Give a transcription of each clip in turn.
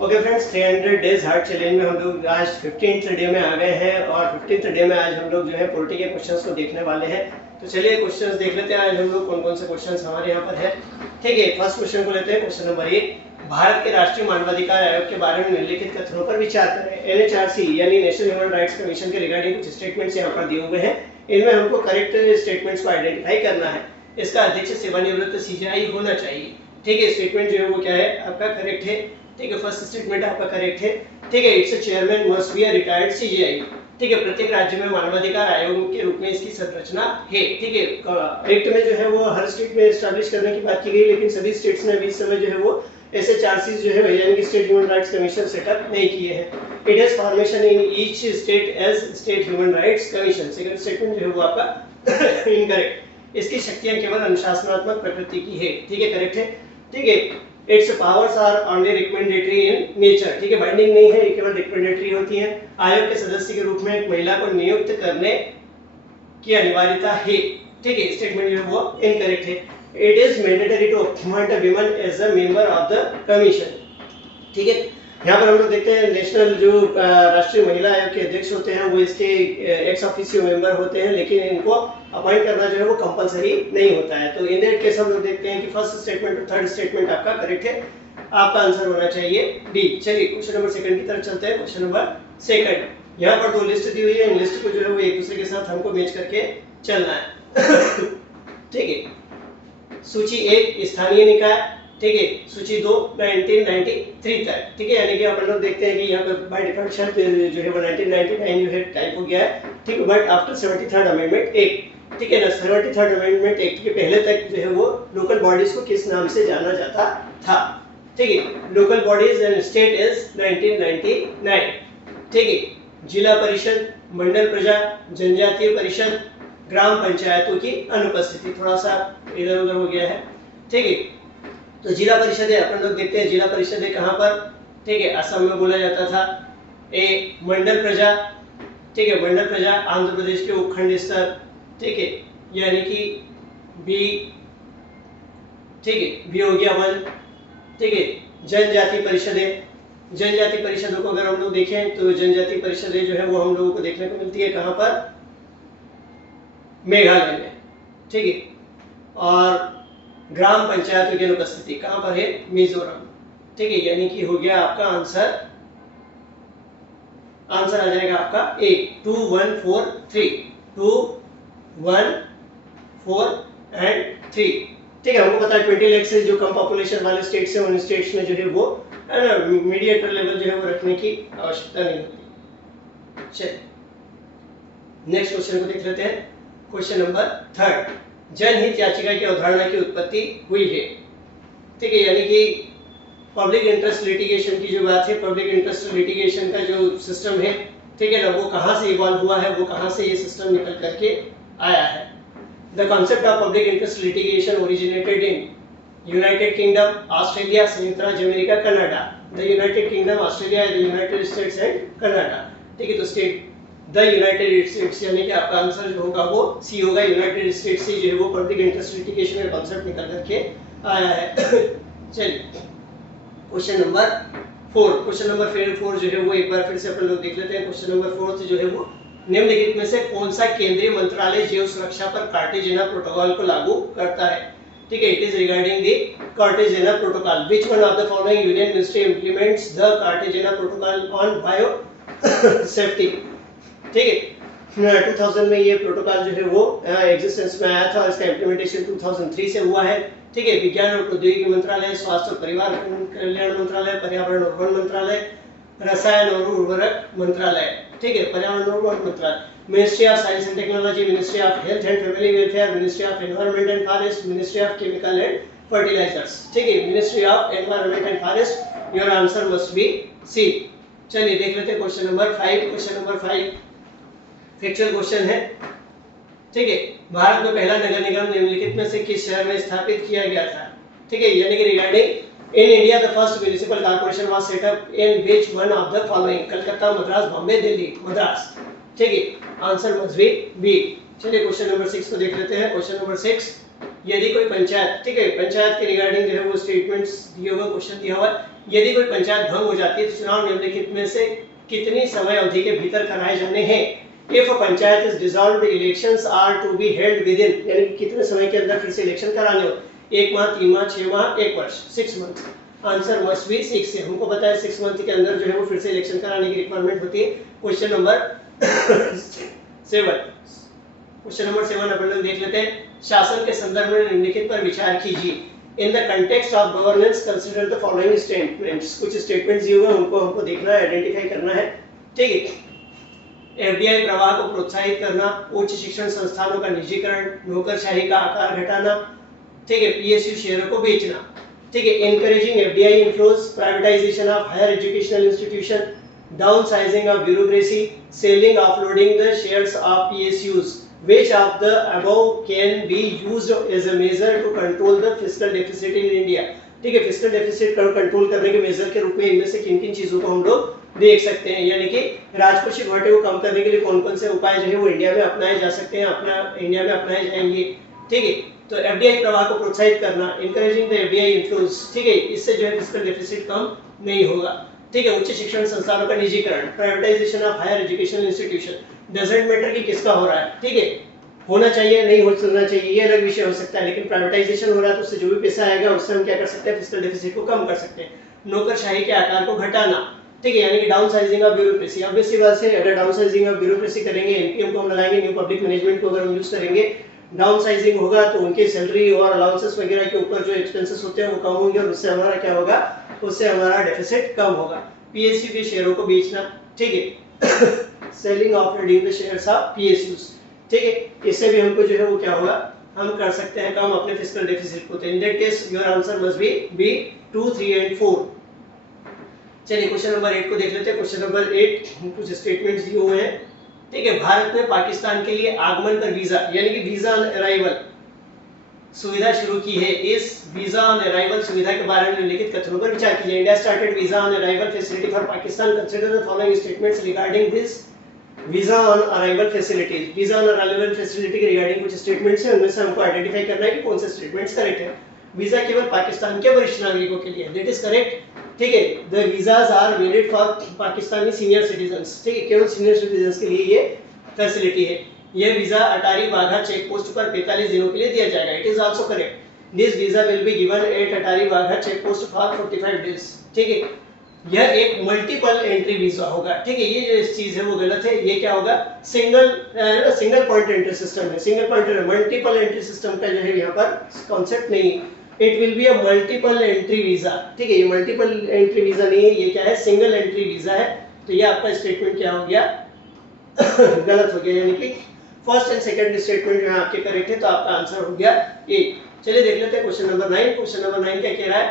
Okay friends, 300 days hard challenge में हम लोग आज 15th डे में आ गए हैं और 15th डे में आज हम लोग जो है पॉलिटी के क्वेश्चंस को देखने वाले हैं। तो चलिए क्वेश्चंस देख लेते हैं आज हम लोग कौन कौन से क्वेश्चंस हमारे यहाँ पर है। ठीक है, फर्स्ट क्वेश्चन को लेते हैं। क्वेश्चन नंबर 1, भारत के राष्ट्रीय मानवाधिकार आयोग के बारे में निम्नलिखित कथनों पर विचार करें। एनएचआरसी यानी नेशनल ह्यूमन राइट्स कमीशन के रिगार्डिंग कुछ स्टेटमेंट्स यहाँ पर दिए हुए हैं। इनमें हमको करेक्ट स्टेटमेंट्स को आइडेंटिफाई करना है। इसका अध्यक्ष सेवानिवृत्त सीजीआई होना चाहिए। ठीक है, स्टेटमेंट जो है वो क्या है आपका करेक्ट है। ठीक है, फर्स्ट स्टेटमेंट आपका करेक्ट है। ठीक है, it's chairman must be a retired CGI. ठीक है, प्रत्येक राज्य में मानवाधिकार आयोग के रूप में इसकी संरचना है। ठीक है, एक्ट में जो है वो हर स्टेट में एस्टैब्लिश करने की बात की गई, लेकिन सभी स्टेट्स ने अभी इस समय जो है वो एसएचआरसी जो है यानी कि state human rights commission setup नहीं किए हैं। It has formation in each state as state human rights commission. Second statement जो है वो आपका इनकरेक्ट। इसकी शक्तियां केवल अनुशासनात्मक प्रकृति की है। ठीक है, करेक्ट है। ठीक है, its powers are only recommendatory in nature. ठीक है, बाइंडिंग नहीं है, ये केवल रिकमेंडेटरी होती है। आयोग के सदस्य के रूप में एक महिला को नियुक्त करने की अनिवार्यता है। ठीक है, स्टेटमेंट जो है वो इनकरेक्ट है। It is mandatory to appoint a woman as a member of the commission. ठीक है, यहाँ पर हम लोग देखते हैं नेशनल जो राष्ट्रीय महिला आयोग के अध्यक्ष होते हैं वो इसके एक्स ऑफिशियो मेंबर होते हैं, लेकिन इनको अपॉइंट करना जो है वो कंपलसरी नहीं होता है। तो इन दैट केस हम लोग देखते हैं कि फर्स्ट स्टेटमेंट और थर्ड स्टेटमेंट आपका करेक्ट है। आपका आंसर होना चाहिए डी। चलिए क्वेश्चन नंबर सेकंड की तरफ चलते हैं। क्वेश्चन नंबर सेकंड, यहाँ पर दो लिस्ट दी हुई है। इन लिस्ट को जो है वो एक दूसरे के साथ हमको मैच करके चलना है। ठीक है, सूची 1 स्थानीय निकाय। ठीक है, सूची 2 1993 तक। ठीक है, यानी कि अपन लोग देखते हैं कि यहाँ पर बाय डिफॉल्ट शर्त जो है वो 1999 जो है टाइप हो गया है। ठीक है, but after 73rd amendment act, ठीक है ना, 73rd अमेंडमेंट एक्ट के पहले तक जो है वो लोकल बॉडीज को किस नाम से जाना जाता था। ठीक है, local bodies and state is 1999। ठीक है, जिला परिषद, मंडल प्रजा, जनजातीय परिषद, ग्राम पंचायतों की अनुपस्थिति। थोड़ा सा इधर उधर हो गया है। ठीक है, तो जिला परिषद है, अपन लोग देखते हैं जिला परिषद है कहाँ पर। ठीक है, असम में बोला जाता था। ए मंडल प्रजा। ठीक है, मंडल प्रजा आंध्र प्रदेश के उपखंड स्तर। ठीक है, यानी कि बी। ठीक है, बी हो गया 1। ठीक है, जनजाति परिषदें। जनजाति परिषदों को अगर हम लोग देखें तो जनजाति परिषदें जो है वो हम लोगों को देखने को मिलती है कहाँ पर, मेघालय में। ठीक है, और ग्राम पंचायतों की अनुपस्थिति कहां पर है, मिजोरम। ठीक है, यानी कि हो गया आपका आंसर आ जाएगा आपका ए 2143 2 1 4 एंड 3। ठीक है, हमको पता है 20 लाख से जो कम पॉपुलेशन वाले स्टेट्स हैं उन स्टेट्स में जो है वो है ना मीडिएटर लेवल जो है वो रखने की आवश्यकता नहीं होती। चलिए नेक्स्ट क्वेश्चन को देख लेते हैं। क्वेश्चन नंबर 3, जनहित याचिका की अवधारणा की उत्पत्ति हुई है। ठीक है, यानी कि पब्लिक इंटरेस्ट लिटिगेशन की जो बात है, पब्लिक इंटरेस्ट लिटिगेशन का जो सिस्टम है, ठीक है ना, वो कहां से इवॉल्व हुआ है, वो कहां से ये सिस्टम निकल करके आया है। The concept of public interest litigation originated in United kingdom, Australia, संयुक्त राज्य America, Canada. The United kingdom, Australia, the United states and Canada. ठीक है, तो स्टेट द यूनाइटेड स्टेट्स, यानी कि आपका आंसर जो होगा वो सी होगा। यूनाइटेड स्टेट्स से जो है वो पब्लिक इंटरेस्ट लिटिगेशन का कांसेप्ट निकल करके आया है। चलिए क्वेश्चन नंबर 4। क्वेश्चन नंबर 4 जो है वो एक बार फिर से अपन लोग देख लेते हैं। क्वेश्चन नंबर 4 जो है वो निम्नलिखित में से कौन सा केंद्रीय मंत्रालय जैव सुरक्षा पर कार्टेजेना प्रोटोकॉल को लागू करता है। ठीक है, it is regarding the Cartagena protocol. Which one of the following union ministry implements the Cartagena protocol on bio safety. ठीक है, 2000 में ये प्रोटोकॉल जो है वो एग्जिस्टेंस में आया था और इसका इम्प्लीमेंटेशन 2003 से हुआ है। ठीक है, विज्ञान और प्रौद्योगिकी मंत्रालय, स्वास्थ्य और परिवार कल्याण मंत्रालय, पर्यावरण और वन मंत्रालय, रसायन और उर्वरक मंत्रालय। ठीक है, पर्यावरण और वन मंत्रालय, ministry of science and technology, ministry of health and family welfare, ministry of environment and forest, ministry of chemical and fertilisers. ठीक है, ministry of environment and forest. Your answer must be C. चलिए देख लेते हैं question number 5। Question number 5 factual question है। ठीक है, भारत में पहला नगर निगम निम्नलिखित में से किस शहर में स्थापित किया गया था। ठीक है, यानी कि regarding in India the first municipal corporation was set up in which one of the following, Calcutta, Madras, Bombay, Delhi. Madras. ठीक है, आंसर मस्ट बी बी। चलिए क्वेश्चन नंबर 6 को देख लेते हैं। क्वेश्चन नंबर 6, यदि कोई पंचायत, ठीक है, पंचायत के रिगार्डिंग जो है वो स्टेटमेंट्स दिए हुए क्वेश्चन दिया हुआ है। यदि कोई पंचायत भंग हो जाती है तो चुनाव निम्नलिखित में से कितनी समय अवधि के भीतर कराए जाने हैं? If a panchayat is dissolved, elections are to be held within, यानी कितने समय के अंदर फिर से इलेक्शन कराने हो? 1 माह, 3 माह, 6 माह, 1 वर्ष, 6 मंथ। आंसर मस्ट बी 6 से। हमको पता है 6 मंथ के अंदर जो है वो फिर से इलेक्शन कराने की रिक्वायरमेंट होती है। Question number 7। क्वेश्चन नंबर 7 अपन लोग देख लेते हैं। शासन के संदर्भ में निम्नलिखित पर विचार कीजिए। In the context of governance consider the following statements. कुछ स्टेटमेंट्स दिए हुए हैं, उनको हमको देखना है, आइडेंटिफाई करना है। ठीक है। एफडीआई प्रवाह को प्रोत्साहित करना, उच्च शिक्षण संस्थानों का निजीकरण, नौकरशाही का आकार घटाना, ठीक है, पीएसयू शेयरों को बेचना, ठीक है, encouraging FDI inflows, privatisation of higher educational institution, downsizing of bureaucracy, selling offloading the shares of PSUs. Which of the above can be used as a measure to control the fiscal deficit in India? ठीक है, fiscal deficit को control करने के major के रूप में इनमें से किन-किन चीजों को हम लोग देख सकते हैं, यानी कि राजकोषीय घाटे को कम करने के लिए कौन-कौन से उपाय जो है वो इंडिया में अपनाए जा सकते हैं, इंडिया में अपनाए जाएंगे। ठीक है, तो एफडीआई प्रवाह को प्रोत्साहित करना, एनकरेजिंग द एफडीआई इनफ्लोज, ठीक है, इससे जो है फिस्कल डेफिसिट कम नहीं होगा। ठीक है, उच्च शिक्षण संस्थानों का निजीकरण, privatisation of higher educational institution, doesn't matter कि किसका हो रहा है, ठीक है, होना चाहिए नहीं होना चाहिए ये अलग विषय हो सकता है, लेकिन प्राइवेटाइजेशन हो रहा है तो उससे जो भी पैसा आएगा उससे हम क्या कर सकते हैं, फिस्कल डेफिसिट को कम कर सकते हैं। नौकरशाही के आकार को घटाना, ठीक है, यानी कि down sizing of bureaucracy. Obviously बात है, अगर डाउन साइजिंग ऑफ ब्यूरोक्रेसी करेंगे, एनपीएम को हम लगाएंगे, न्यू पब्लिक मैनेजमेंट को अगर हम यूज करेंगे, डाउन साइजिंग होगा तो उनके सैलरी और अलाउंसेस वगैरह के ऊपर जो एक्सपेंसेस होते हैं वो कम होंगे और उससे हमारा क्या होगा, उससे हमारा डेफिसिट कम होगा। पीएसयू के शेयरों को बेचना, ठीक है, selling of reading the shares of PSUs, ठीक है, इससे भी हमको जो है वो क्या होगा, हम कर सकते हैं कम अपने फिस्कल डेफिसिट को। तो इन that case your answer must B 2, 3 and 4। चलिए क्वेश्चन नंबर 8 को देख लेते हैं। क्वेश्चन नंबर 8 कुछ स्टेटमेंट्स दिए हुए हैं। ठीक है, भारत ने पाकिस्तान के लिए आगमन पर वीजा यानी कि वीजा ऑन अराइवल सुविधा शुरू की है। इस वीजा ऑन अराइवल सुविधा के बारे में निम्नलिखित कथनों पर विचार कीजिए। India started visa on arrival facility for Pakistan, consider the following statements regarding this visa on arrival facilities. Visa on arrival facility के रिगार्डिंग कुछ स्टेटमेंट्स हैं, उनमें से हमको आइडेंटिफाई करना है कि कौन से स्टेटमेंट्स करेक्ट है। वीजा केवल पाकिस्तान के वरिष्ठ नागरिकों के लिए, दैट इज करेक्ट। ठीक है, the visas are valid for Pakistani senior citizens, ठीक है, केवल सीनियर सिटीजंस के लिए ये फैसिलिटी है। यह visa Attari Wagah check post पर 45 दिनों के लिए दिया जाएगा, it is also correct. This visa will be given at Attari Wagah check post for 45 days, ठीक है। यह एक मल्टीपल एंट्री वीजा होगा, ठीक है, ये जो चीज है वो गलत है। ये क्या होगा, सिंगल पॉइंट एंट्री सिस्टम है, single point multiple entry system का जो है यहाँ पर कॉन्सेप्ट नहीं है। It will be a multiple entry visa, ठीक है, ये मल्टीपल एंट्री वीजा नहीं है, ये क्या है, सिंगल एंट्री वीजा है। तो ये आपका स्टेटमेंट क्या हो गया, गलत हो गया, यानी कि फर्स्ट एंड सेकंड स्टेटमेंट जो है आपके करेक्ट है, तो आपका आंसर हो गया ए। चलिए देख लेते हैं क्वेश्चन नंबर 9। क्वेश्चन नंबर 9 क्या कह रहा है,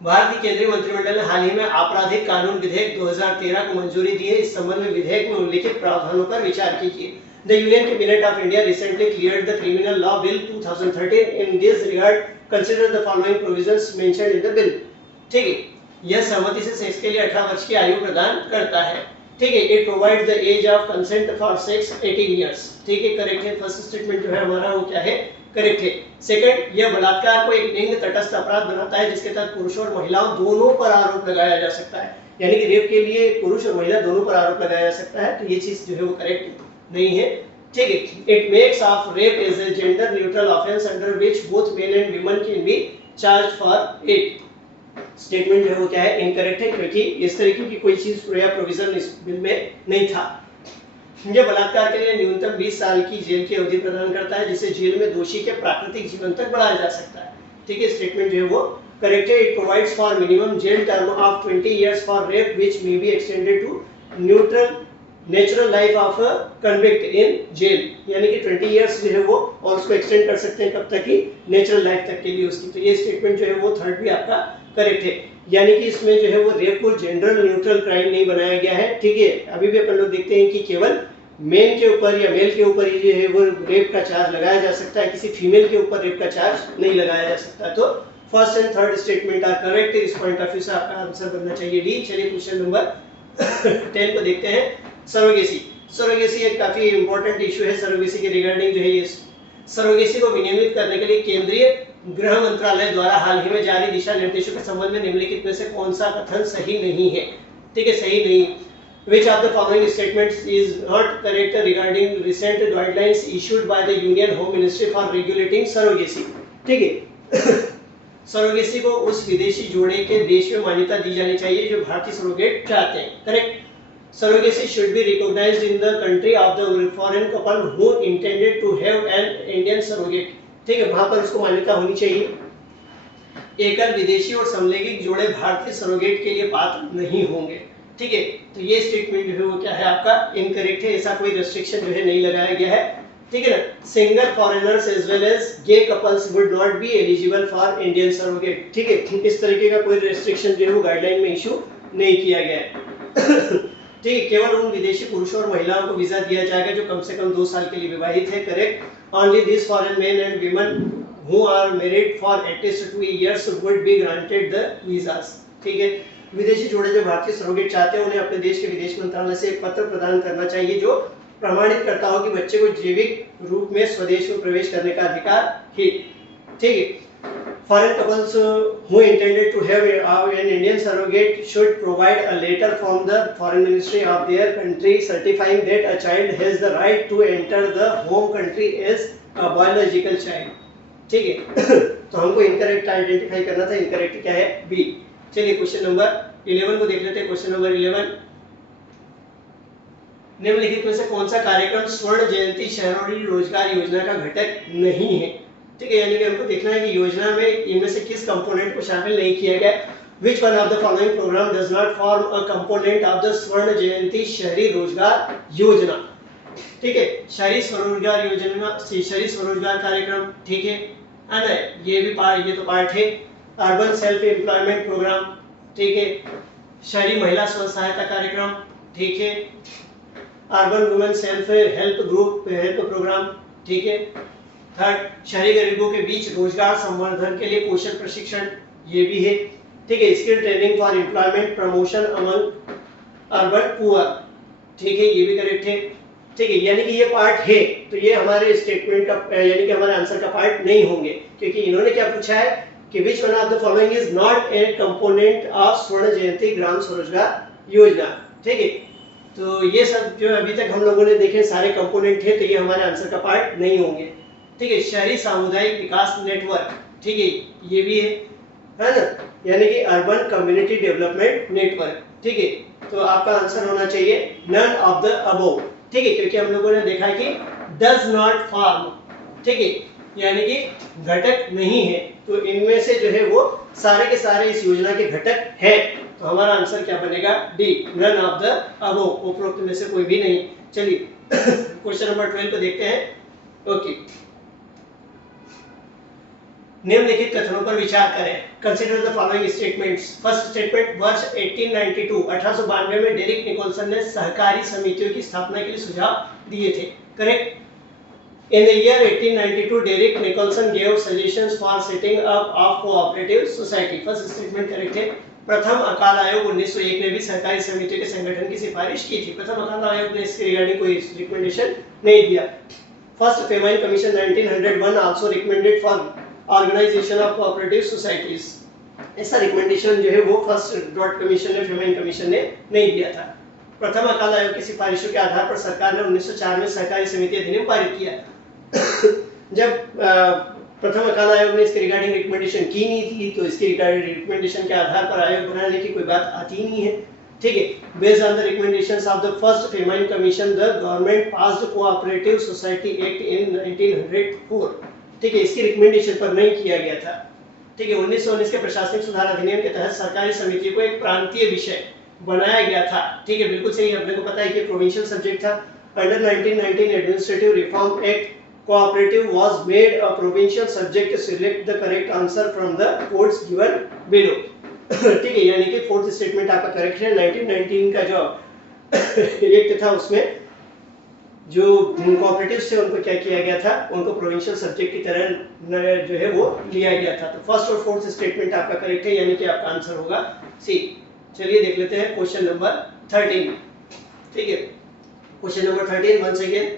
भारतीय केंद्रीय मंत्रिमंडल ने हाल ही में आपराधिक कानून विधेयक 2013 को मंजूरी दी है। इस संबंध में विधेयक में उल्लिखित प्रावधानों पर विचार कीजिए। The Union Cabinet of India recently cleared the Criminal Law Bill 2013. In this regard, consider the following provisions mentioned in the bill. ठीक है, यह सहमति से सेक्स के लिए 18 वर्ष की आयु प्रदान करता है, ठीक है। It provides the age of consent for sex 18 years, ठीक है, करेक्ट है। फर्स्ट स्टेटमेंट जो है हमारा वो क्या है, करेक्ट है। सेकंड, यह बलात्कार को एक लिंग तटस्थ अपराध बनाता है जिसके तहत पुरुषों और महिलाओं दोनों पर आरोप लगाया जा सकता है, यानी कि रेप के लिए पुरुष और महिला दोनों पर आरोप लगाया जा सकता है। तो ये चीज जो है वो करेक्ट नहीं है, ठीक है। It makes of rape as a gender neutral offence under which both men and women can be charged for it. Statement जो है वो क्या है, इनकरेक्ट है, क्योंकि इस तरीके की कोई चीज या प्रोविजन इस बिल में नहीं था। यह बलात्कार के लिए न्यूनतम 20 साल की जेल की अवधि प्रदान करता है, जिसे जेल में दोषी के प्राकृतिक जीवन तक बढ़ाया जा सकता है, ठीक है। स्टेटमेंट जो है वो करेक्ट है। It provides for minimum jail term of 20 years for rape which may be extended to natural life of convict in jail, यानी कि 20 years जो है वो और उसको एक्सटेंड कर सकते हैं कब तक की, नेचुरल लाइफ तक के लिए उसकी। तो ये स्टेटमेंट जो है वो थर्ड भी आपका करेक्ट है, यानी कि इसमें जो है वो रेप को जेंडर न्यूट्रल क्राइम नहीं बनाया गया है, ठीक है। अभी भी अपन लोग देखते हैं कि केवल मेन के ऊपर या मेल के ऊपर ही जो है वो रेप का चार्ज लगाया जा सकता है, किसी फीमेल के ऊपर रेप का चार्ज नहीं लगाया जा सकता। तो first and third statement are correct, इस पॉइंट ऑफ व्यू से आपका आंसर बनना चाहिए डी। चलिए क्वेश्चन नंबर 10 को देखते हैं। सरोगेसी, सरोगेसी एक काफी इंपॉर्टेंट इशू है। सरोगेसी के रिगार्डिंग जो है ये सरोगेसी को विनियमित करने के लिए केंद्रीय गृह मंत्रालय द्वारा हाल ही में जारी दिशा निर्देशों के संबंध में निम्नलिखित में से कौन सा कथन सही नहीं है? ठीक है, सही नहीं। Which of the following statements is not correct regarding recent guidelines issued by the Union Home Ministry for regulating surrogacy? ठीक है सरोगेसी को उस विदेशी जोड़े के देश में मान्यता दी जानी चाहिए जो भारतीय सरोगेट चाहते हैं। Correct. Surrogacy should be recognized in the country of the foreign couple who intended to have an Indian surrogate. ठीक है, वहां पर उसको मान्यता होनी चाहिए। एकल विदेशी और समलैंगिक जोड़े भारतीय सरोगेट के लिए पात्र नहीं होंगे। ठीक है, तो ये स्टेटमेंट जो है वो क्या है आपका इनकरेक्ट है, ऐसा कोई रेस्ट्रिक्शन जो है नहीं लगाया गया है। ठीक है ना। Single foreigners as well as gay couples would not be eligible for Indian surrogate. ठीक है, इस तरीके का कोई रेस्ट्रिक्शन जो है वो गाइडलाइन में इशू नहीं किया गया है। ठीक है, केवल उन विदेशी पुरुषों और महिलाओं को वीजा दिया जाएगा जो कम से कम 2 साल के लिए विवाहित है। Correct. Only this foreign men and women who are married for at least 2 years would be granted the visas. ठीक है, विदेशी जोड़े जो भारतीय सरोगेट चाहते हैं उन्हें अपने देश के विदेश मंत्रालय से एक पत्र प्रदान करना चाहिए जो प्रमाणित करता हो कि बच्चे को जैविक रूप में स्वदेश में प्रवेश करने का अधिकार है। ठीक है। Foreign couples who intended to have an Indian surrogate should provide a letter from the foreign ministry of their country certifying that a child has the right to enter the home country as a biological child. ठीक है। तो हमको incorrect identify करना था। Incorrect क्या है? B. चलिए question number 11 को देख लेते हैं। क्वेश्चन नंबर 11, निम्नलिखित में से कौन सा कार्यक्रम स्वर्ण जयंती शहरी रोजगार योजना का घटक नहीं है? ठीक है, यानी कि हमको देखना है कि योजना में इनमें से किस कंपोनेंट को शामिल नहीं किया गया। Which one of the following program does not form a component of the स्वर्ण जयंती शहरी रोजगार योजना? ठीक है, शहरी स्वरोजगार योजना, शहरी स्वरोजगार कार्यक्रम। ठीक है, ना ये भी पार्ट, ये तो पार्ट है। Urban self employment program. ठीक है, शहरी महिला स्व सहायता कार्यक्रम। ठीक है, urban women self help group help program. ठीक है। थर्ड, शहरी गरीबों के बीच रोजगार संवर्धन के लिए कौशल प्रशिक्षण, ये भी है। ठीक है, skill training for employment promotion among urban poor. ठीक है, ये भी करेक्ट है। ठीक है, यानी कि ये पार्ट है, तो ये हमारे स्टेटमेंट का यानी कि हमारे आंसर का पार्ट नहीं होंगे, क्योंकि इन्होंने क्या पूछा है कि विच one of the following is not a component of स्वर्ण जयंती ग्राम स्वरोजगार योजना। ठीक है, तो ये सब जो अभी तक हम लोगों ने देखे सारे कंपोनेंट है, तो ये हमारे आंसर का पार्ट नहीं होंगे। ठीक है, शहरी सामुदायिक विकास नेटवर्क। ठीक है, ये भी है ना, यानी कि अर्बन कम्युनिटी डेवलपमेंट नेटवर्क। ठीक है, तो आपका आंसर होना चाहिए नन ऑफ द अबोव। ठीक है, क्योंकि हम लोगों ने देखा है कि डज नॉट फॉर्म। ठीक है, यानी कि घटक नहीं है, तो इनमें से जो है वो सारे के सारे इस योजना के घटक हैं, तो हमारा आंसर क्या बनेगा? D, none of the above, उपरोक्त में से कोई भी नहीं। चलिए क्वेश्चन नंबर 12 को देखते हैं। ओके, निम्नलिखित कथनों पर विचार करें। Consider the following statements. First statement, वर्ष 1892 में डेरिक निकोलसन ने सहकारी समितियों की स्थापना के लिए सुझाव दिए थे। Correct. In the year 1892, Derek Nicholson gave suggestions for setting up of cooperative society. First statement correct है। प्रथम अकाल आयोग 1901 में भी सहकारी समितियों के संगठन की सिफारिश की थी। प्रथम अकाल आयोग ने इसके रिगार्डिंग कोई रिकमेंडेशन नहीं दिया। First famine commission 1901 also recommended for organisation of cooperative societies. ऐसा रिकमेंडेशन जो है वो फर्स्ट डॉट कमीशन ने, फेमाइन कमीशन ने नहीं दिया था। प्रथम अकाल आयोग की सिफारिशों के आधार पर सरकार ने 1904 में सहकारी समिति अधिनियम पारित किया। जब प्रथम अकाल आयोग ने इसके रिगार्डिंग रिकमेंडेशन की नहीं थी, तो इसके रिगार्डिंग रिकमेंडेशन के आधार पर आयोग बनाने की कोई बात आती नहीं है। ठीक है, based on the recommendations of the first famine commission the government passed cooperative society act in 1904। ठीक है, इसकी रिकमेंडेशन पर नहीं किया गया था। ठीक है, 1919 के प्रशासनिक सुधार अधिनियम के तहत सरकारी समिति को एक प्रांतीय विषय बनाया गया था। ठीक है, बिल्कुल सही, अपने को पता है कि प्रोविंशियल सब्जेक्ट था। Under 1919 administrative reform act cooperative was made a provincial subject. Select the correct answer from the codes given below. ठीक है, यानी कि फोर्थ स्टेटमेंट आपका करेक्ट है। 1919 का जो एक्ट था उसमें जो कोऑपरेटिव्स थे उनको क्या किया गया था, उनको प्रोविंशियल सब्जेक्ट की तरह जो है वो लिया गया था। तो फर्स्ट और फोर्थ स्टेटमेंट आपका करेक्ट है, यानी कि आपका आंसर होगा सी। चलिए देख लेते हैं क्वेश्चन नंबर 13। ठीक है, क्वेश्चन नंबर 13 वंस अगेन,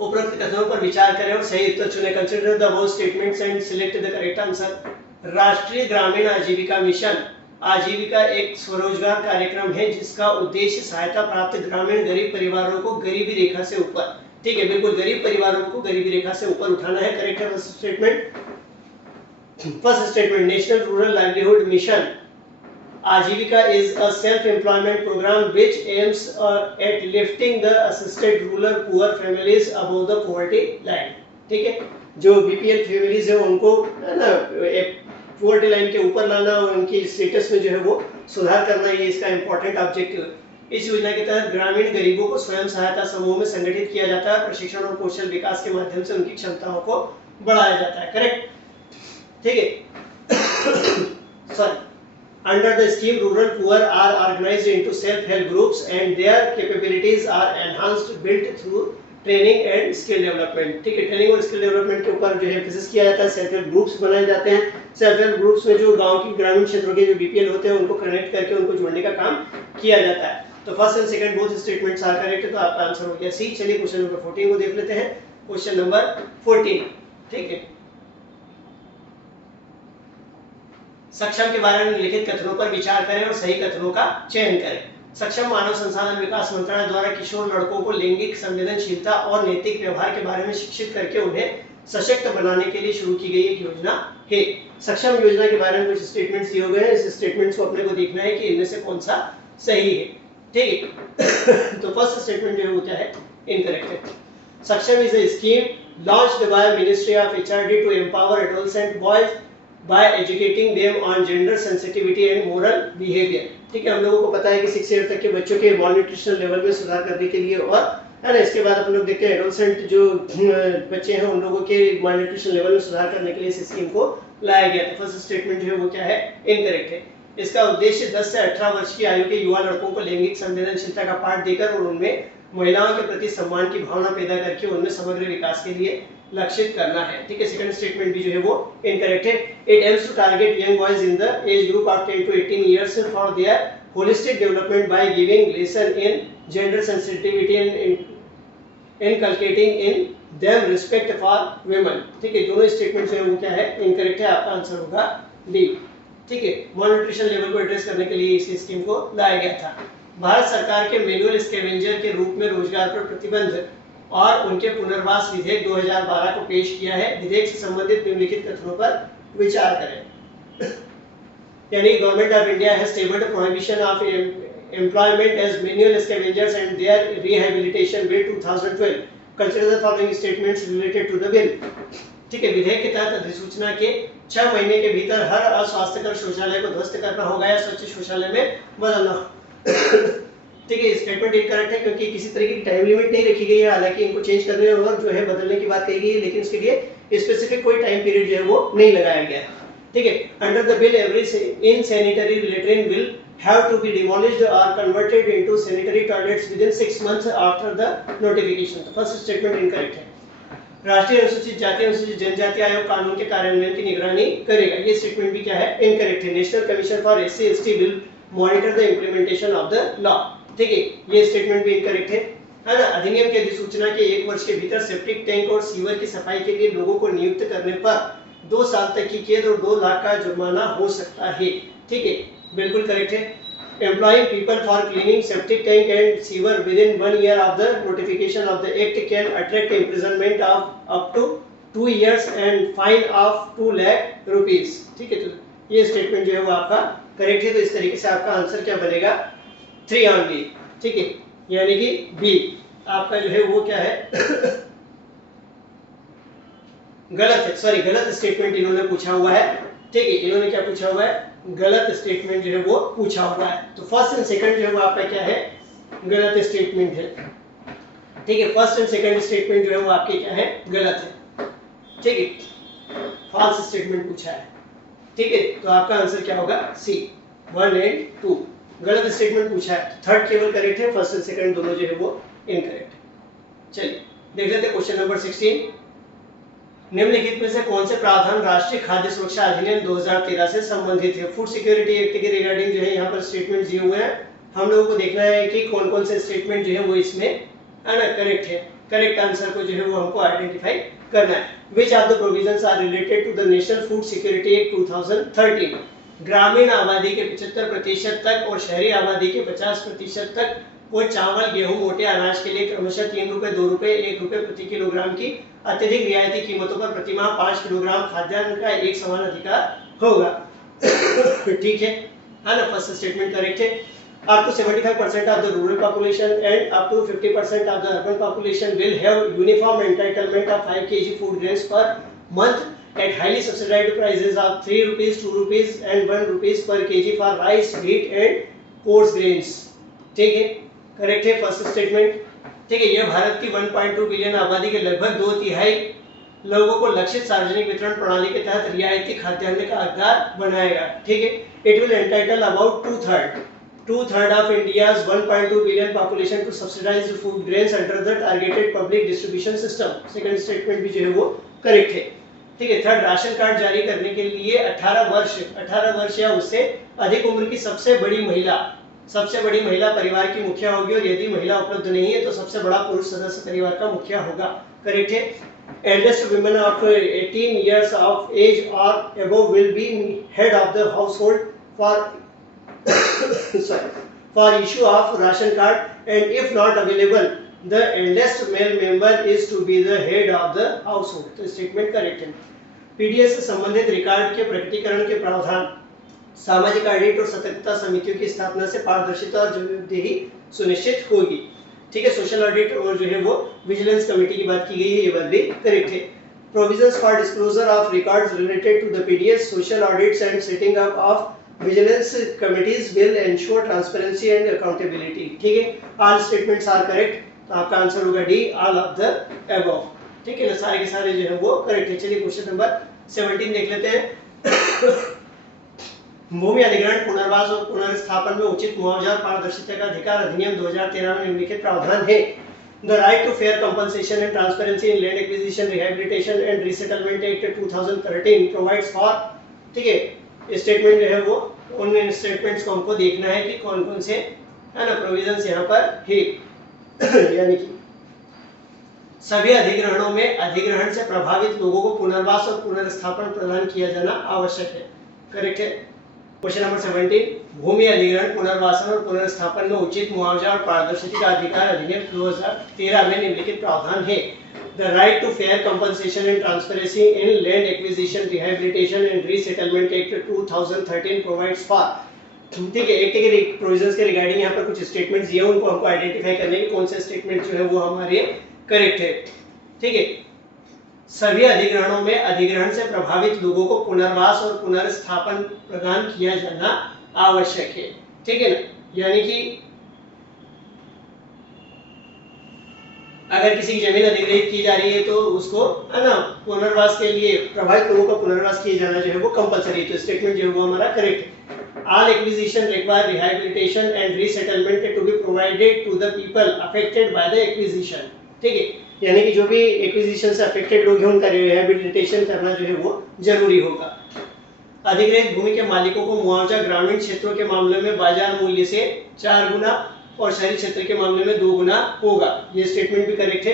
उपरोक्त कथनों पर विचार करें और सही उत्तर चुनें। Consider the above statements and select the correct answer. राष्ट्रीय ग्रामीण आजीविका मिशन आजीविका एक स्वरोजगार कार्यक्रम है जिसका उद्देश्य सहायता प्राप्त ग्रामीण गरीब परिवारों को गरीबी रेखा से ऊपर, ठीक है, बिल्कुल गरीब परिवारों को गरीबी रेखा से ऊपर उठाना है। करेक्ट है first statement. First statement, national rural livelihood mission आजीविका is a self-employment program which aims at lifting the assisted rural poor families above the poverty line। ठीक है, जो बीपीएल फैमिलीज है उनको है ना पोवर्टी लाइन के ऊपर लाना और उनकी स्टेटस में जो है वो सुधार करना, ये इसका इंपॉर्टेंट ऑब्जेक्टिव। इस योजना के तहत ग्रामीण गरीबों को स्वयं सहायता समूह में संगठित किया जाता है, प्रशिक्षण और कौशल विकास के माध्यम से उनकी क्षमताओं को बढ़ाया जाता है। करेक्ट, ठीक है। Sorry, under the scheme rural poor are organized into self help groups and their capabilities are enhanced built through training and skill development। ठीक है, ट्रेनिंग और स्किल डेवलपमेंट के ऊपर जो है एम्फेसिस किया जाता है। सेल्फ हेल्प ग्रुप्स बनाए जाते हैं। सेल्फ हेल्प ग्रुप्स में जो गांव की ग्रामीण क्षेत्रों के जो बीपीएल होते हैं उनको कनेक्ट करके उनको जोड़ने का काम किया जाता है। तो first and second both statements are correct है, तो आपका आंसर हो गया सी। चलिए क्वेश्चन नंबर 14 को देख लेते हैं। क्वेश्चन नंबर 14, ठीक है, सक्षम के बारे में लिखित कथनों पर विचार करें और सही कथनों का चयन करें। सक्षम मानव संसाधन विकास मंत्रालय द्वारा किशोर लड़कों को लैंगिक संवेदनशीलता और नैतिक व्यवहार के बारे में शिक्षित करके उन्हें सशक्त बनाने के लिए शुरू की गई एक योजना है। सक्षम योजना के बारे में कुछ स्टेटमेंट्स दिए हुए हैं, इस स्टेटमेंट्स को अपने को देखना है कि इनमें से कौन सा सही है। ठीक है, तो फर्स्ट स्टेटमेंट जो है वो क्या है, इनकरेक्ट है। Saksham is a scheme launched by ministry of HRD to empower adolescent boys by educating them on gender sensitivity and moral behavior। ठीक है, हम लोगों को पता है कि 6 ईयर तक के बच्चों के मॉलन्यूट्रिशन लेवल में सुधार करने के लिए और है ना, इसके बाद अपन लोग देखते हैं एडोलसेंट जो बच्चे हैं उन लोगों के मॉलन्यूट्रिशन लेवल में सुधार करने के लिए इस स्कीम को लाया गया। तो फर्स्ट स्टेटमेंट जो है वो क्या है, इनकरेक्ट है। इसका उद्देश्य 10 से 18 वर्ष की आयु के युवा लड़कों को लैंगिक संवेदनशीलता का पाठ देकर और उनमें महिलाओं के प्रति सम्मान की भावना पैदा करके उनमें समग्र विकास के लिए लक्षित करना है। ठीक है, सेकंड स्टेटमेंट भी जो है वो इनकरेक्ट है। It aims to target young boys in the age group of 10 to 18 years for their holistic development by giving lesson in gender sensitivity and inculcating in them respect for women. ठीक है, दोनों statements जो है वो क्या है, incorrect है। आपका आंसर होगा डी। ठीक है, मॉलन्यूट्रिशन लेवल को एड्रेस करने के लिए इस स्कीम को लाया गया था। भारत सरकार के मैनुअल स्कैवेंजर के रूप में रोजगार पर प्रतिबंध और उनके पुनर्वास विधेयक 2012 को पेश किया है। विधेयक से संबंधित निम्नलिखित कथनों पर विचार करें। यानी government of India has tabled prohibition of employment as manual scavengers and their rehabilitation bill 2012। Consider the following statements related to the bill. ठीक है, विधेयक के तहत अधिसूचना के 6 महीने के भीतर हर अस्वास्थ्यकर शौचालय को ध्वस्त करना होगा या स्वच्छ शौचालय में बदलना। ठीक है, स्टेटमेंट इनकरेक्ट है क्योंकि किसी तरह की टाइम लिमिट नहीं रखी गई है। हालांकि इनको चेंज करने और जो है बदलने की बात कही गई है, लेकिन इसके लिए स्पेसिफिक कोई टाइम पीरियड जो है वो नहीं लगाया गया। ठीक है, under the bill every insanitary latrine will have to be demolished और converted into sanitary toilets within 6 months after the notification. तो फर्स्ट स्टेटमेंट इनकरेक्ट है। राष्ट्रीय अनुसूचित जाति अनुसूचित जनजाति आयोग कानून के कार्यान्वयन की निगरानी करेगा। ये स्टेटमेंट भी क्या है, इनकरेक्ट है। National commission for SC ST will monitor the implementation of the law. ठीक है, ये स्टेटमेंट भी इनकरेक्ट है ना। अधिनियम की अधिसूचना के 1 वर्ष के भीतर सेप्टिक टैंक और सीवर की सफाई के लिए लोगों को नियुक्त करने पर 2 साल तक की कैद और 2 लाख का जुर्माना हो सकता है। ठीक है, बिल्कुल करेक्ट है। Employing people for cleaning septic tank and sewer within 1 year of the notification of the act can attract imprisonment of up to 2 years and fine of 2 lakh rupees। ठीक है, तो ये स्टेटमेंट जो है वो आपका करेक्ट है। तो इस तरीके से आपका आंसर क्या बनेगा, 3 only। ठीक है, यानी कि बी आपका जो है वो क्या है गलत है। सॉरी, गलत स्टेटमेंट इन्होंने पूछा हुआ है। ठीक है, इन्होंने क्या पूछा हुआ है, गलत स्टेटमेंट जो है वो पूछा हुआ है। तो फर्स्ट एंड सेकंड जो है वो आपका क्या है, गलत स्टेटमेंट है। ठीक है, फर्स्ट एंड सेकंड स्टेटमेंट जो है वो आपके क्या है, गलत है। ठीक है, फॉल्स स्टेटमेंट पूछा है। ठीक है, तो आपका आंसर क्या होगा, सी 1 and 2। गलत स्टेटमेंट पूछा है, थर्ड केवल करेक्ट है, फर्स्ट एंड सेकंड दोनों जो है वो इनकरेक्ट है। चलिए देख लेते हैं क्वेश्चन नंबर 16। निम्नलिखित में से कौन से प्रावधान राष्ट्रीय खाद्य सुरक्षा अधिनियम 2013 से संबंधित है। फूड सिक्योरिटी एक्ट के रिगार्डिंग जो है यहाँ पर स्टेटमेंट दिए हुए हैं। हम लोगों को देखना है कि कौन कौन से स्टेटमेंट जो है वो इसमें है ना करेक्ट है। करेक्ट आंसर को जो है वो हमको आइडेंटिफाई करना है। Which of the provisions are related to the national food security act 2013? ग्रामीण आबादी के 75% तक और शहरी आबादी के 50% तक को चावल, गेहूं, मोटे अनाज के लिए क्रमशः 3 रुपए, 2 रुपए, 1 रुपए प्रति किलोग्राम की अत्यधिक रियायती कीमतों पर प्रतिमाह 5 किलोग्राम खाद्यान्न का एक समान अधिकार होगा। ठीक है ना, फर्स्ट स्टेटमेंट करेक्ट है। Up to 75% of the rural population and up to 50% of the urban population will have uniform entitlement of 5 kg food grains per month at highly subsidized prices of 3 rupees, 2 rupees and 1 rupees per kg for rice, wheat and coarse grains। ठीक है, correct है first statement. ठीक है, यह भारत की 1.2 billion आबादी के लगभग 2/3 लोगों को लक्षित सार्वजनिक वितरण प्रणाली के तहत रियायती खाद्यान्न का हकदार बनाएगा। ठीक है, it will entitle about 2/3 of India's 1.2 billion population to subsidized food grains under the targeted public distribution system। Second statement भी जो है वो करेक्ट है। ठीक है, थर्ड, राशन कार्ड जारी करने के लिए 18 वर्ष या उससे अधिक उम्र की सबसे बड़ी महिला परिवार की मुखिया होगी और यदि महिला उपलब्ध नहीं है तो सबसे बड़ा पुरुष सदस्य परिवार का मुखिया होगा। करेक्ट है। Eldest women of 18 years of age or above will be head of the household for issue of ration card, and if not available the eldest male member is to be the head of the household। तो statement correct है। PDS से संबंधित record के प्रकटीकरण के प्रावधान सामाजिक audit और सतर्कता समितियों की स्थापना से पारदर्शिता और जवाबदेही सुनिश्चित होगी। ठीक है, सोशल ऑडिट और जो है वो विजिलेंस कमेटी की बात की गई है, ये बात भी करेक्ट है। Provisions for disclosure of records related to the PDS, social audits and setting up of Vigilance committees will ensure transparency and accountability। ठीक है, all statements are correct, तो आपका आंसर होगा D, all of the above। ठीक है ना, सारे के सारे जो है वो करेक्ट है। चलिए क्वेश्चन नंबर 17 देख लेते हैं। भूमि अधिग्रहण, पुनर्वास और पुनर्स्थापन में उचित मुआवजा और पारदर्शिता का अधिकार अधिनियम 2013 में निम्नलिखित प्रावधान है। The right to fair compensation and transparency in land acquisition, rehabilitation and resettlement act 2013 provides for। ठीक है, स्टेटमेंट जो है वो उन स्टेटमेंट्स को हमको देखना है कि कौन कौन से है ना प्रोविजंस यहाँ पर है। यानी कि सभी अधिग्रहणों में अधिग्रहण से प्रभावित लोगों को पुनर्वास और पुनर्स्थापन प्रदान किया जाना आवश्यक है। करेक्ट है। क्वेश्चन नंबर 17, भूमि अधिग्रहण, पुनर्वासन और पुनर्स्थापन में उचित मुआवजा और पारदर्शिता का अधिकार अधिनियम 2013 में निम्नलिखित प्रावधान है। The right to fair compensation and transparency in land acquisition, rehabilitation and resettlement act 2013 provides for। ठीक है, एक्ट के प्रोविजंस के रिगार्डिंग यहाँ पर कुछ स्टेटमेंट्स दिए, उनको हमको आइडेंटिफाई करने की कौन से स्टेटमेंट जो है वो हमारे करेक्ट है। ठीक है, सभी अधिग्रहणों में अधिग्रहण से प्रभावित लोगों को पुनर्वास और पुनर्स्थापन प्रदान किया जाना आवश्यक है। ठीक है ना, यानी कि अगर किसी की जमीन अधिग्रहित की जा रही है तो उसको है ना पुनर्वास के लिए प्रभावित लोगों का पुनर्वास किया जाना जो है वो कंपलसरी है। तो स्टेटमेंट जो है वो हमारा करेक्ट है। All acquisition require rehabilitation and resettlement to be provided to the people affected by the acquisition. ठीक है, यानी कि जो भी एक्विजिशन से अफेक्टेड लोग हैं उनका रिहैबिलिटेशन करना जो है वो जरूरी होगा। अधिग्रहित भूमि के मालिकों को मुआवजा ग्रामीण क्षेत्रों के मामले में बाजार मूल्य से 4 गुना और शहरी क्षेत्र के मामले में 2 गुना होगा। ये स्टेटमेंट भी करेक्ट है।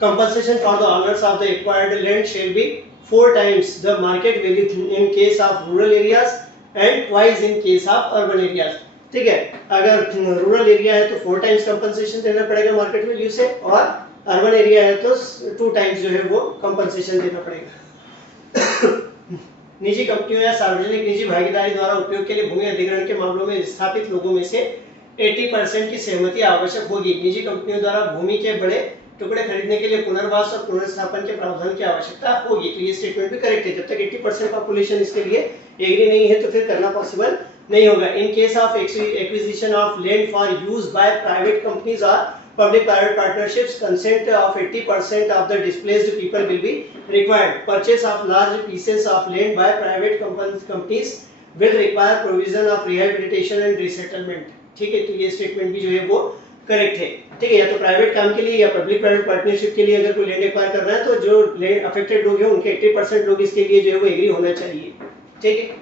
Compensation for the owners of the acquired land shall be 4 times the market value in case of rural areas and twice in case of urban areas. ठीक है, अगर रूरल एरिया है तो 4 times कंपनसेशन देना पड़ेगा market value से, और urban area है तो 2 times जो है वो कंपनसेशन देना पड़ेगा। निजी कंपनियों या सार्वजनिक निजी भागीदारी द्वारा उपयोग के लिए भूमि अधिग्रहण के मामलों में स्थापित लोगों में से 80% की सहमति आवश्यक होगी। निजी कंपनियों द्वारा भूमि के बड़े टुकड़े खरीदने के लिए पुनर्वास और पुनर्स्थापन के प्रावधान की आवश्यकता होगी। तो ये स्टेटमेंट भी करेक्ट है। जब तक 80% पॉपुलेशन इसके लिए एग्री नहीं है तो फिर करना पॉसिबल नहीं होगा। In case of acquisition of land for use by private companies और public private partnerships, consent of 80% of the displaced people will be required. Purchase of large pieces of land by private companies will require provision of rehabilitation and resettlement। ठीक है, तो ये statement भी जो है वो correct है। ठीक है, या तो प्राइवेट काम के लिए या पब्लिक प्राइवेट पार्टनरशिप के लिए अगर कोई लैंड एक्वायर कर रहा है तो जो लैंड अफेक्टेड लोग हैं उनके 80% लोग इसके लिए जो है वो एग्री होना चाहिए। ठीक है,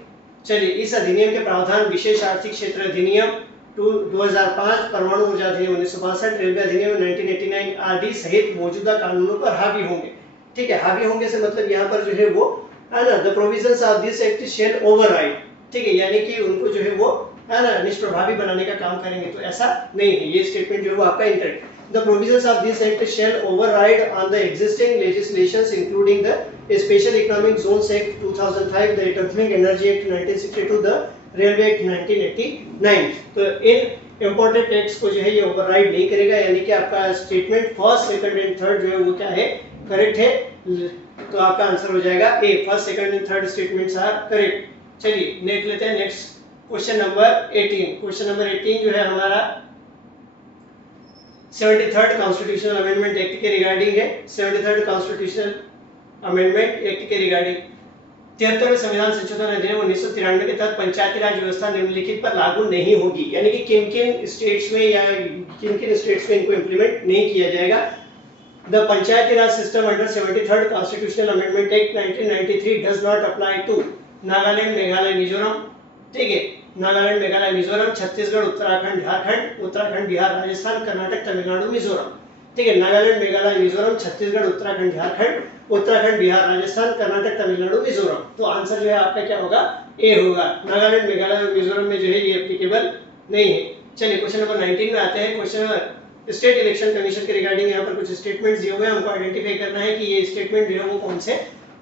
चलिए इस अधिनियम के प्रावधान विशेष आर्थिक क्षेत्र अधिनियम 2005, परमाणु ऊर्जा अधिनियम 1962, रेलवे अधिनियम 1989 आदि सहित मौजूदा कानूनों पर हावी होंगे। ठीक है, हावी होंगे से मतलब यहाँ पर जो है वो है ना, the provisions of this act shell override, ठीक है, यानी कि उनको जो है वो है ना निष्प्रभावी बनाने का काम करेंगे, तो ऐसा नहीं है, ये स्टेटमेंट जो है वो आपका incorrect. The provisions of this act shall override on the existing legislations including the Special Economic Zones Act 2005, the Atomic Energy Act 1962, the Railway Act 1989। तो इन इम्पोर्टेंट एक्ट्स को जो है ये ओवरराइड नहीं करेगा, यानी कि आपका statement first, second and third जो है वो क्या है, करेक्ट है। तो आपका आंसर हो जाएगा A, first, second and third statements are correct. चलिए नेक्स्ट लेते हैं, next question number 18। Question number 18 जो है हमारा 73rd कॉन्स्टिट्यूशनल अमेंडमेंट एक्ट के रिगार्डिंग है। 73rd कॉन्स्टिट्यूशनल अमेंडमेंट एक्ट के रिगार्डिंग 73वें संविधान संशोधन अधिनियम 1993 के तहत पंचायती राज व्यवस्था निम्नलिखित पर लागू नहीं होगी, यानी कि किन-किन स्टेट्स में या किन-किन स्टेट्स में इनको इंप्लीमेंट नहीं किया जाएगा। The Panchayati Raj system under 73rd constitutional amendment act 1993 does not apply to Nagaland, Meghalaya, Mizoram, ठीक है, नागालैंड, मेघालय, मिजोरम, छत्तीसगढ़, उत्तराखंड, झारखंड, उत्तराखंड, बिहार, राजस्थान, कर्नाटक, तमिलनाडु, मिजोरम, ठीक है, नागालैंड, मेघालय, मिजोरम, छत्तीसगढ़, उत्तराखंड, झारखंड, उत्तराखंड, बिहार, राजस्थान, कर्नाटक, तमिलनाडु, मिजोरम। तो आंसर जो है आपका क्या होगा, ए होगा। नागालैंड, मेघालय और मिजोरम में जो है ये एप्लीकेबल नहीं है। चलिए क्वेश्चन नंबर 19 में आते हैं। क्वेश्चन स्टेट इलेक्शन कमीशन के रिगार्डिंग यहाँ पर कुछ स्टेटमेंट्स दिए हुए हैं, हमको आइडेंटिफाई करना है कि ये स्टेटमेंट जो है वो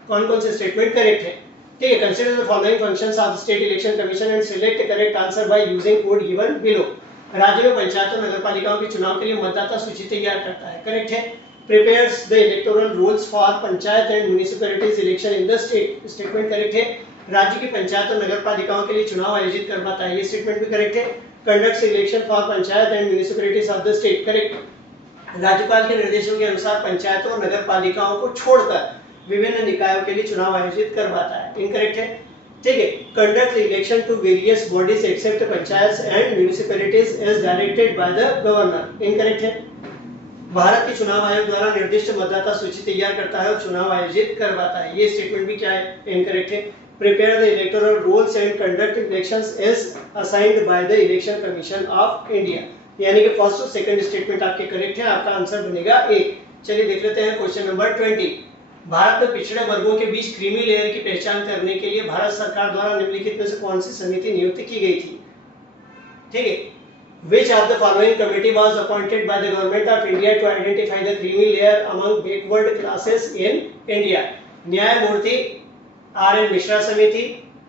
कौन-कौन से स्टेटमेंट करेक्ट है। ठीक है, consider the following functions of state election commission and select correct answer by using code given below. राज्य में पंचायत और नगरपालिकाओं के चुनाव के लिए मतदाता सूची तैयार करता है, करेक्ट है। Prepares the electoral rules for panchayat and municipalities election in the state, statement correct है। राज्य की पंचायत और नगरपालिकाओं के लिए चुनाव आयोजित करवाता है, ये स्टेटमेंट भी करेक्ट है। Conducts election for panchayat and municipalities of the state, correct. राज्यपाल के निर्देशों के अनुसार पंचायतों और नगरपालिकाओं को छोड़कर विभिन्न निकायों के लिए चुनाव आयोजित करवाता है, इनकरेक्ट है। ठीक है, conduct election to various bodies except panchayat and municipalities as directed by the governor, incorrect है। भारत के चुनाव आयोग द्वारा निर्दिष्ट मतदाता सूची तैयार करता है और चुनाव आयोजित करवाता है, ये स्टेटमेंट भी क्या है, इनकरेक्ट है। Prepare the electoral rolls and conduct elections as assigned by the election commission of India, यानी कि फर्स्ट और सेकंड स्टेटमेंट आपके करेक्ट है, आपका आंसर बनेगा ए। चलिए देख लेते हैं क्वेश्चन नंबर 20। भारत में पिछड़े वर्गों के बीच क्रीमी लेयर की पहचान करने के लिए भारत सरकार द्वारा निम्नलिखित में से कौन सी समिति नियुक्त की गई थी। ठीक है, Which of the following committee was appointed by the government of India to identify the creamy layer among backward classes in India? न्यायमूर्ति आर.एन. मिश्रा समिति,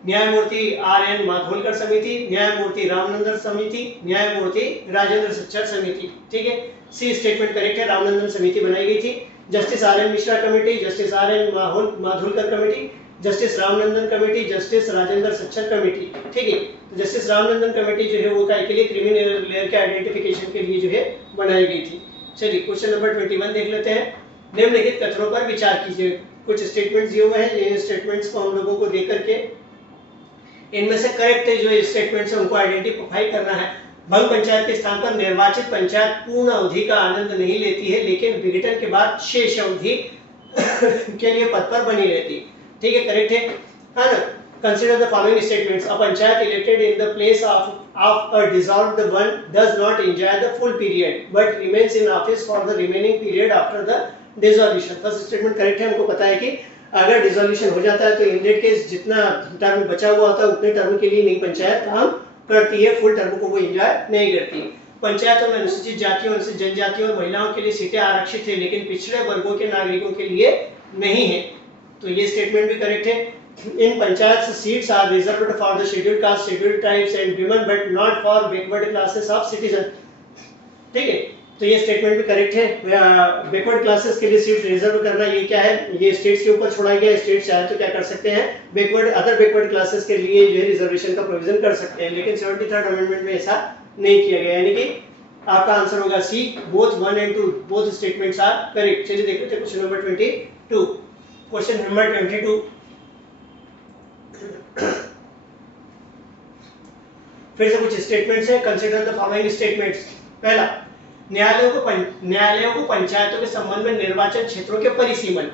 न्यायमूर्ति आर.एन. माधोलकर समिति, न्यायमूर्ति रामनंदन समिति, न्यायमूर्ति राजेंद्र सच्चर समिति, ठीक है। सी स्टेटमेंट करेक्ट है, रामनंदन समिति बनाई गई थी। Justice R N. Mishra committee, justice R N. Madholkar committee, justice Ramanandan committee, justice Rajendra Sachar committee, ठीक है। तो जस्टिस रामनंदन कमेटी जो है वो काय के लिए, क्रिमिनल लेयर के आइडेंटिफिकेशन के लिए जो है बनाई गई थी। चलिए क्वेश्चन नंबर 21 देख लेते हैं। निम्नलिखित कथनों पर विचार कीजिए। कुछ स्टेटमेंट्स दिए हुए हैं, इन स्टेटमेंट्स को हम लोगों को देख करके इनमें से करेक्ट जो स्टेटमेंट्स है उनको आइडेंटिफाई करना है। भंग पंचायत के स्थान पर निर्वाचित पंचायत पूर्ण अवधि का आनंद नहीं लेती है, लेकिन विघटन के बाद शेष अवधि के लिए पद पर बनी रहती है, ठीक है, करेक्ट है ना। Consider the following statements. A panchayat elected in the place of a dissolved one does not enjoy the full period but remains in office for the remaining period after the dissolution. First statement correct है, हमको पता है कि अगर dissolution हो जाता है तो इन दैट केस जितना टर्म बचा हुआ होता है उतने टर्म के लिए नहीं पंचायत काम करती है, फुल टर्म को वो एंजॉय नहीं करती। पंचायतों में अनुसूचित जातियों, अनुसूचित जनजातियों और महिलाओं के लिए सीटें आरक्षित है, लेकिन पिछड़े वर्गों के नागरिकों के लिए नहीं है, तो ये स्टेटमेंट भी करेक्ट है। In panchayats, seats are reserved for the scheduled caste, scheduled tribes and women, but not for backward classes of citizens. ठीक है, तो ये स्टेटमेंट भी करेक्ट है। बैकवर्ड क्लासेस के लिए सीट रिजर्व करना ये क्या है, ये स्टेट्स के ऊपर छोड़ा गया है। स्टेट चाहे तो क्या कर सकते हैं, अदर बैकवर्ड क्लासेस के लिए जो है रिजर्वेशन का प्रोविजन कर सकते हैं, लेकिन 73rd अमेंडमेंट में ऐसा नहीं किया गया, यानी कि आपका आंसर होगा C. Both 1 and 2 both statements are correct. चलिए देखते हैं क्वेश्चन नंबर 22। क्वेश्चन नंबर 22 फिर से कुछ स्टेटमेंट्स है। Consider the following statements. पहला, न्यायालयों को पंचायतों के संबंध में निर्वाचन क्षेत्रों के परिसीमन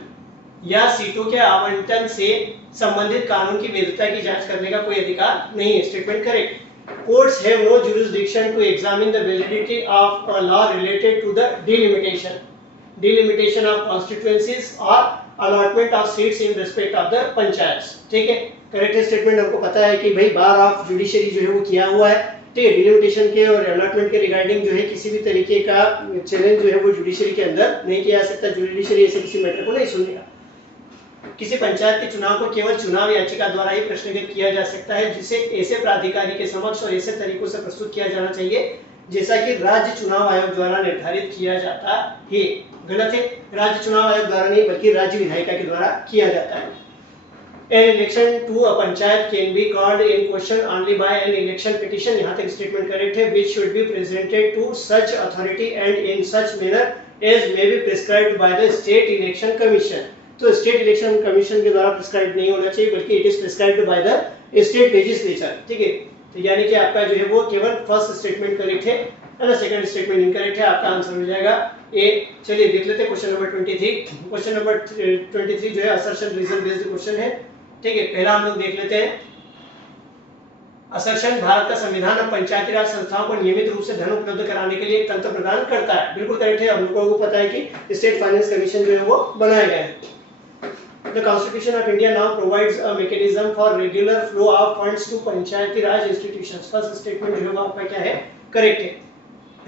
या सीटों के आवंटन से संबंधित कानून की वैधता की जांच करने का कोई अधिकार नहीं है, statement correct. courts have no jurisdiction to examine the validity of a law related to the delimitation of constituencies or allotment of seats in respect of the panchayats। ठीक है, करेक्ट स्टेटमेंट हमको पता है कि भाई बार ऑफ जुडिशरी जो है वो किया हुआ है, ठीक है, डिलिमिटेशन के और अलॉटमेंट के रिगार्डिंग जो है किसी भी तरीके का चैलेंज जो है वो जुडिशरी के अंदर नहीं किया जा सकता, जुडिशरी ऐसे किसी मैटर को नहीं सुनेगा। किसी पंचायत के चुनाव को केवल चुनाव याचिका द्वारा ही प्रश्नगत किया जा सकता है, जिसे ऐसे प्राधिकारी के समक्ष और ऐसे तरीकों से प्रस्तुत किया जाना चाहिए जैसा कि राज्य चुनाव आयोग द्वारा निर्धारित किया जाता है। गलत है, राज्य चुनाव आयोग द्वारा नहीं बल्कि राज्य विधायिका के द्वारा किया जाता है। An election to a panchayat can be called in question only by an election petition, यहाँ तक स्टेटमेंट करेक्ट है, which should be presented to such authority and in such manner as may be prescribed by the state election commission। तो state election commission के द्वारा prescribe नहीं होना चाहिए बल्कि it is prescribed by the state legislature. ठीक है, तो यानी कि आपका जो है वो केवल फर्स्ट स्टेटमेंट करेक्ट है ना, सेकंड स्टेटमेंट इनकरेक्ट है, आपका आंसर हो जाएगा ए। चलिए देख लेते हैं क्वेश्चन नंबर 23। क्वेश्चन नंबर 23 जो है असर्शन रीजन बेस्ड क्वेश्चन है। ठीक है, पहला हम लोग देख लेते हैं असर्शन भारत का संविधान अब पंचायती राज संस्थाओं को नियमित रूप से धन उपलब्ध कराने के लिए एक तंत्र प्रदान करता है। बिल्कुल करेक्ट है, हम लोगों को पता है कि स्टेट फाइनेंस कमीशन जो है वो बनाया गया है। The Constitution of India now provides a mechanism for regular flow of funds to Panchayati Raj institutions। First statement जो है वो आपका क्या है, करेक्ट है।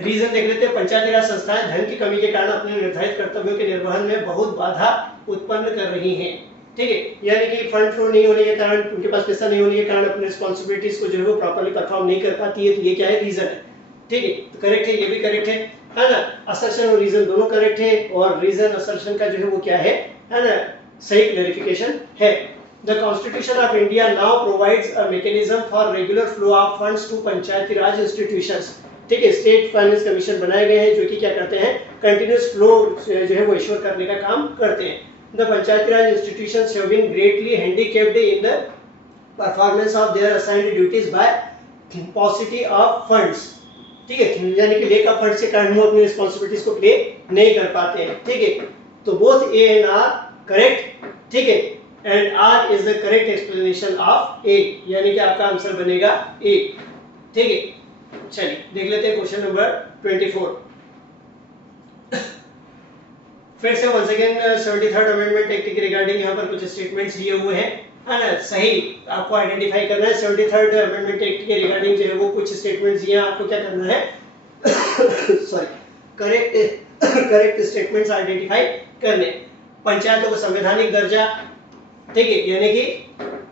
रीजन देख लेते हैं, पंचायती राज संस्थाएं धन की कमी के कारण अपने निर्धारित कर्तव्यों के निर्वहन में बहुत बाधा उत्पन्न कर रही हैं। ठीक है, यानी कि फंड फ्लो नहीं होने के कारण, उनके पास पैसा नहीं होने के कारण अपने रिस्पांसिबिलिटीज को जो है वो प्रॉपर्ली परफॉर्म नहीं कर पाती है। तो ये क्या है, रीजन है। ठीक है, तो करेक्ट है, ये भी करेक्ट है ना। असर्शन और रीजन दोनों करेक्ट है और रीजन असर्शन का जो है वो क्या है ना, सही क्लैरिफिकेशन है। The Constitution of India now provides a mechanism for regular flow of funds to Panchayati Raj institutions। ठीक है, स्टेट फाइनेंस कमीशन बनाए गए हैं जो कि क्या करते हैं, कंटिन्यूअस फ्लो जो है वो इंश्योर करने का काम करते हैं। The Panchayati Raj institutions have been greatly handicapped in the performance of their assigned duties by paucity of funds। ठीक है, यानी कि लेक ऑफ फंड्स के कारण वो अपनी रिस्पांसिबिलिटीज को प्ले नहीं कर पाते हैं। ठीक है, तो both A and R correct. ठीक है, and R is the correct explanation of A, यानी कि आपका आंसर बनेगा ए। ठीक है, चलिए देख लेते हैं क्वेश्चन नंबर 24। फिर से once again 73rd amendment act के रिगार्डिंग यहाँ पर कुछ स्टेटमेंट्स दिए हुए हैं, है ना। सही आपको आइडेंटिफाई करना है। 73rd अमेंडमेंट एक्ट के रिगार्डिंग जो है वो कुछ स्टेटमेंट्स दिए हैं, आपको क्या करना है सॉरी करेक्ट स्टेटमेंट्स आइडेंटिफाई करने। पंचायतों को संवैधानिक दर्जा, ठीक है, यानी कि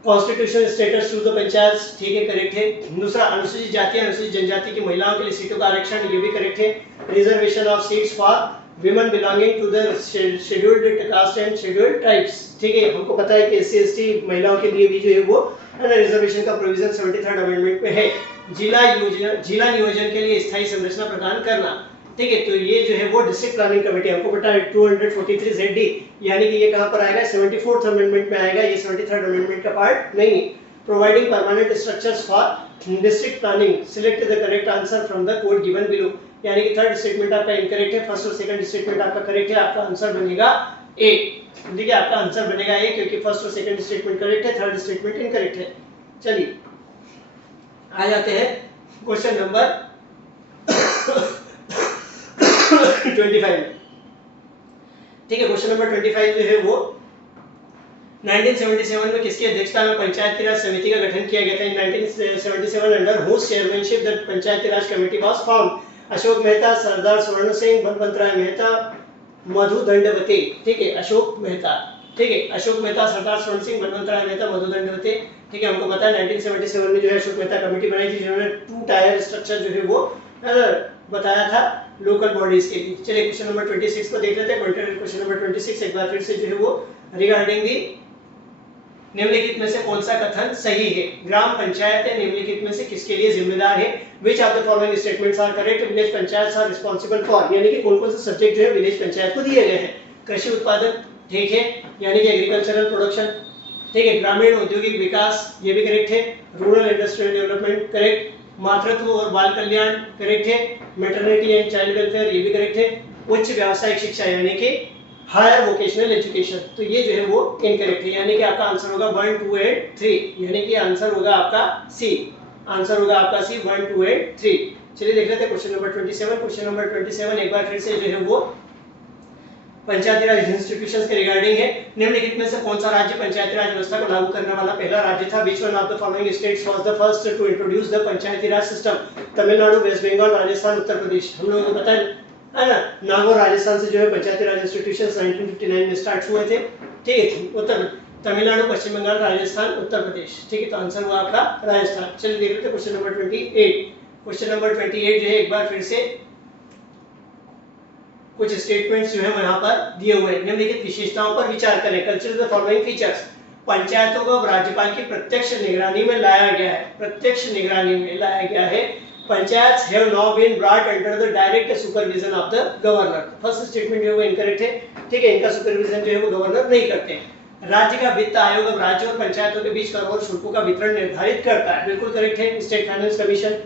constitutional status to the panchayat, ठीक है, करेक्ट है। दूसरा, अनुसूचित जाति अनुसूचित जनजाति की महिलाओं के लिए सीटों का आरक्षण, ये भी करेक्ट है। Reservation of seats for women belonging to the scheduled caste and scheduled tribes। ठीक है, हमको पता है कि SC/ST महिलाओं के लिए भी जो है वो रिजर्वेशन का प्रोविजन 73rd अमेंडमेंट में है। जिला नियोजन के लिए स्थायी संरचना प्रदान करना, ठीक है, तो ये जो है वो डिस्ट्रिक्ट प्लानिंग कमेटी, हमको पता है 243 ZD, यानी कि ये कहां पर आएगा, 74th अमेंडमेंट में आएगा, ये 73rd अमेंडमेंट का पार्ट नहीं है। Providing permanent structures for district planning, select the correct answer from the code given below, यानी कि थर्ड स्टेटमेंट आपका इनकरेक्ट है, फर्स्ट और सेकंड स्टेटमेंट आपका करेक्ट है, आपका आंसर बनेगा ए। देखिए आपका आंसर बनेगा ए क्योंकि फर्स्ट और सेकंड स्टेटमेंट करेक्ट है, थर्ड स्टेटमेंट इनकरेक्ट है। चलिए आ जाते हैं क्वेश्चन नंबर 25। ठीक है, क्वेश्चन नंबर 25 जो है वो 1977 में किसकी अध्यक्षता में पंचायती राज समिति का गठन किया गया था। In 1977 under whose chairmanship the Panchayati Raj committee was found. Ashok Mehta, Sardar Swaran Singh, Balwant राय मेहता, मधु दंडवते। ठीक है, अशोक मेहता, ठीक है, अशोक मेहता, सरदार स्वर्ण सिंह, बलवंत राय मेहता, मधु दंडवते। ठीक है, हमको पता है 1977 में जो है अशोक मेहता कमेटी बनाई थी जिन्होंने 2 टायर स्ट्रक्चर जो है वो बताया था लोकल बॉडीज के लिए। चलिए क्वेश्चन नंबर 26 को देख लेते हैं। क्वेश्चन नंबर 26 एक बार फिर से जो है वो रिगार्डिंग दी निम्नलिखित में से कौन सा कथन सही है। ग्राम पंचायतें निम्नलिखित में से किसके लिए जिम्मेदार है। Which of the following statements are correct. Village panchayat are responsible for, यानी कि कौन कौन से सब्जेक्ट जो है विलेज पंचायत को दिए गए हैं। कृषि उत्पादन, ठीक है, यानी कि एग्रीकल्चरल प्रोडक्शन, ठीक है। ग्रामीण औद्योगिक विकास, ये भी करेक्ट है। Rural industrial development, correct. मातृत्व और बाल कल्याण, करेक्ट है। मैटरनिटी एंड चाइल्ड वेलफेयर, ये भी करेक्ट है। उच्च व्यावसायिक शिक्षा यानी कि हायर वोकेशनल एजुकेशन, तो ये जो है वो इनकरेक्ट है, यानी कि आपका आंसर होगा 1, 2 एंड 3, यानी कि आंसर होगा आपका सी। आंसर होगा आपका सी 1, 2 एंड 3। चलिए देख लेते हैं क्वेश्चन नंबर 27। क्वेश्चन नंबर 27 एक बार फिर से जो है वो पंचायती राज इंस्टीट्यूशंस के रिगार्डिंग है। निम्नलिखित में से कौन सा राज्य पंचायती राज व्यवस्था को लागू करने वाला पहला राज्य था? Which one of the following states was the first to introduce the Panchayati Raj system? Tamil Nadu, West Bengal, Rajasthan, Uttar Pradesh. हम लोगों को पता है ना, नागौर राजस्थान से जो है पंचायती राज इंस्टीट्यूशंस 1959 में स्टार्ट हुए थे। ठीक है, उत्तर तमिलनाडु, पश्चिम बंगाल, राजस्थान, उत्तर प्रदेश। ठीक है, तो आंसर हुआ आपका राजस्थान। चलिए देख लेते हैं क्वेश्चन नंबर 28। क्वेश्चन नंबर 28 जो है एक बार फिर से कुछ स्टेटमेंट्स जो है यहाँ पर दिए हुए हैं। निम्नलिखित विशेषताओं पर विचार करें। Consider the following features. पंचायतों को राज्यपाल की प्रत्यक्ष निगरानी में लाया गया है। प्रत्यक्ष निगरानी में लाया गया है। Panchayat have now been brought under the direct supervision of the governor. First statement जो है वो इनकरेक्ट है। ठीक है, इनका सुपरविजन जो है वो गवर्नर नहीं करते हैं। राज्य का वित्त आयोग अब राज्य और पंचायतों के बीच कर और शुल्कों का वितरण निर्धारित करता है। बिल्कुल करेक्ट है। State finance commission,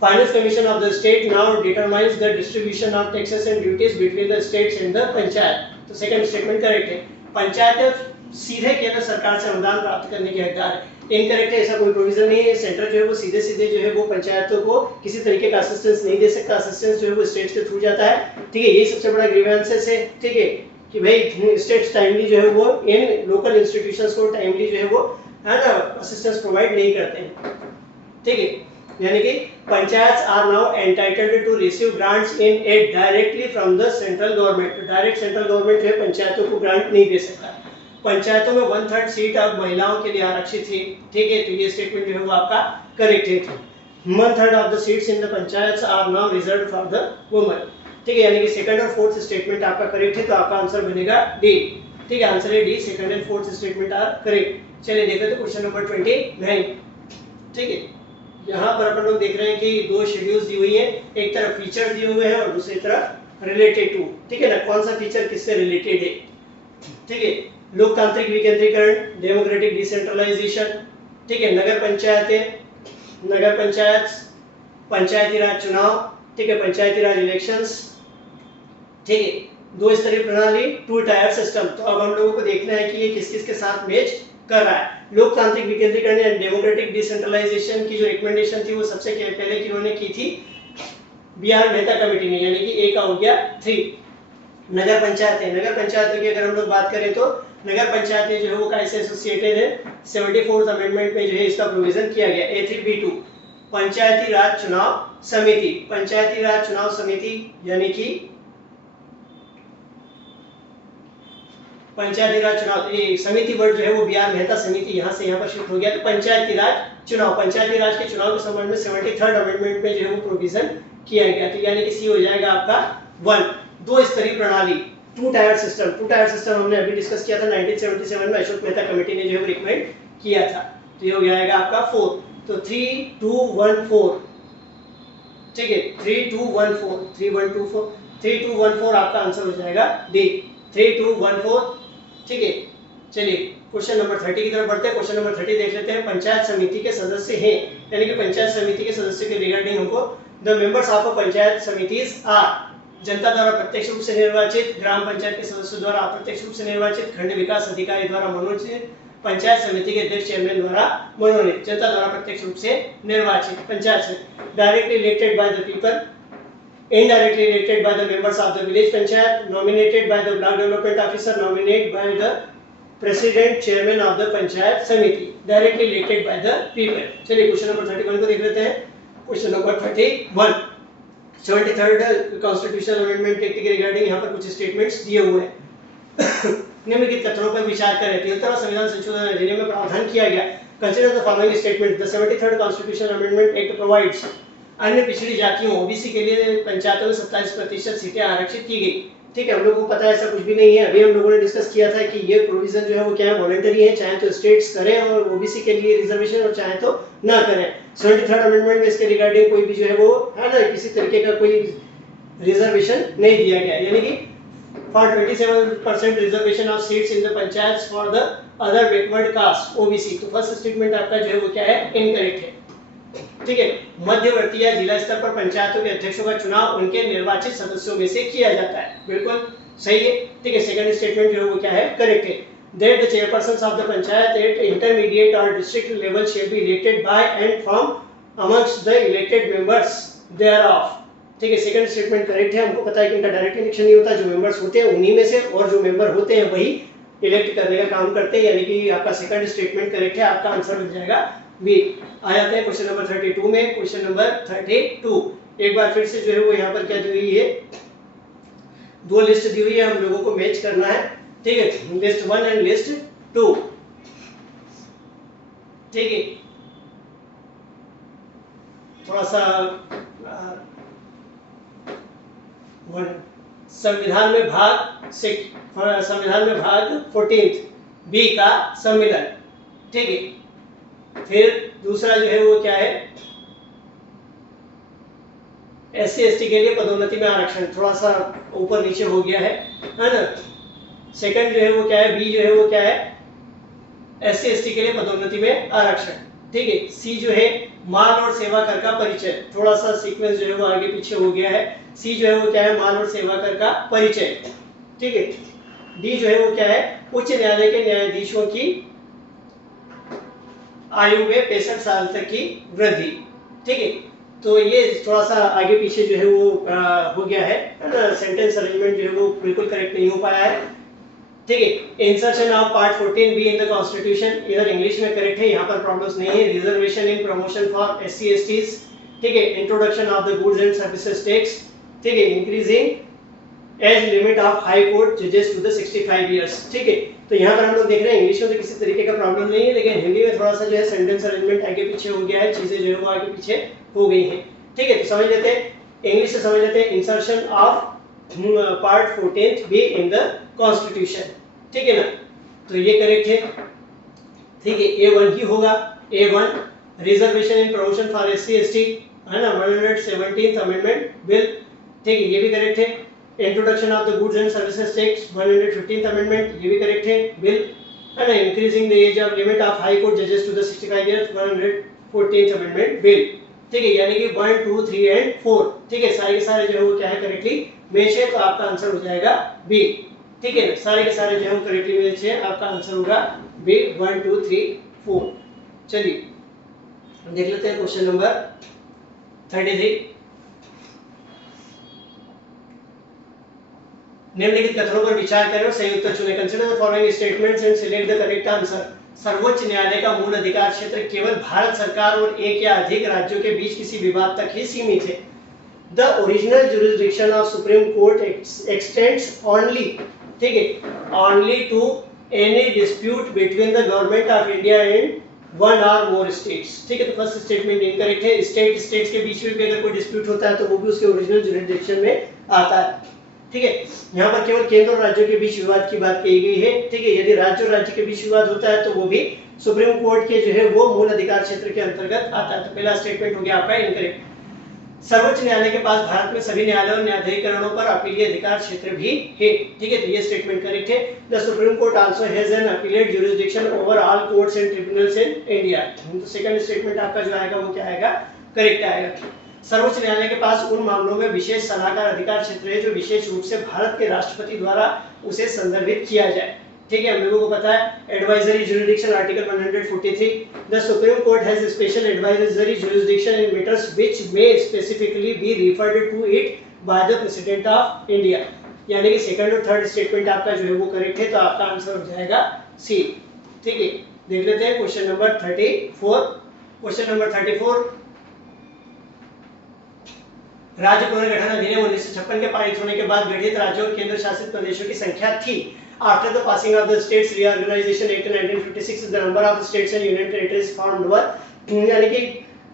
Finance Commission of the state now determines the distribution of taxes and duties between the states and the panchayat. तो सेकंड स्टेटमेंट करेक्ट है। पंचायत सीधे केंद्र सरकार से अनुदान प्राप्त करने के हकदार है। इनकरेक्ट है, ऐसा कोई प्रोविजन नहीं है। सेंटर जो है वो सीधे सीधे जो है वो पंचायतों को किसी तरीके का असिस्टेंस नहीं दे सकता। असिस्टेंस जो है वो स्टेट्स के थ्रू जाता है। ठीक है, यही सबसे बड़ा ग्रीवेंसेस है। ठीक है, कि भाई स्टेट्स टाइमली जो है वो इन लोकल इंस्टीट्यूशंस को टाइमली जो है वो है ना असिस्टेंस प्रोवाइड नहीं करते हैं। ठीक है, यानी कि panchayat are now entitled to receive grants in aid directly from the central government. Direct central government जो है पंचायतों को ग्रांट नहीं दे सकता। पंचायतों में 1/3 सीट अब महिलाओं के लिए आरक्षित है। ठीक है, तो ये स्टेटमेंट जो है वो आपका करेक्ट है। 1/3 of the seats in the panchayat are now reserved for the women. ठीक है, यानी कि सेकंड और फोर्थ स्टेटमेंट आपका करेक्ट है, तो आपका आंसर बनेगा डी। ठीक है, आंसर है D. Second and fourth statement are correct. चलिए देखते हैं क्वेश्चन नंबर 29। ठीक है, यहाँ पर अपन लोग देख रहे हैं कि दो शेड्यूल्स दी हुई है। एक तरफ फीचर दिए हुए हैं और दूसरी तरफ रिलेटेड टू। ठीक है ना, कौन सा फीचर किससे रिलेटेड है? ठीक है, लोकतांत्रिक विकेंद्रीकरण, डेमोक्रेटिक डिसेंट्रलाइजेशन। ठीक है, नगर पंचायतें, नगर पंचायत, पंचायती राज चुनाव। ठीक है, पंचायती राज इलेक्शंस। ठीक है, दो स्तरीय प्रणाली, 2 टायर सिस्टम। तो अब हम लोगों को देखना है कि ये किस किस के साथ मैच कर रहा है। लोकतांत्रिक विकेंद्रीकरण या डेमोक्रेटिक डिसेंट्रलाइजेशन की जो रिकमेंडेशन थी वो सबसे पहले किन्होंने की थी? बीआर मेहता कमेटी ने, यानी कि ए का हो गया 3। नगर पंचायतें, नगर पंचायतों की अगर हम लोग बात करें तो नगर पंचायतें जो है वो कैसे एसोसिएटेड है? 74th अमेंडमेंट में जो है इसका प्रोविजन किया गया। A3B2 पंचायती राज चुनाव समिति। पंचायती राज चुनाव समिति यानी कि पंचायती राज चुनाव समिति वर्ड जो है वो बीआर मेहता समिति यहाँ से यहाँ पर शिफ्ट हो गया। तो पंचायती राज चुनाव, पंचायती राज के चुनाव के संबंध में 73rd अमेंडमेंट में जो है वो प्रोविजन किया गया। तो यानी कि सी हो जाएगा आपका 1। दो स्तरीय प्रणाली, 2 टायर सिस्टम। 2 टायर सिस्टम हमने अभी डिस्कस किया था 1977 में, अशोक मेहता कमेटी ने जो है रिकमेंड किया था। तो ये हो जाएगा आपका 4। तो 3, 2, 1, 4। ठीक है, 3, 2, 1, 4, 3, 1, 2, 4, 3, 2, 1, 4 आपका आंसर हो जाएगा डी। 3, 2, 1, 4। ठीक है, चलिए क्वेश्चन नंबर 30 की तरफ बढ़ते हैं। क्वेश्चन नंबर 30 देख लेते हैं। पंचायत समिति के सदस्य हैं, यानी कि पंचायत समिति के सदस्य के रिगार्डिंग हमको the members of a panchayat समितिज आर जनता द्वारा प्रत्यक्ष रूप से निर्वाचित, ग्राम पंचायत के सदस्यों द्वारा अप्रत्यक्ष रूप से निर्वाचित, खंड विकास अधिकारी द्वारा मनोनीत, पंचायत समिति के अध्यक्ष चेयरमैन द्वारा मनोनीत। जनता द्वारा प्रत्यक्ष रूप से निर्वाचित। पंचायत समिति directly elected by the people, indirectly elected by the members of the village panchayat, nominated by the block development officer, nominated by the president chairman of the panchayat samiti, directly elected by the people। चलिए question number 31 को देख लेते हैं। Question number 31 73rd constitutional amendment act के regarding यहाँ पर कुछ statements दिए हुए हैं। निम्नलिखित कथनों पर विचार करें। 73वां संविधान संशोधन अधिनियम में प्रावधान किया गया। Consider the following statement. The 73rd constitutional amendment act provides अन्य पिछड़ी जातियों ओबीसी के लिए पंचायतों में 27% सीटें आरक्षित की गई। ठीक है, हम लोगों को पता है ऐसा कुछ भी नहीं है। अभी हम लोगों ने डिस्कस किया था कि ये प्रोविजन जो है वो क्या है, वॉलंटरी है। चाहे तो स्टेट्स करें और ओबीसी के लिए रिजर्वेशन, और चाहे तो ना करें। 73rd अमेंडमेंट में इसके रिगार्डिंग कोई भी जो है वो है ना किसी तरीके का कोई रिजर्वेशन नहीं दिया गया, यानी कि for 27% reservation of seats in the panchayat for the other backward caste OBC. तो फर्स्ट स्टेटमेंट आपका जो है वो क्या है, इनकरेक्ट है। ठीक है, मध्यवर्ती या जिला स्तर पर पंचायतों के अध्यक्षों का चुनाव उनके निर्वाचित सदस्यों में से किया जाता है। बिल्कुल सही है। ठीक है, सेकंड स्टेटमेंट जो है वो क्या है, करेक्ट है। That the chairpersons of the panchayat at intermediate और district level shall be elected by and from amongst the elected members thereof। ठीक है, सेकंड स्टेटमेंट करेक्ट है। हमको पता है कि इनका डायरेक्ट इलेक्शन नहीं होता, जो मेंबर्स होते हैं उन्हीं में से, और जो मेंबर होते हैं वही इलेक्ट करने का काम करते हैं, यानी कि आपका सेकंड स्टेटमेंट करेक्ट है। आपका आंसर हो जाएगा बी। आ जाते हैं क्वेश्चन नंबर 32 में। क्वेश्चन नंबर 32 एक बार फिर से जो है वो यहाँ पर क्या दी हुई है, दो लिस्ट दी हुई है, हम लोगों को मैच करना है। ठीक है, लिस्ट 1 एंड लिस्ट 2। ठीक है, थोड़ा सा संविधान में भाग 14 बी का सम्मेलन। ठीक है, फिर दूसरा जो है वो क्या है, SC ST के लिए पदोन्नति में आरक्षण, थोड़ा सा ऊपर नीचे हो गया है ना। सेकंड जो है वो क्या है, बी जो है वो क्या है, SC ST के लिए पदोन्नति में आरक्षण। ठीक है, सी जो है माल और सेवा कर का परिचय, थोड़ा सा सीक्वेंस जो है वो आगे पीछे हो गया है। सी जो है वो क्या है, माल और सेवा कर का परिचय। ठीक है, डी जो है वो क्या है, उच्च न्यायालय के न्यायाधीशों की आयु में 65 साल तक की वृद्धि। ठीक है, तो ये थोड़ा सा आगे पीछे जो है वो हो गया है ना, सेंटेंस अरेंजमेंट जो है वो बिल्कुल करेक्ट नहीं हो पाया है। ठीक है, insertion of part 14 be in the constitution, इधर इंग्लिश में करेक्ट है, यहाँ पर प्रॉब्लम्स नहीं है। Reservation in promotion for SC STs। ठीक है, introduction of the goods and services tax. ठीक है, increasing age limit of high court जजेस टू द 65 इयर्स। ठीक है, तो यहाँ पर हम लोग देख रहे हैं इंग्लिश में तो किसी तरीके का प्रॉब्लम नहीं है, लेकिन हिंदी में थोड़ा सा जो है सेंटेंस अरेंजमेंट आगे पीछे हो गया है, चीजें जो है वो आगे पीछे हो गई हैं। ठीक है, तो समझ लेते हैं, इंग्लिश से समझ लेते हैं। Insertion of part 14 be in the constitution. ठीक है ना, तो ये करेक्ट है। ठीक है, A1 ही होगा। A1 reservation in promotion for SC ST है ना, 117th अमेंडमेंट बिल। ठीक है, ये भी करेक्ट है। Introduction of the goods and services tax 115th amendment, ये भी करेक्ट है बिल है ना। Increasing the age of limit of high court जजेस to the 65 years 114th amendment bill. ठीक है, यानी कि 1 2 3 एंड 4। ठीक है, सारे के सारे जो है वो क्या है, करेक्टली मैच है, तो आपका आंसर हो जाएगा बी। ठीक है ना, सारे के सारे जो है वो करेक्टली मैच है, आपका आंसर होगा बी 1 2 3 4। चलिए देख लेते हैं क्वेश्चन नंबर 33। निम्नलिखित कथनों पर विचार करें और सही उत्तर चुनें। Consider the following statements and select the correct answer. सर्वोच्च न्यायालय का मूल अधिकार क्षेत्र केवल भारत सरकार और एक या अधिक राज्यों के बीच किसी विवाद तक ही सीमित है। The original jurisdiction of supreme court extends only, ठीक है, only to any dispute between the government of India and one और मोर स्टेट्स। ठीक है, तो फर्स्ट स्टेटमेंट इनकरेक्ट है। स्टेट्स के बीच में भी अगर कोई डिस्प्यूट होता है तो वो भी उसके ओरिजिनल जुरिस्डिक्शन में आता है। ठीक है, यहाँ पर केवल केंद्र और राज्यों के बीच विवाद की बात कही गई है। ठीक है, यदि राज्य और राज्य के बीच विवाद होता है तो वो भी सुप्रीम कोर्ट के जो है वो मूल अधिकार क्षेत्र के अंतर्गत आता है। तो पहला स्टेटमेंट हो गया आपका इनकरेक्ट। सर्वोच्च न्यायालय के पास भारत में सभी न्यायालयों और न्यायाधिकरणों पर अपीलीय अधिकार क्षेत्र भी है। ठीक है, तो ये स्टेटमेंट करेक्ट है। The supreme court also has an appellate jurisdiction over all courts and tribunals in India. तो सेकंड स्टेटमेंट आपका जो आएगा वो क्या आएगा, करेक्ट आएगा। सर्वोच्च न्यायालय के पास उन मामलों में विशेष सलाहकार अधिकार क्षेत्र है जो विशेष रूप से भारत के राष्ट्रपति द्वारा उसे संदर्भित किया जाए। ठीक है, हम लोगों को पता है advisory jurisdiction article 143। The supreme court has special advisory jurisdiction in matters which may specifically be referred to it by the president of India. यानी कि सेकंड और थर्ड स्टेटमेंट आपका जो है वो करेक्ट है, तो आपका आंसर हो जाएगा सी। ठीक है, देख लेते हैं क्वेश्चन नंबर 34। क्वेश्चन नंबर 34, राज्य पुनर्गठन अधिनियम 1956 के पारित होने के बाद गठित राज्यों और केंद्र शासित प्रदेशों की संख्या थी। After the passing of the states reorganisation act 1956 the number of states and union territories formed were, यानी कि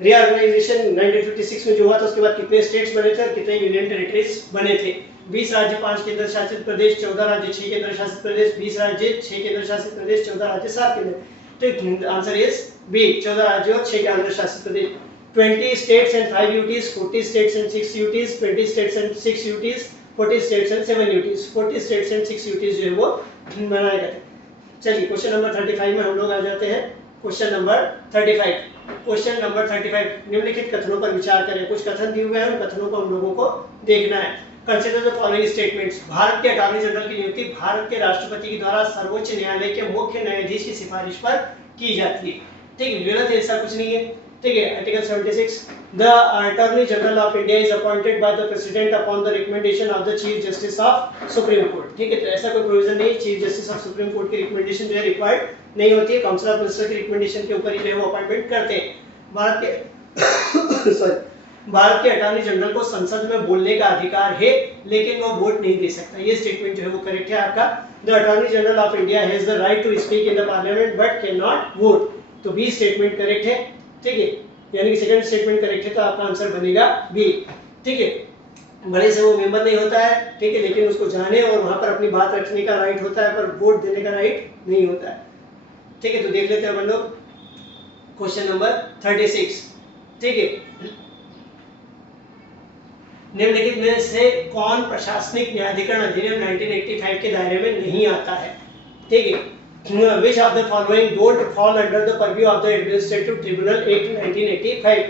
रीऑर्गेनाइजेशन 1956 में जो हुआ था उसके बाद कितने स्टेट्स बने थे और कितने यूनियन टेरिटरीज बने थे। 20 राज्य, 5 केंद्र शासित प्रदेश, 14 राज्य, 6 केंद्र शासित प्रदेश, 20 राज्य, 6 केंद्र शासित प्रदेश, 14 राज्य, 7 केंद्र। तो आंसर इज बी, 14 राज्य और 6 केंद्र शासित प्रदेश। 20 states and 5 UTs, 40 states and 6 UTs, 20 states and 6 UTs, 40 states and 7 UTs, 40 states and 6 UTs जो है वो बनाए गए। चलिए क्वेश्चन नंबर 35 में हम लोग आ जाते हैं। क्वेश्चन नंबर 35, क्वेश्चन नंबर 35, निम्नलिखित कथनों पर विचार करें। कुछ कथन दिए हुए हैं, उन कथनों को हम लोगों को देखना है। Consider the following statements. Bharat के अटॉर्नी जनरल की नियुक्ति भारत के राष्ट्रपति के द्वारा सर्वोच्च न्यायालय के मुख्य न्यायाधीश की सिफारिश पर की जाती है। ठीक है, गलत है, ऐसा कुछ नहीं है। ठीक है। Article 76, the attorney general of India is appointed by the president upon the recommendation of the chief justice of supreme court. ठीक है, तो ऐसा कोई प्रोविजन नहीं, chief justice of supreme court की रिकमेंडेशन जो है रिक्वायर्ड नहीं होती है, काउंसिल ऑफ मिनिस्टर की रिकमेंडेशन के ऊपर ही जो है वो अपॉइंटमेंट करते हैं। भारत के भारत के अटॉर्नी जनरल को संसद में बोलने का अधिकार है, लेकिन वो वोट नहीं दे सकता। ये स्टेटमेंट जो है वो करेक्ट है आपका। The attorney general of India has the right to speak in the parliament but can not vote. तो बी स्टेटमेंट करेक्ट है। ठीक है, यानी कि सेकंड स्टेटमेंट करेक्ट है, तो आपका आंसर बनेगा बी। ठीक है, भले से वो मेंबर नहीं होता है, ठीक है, लेकिन उसको जाने और वहां पर अपनी बात रखने का राइट होता है, पर वोट देने का राइट नहीं होता है। ठीक है, तो देख लेते हैं अपन लोग क्वेश्चन नंबर 36। ठीक है, निम्नलिखित में से कौन प्रशासनिक न्यायाधिकरण अधिनियम 1985 के दायरे में नहीं आता है? ठीक है, which of the following don't fall under the purview of the Administrative Tribunal Act 1985?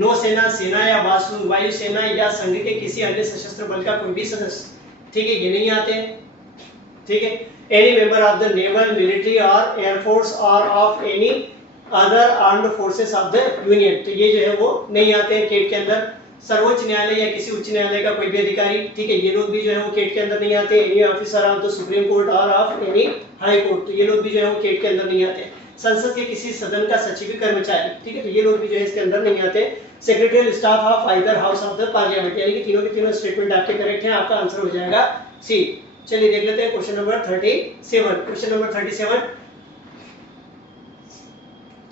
नौसेना, सेना या वायु सेना या संघ के किसी अन्य सशस्त्र बल का कोई भी सदस्य। ठीक है, ये नहीं आते हैं। ठीक है, any member of the naval, military or air force or of any other armed forces of the union, तो ये जो है वो नहीं आते हैं केट के अंदर। सर्वोच्च न्यायालय या किसी उच्च न्यायालय का कोई भी अधिकारी, ठीक है, ये लोग भी जो है वो केट के अंदर नहीं आते। Any officer of the supreme court और ऑफ एनी हाई कोर्ट, तो ये लोग भी जो है वो केट के अंदर नहीं आते। संसद के किसी सदन का सचिव कर्मचारी, ठीक है, तो ये लोग भी जो है इसके अंदर नहीं आते। Secretarial staff of either house of the parliament, यानी कि तीनों के तीनों स्टेटमेंट आपके करेक्ट हैं, आपका आंसर हो जाएगा सी। चलिए देख लेते हैं क्वेश्चन नंबर 37। क्वेश्चन नंबर 37,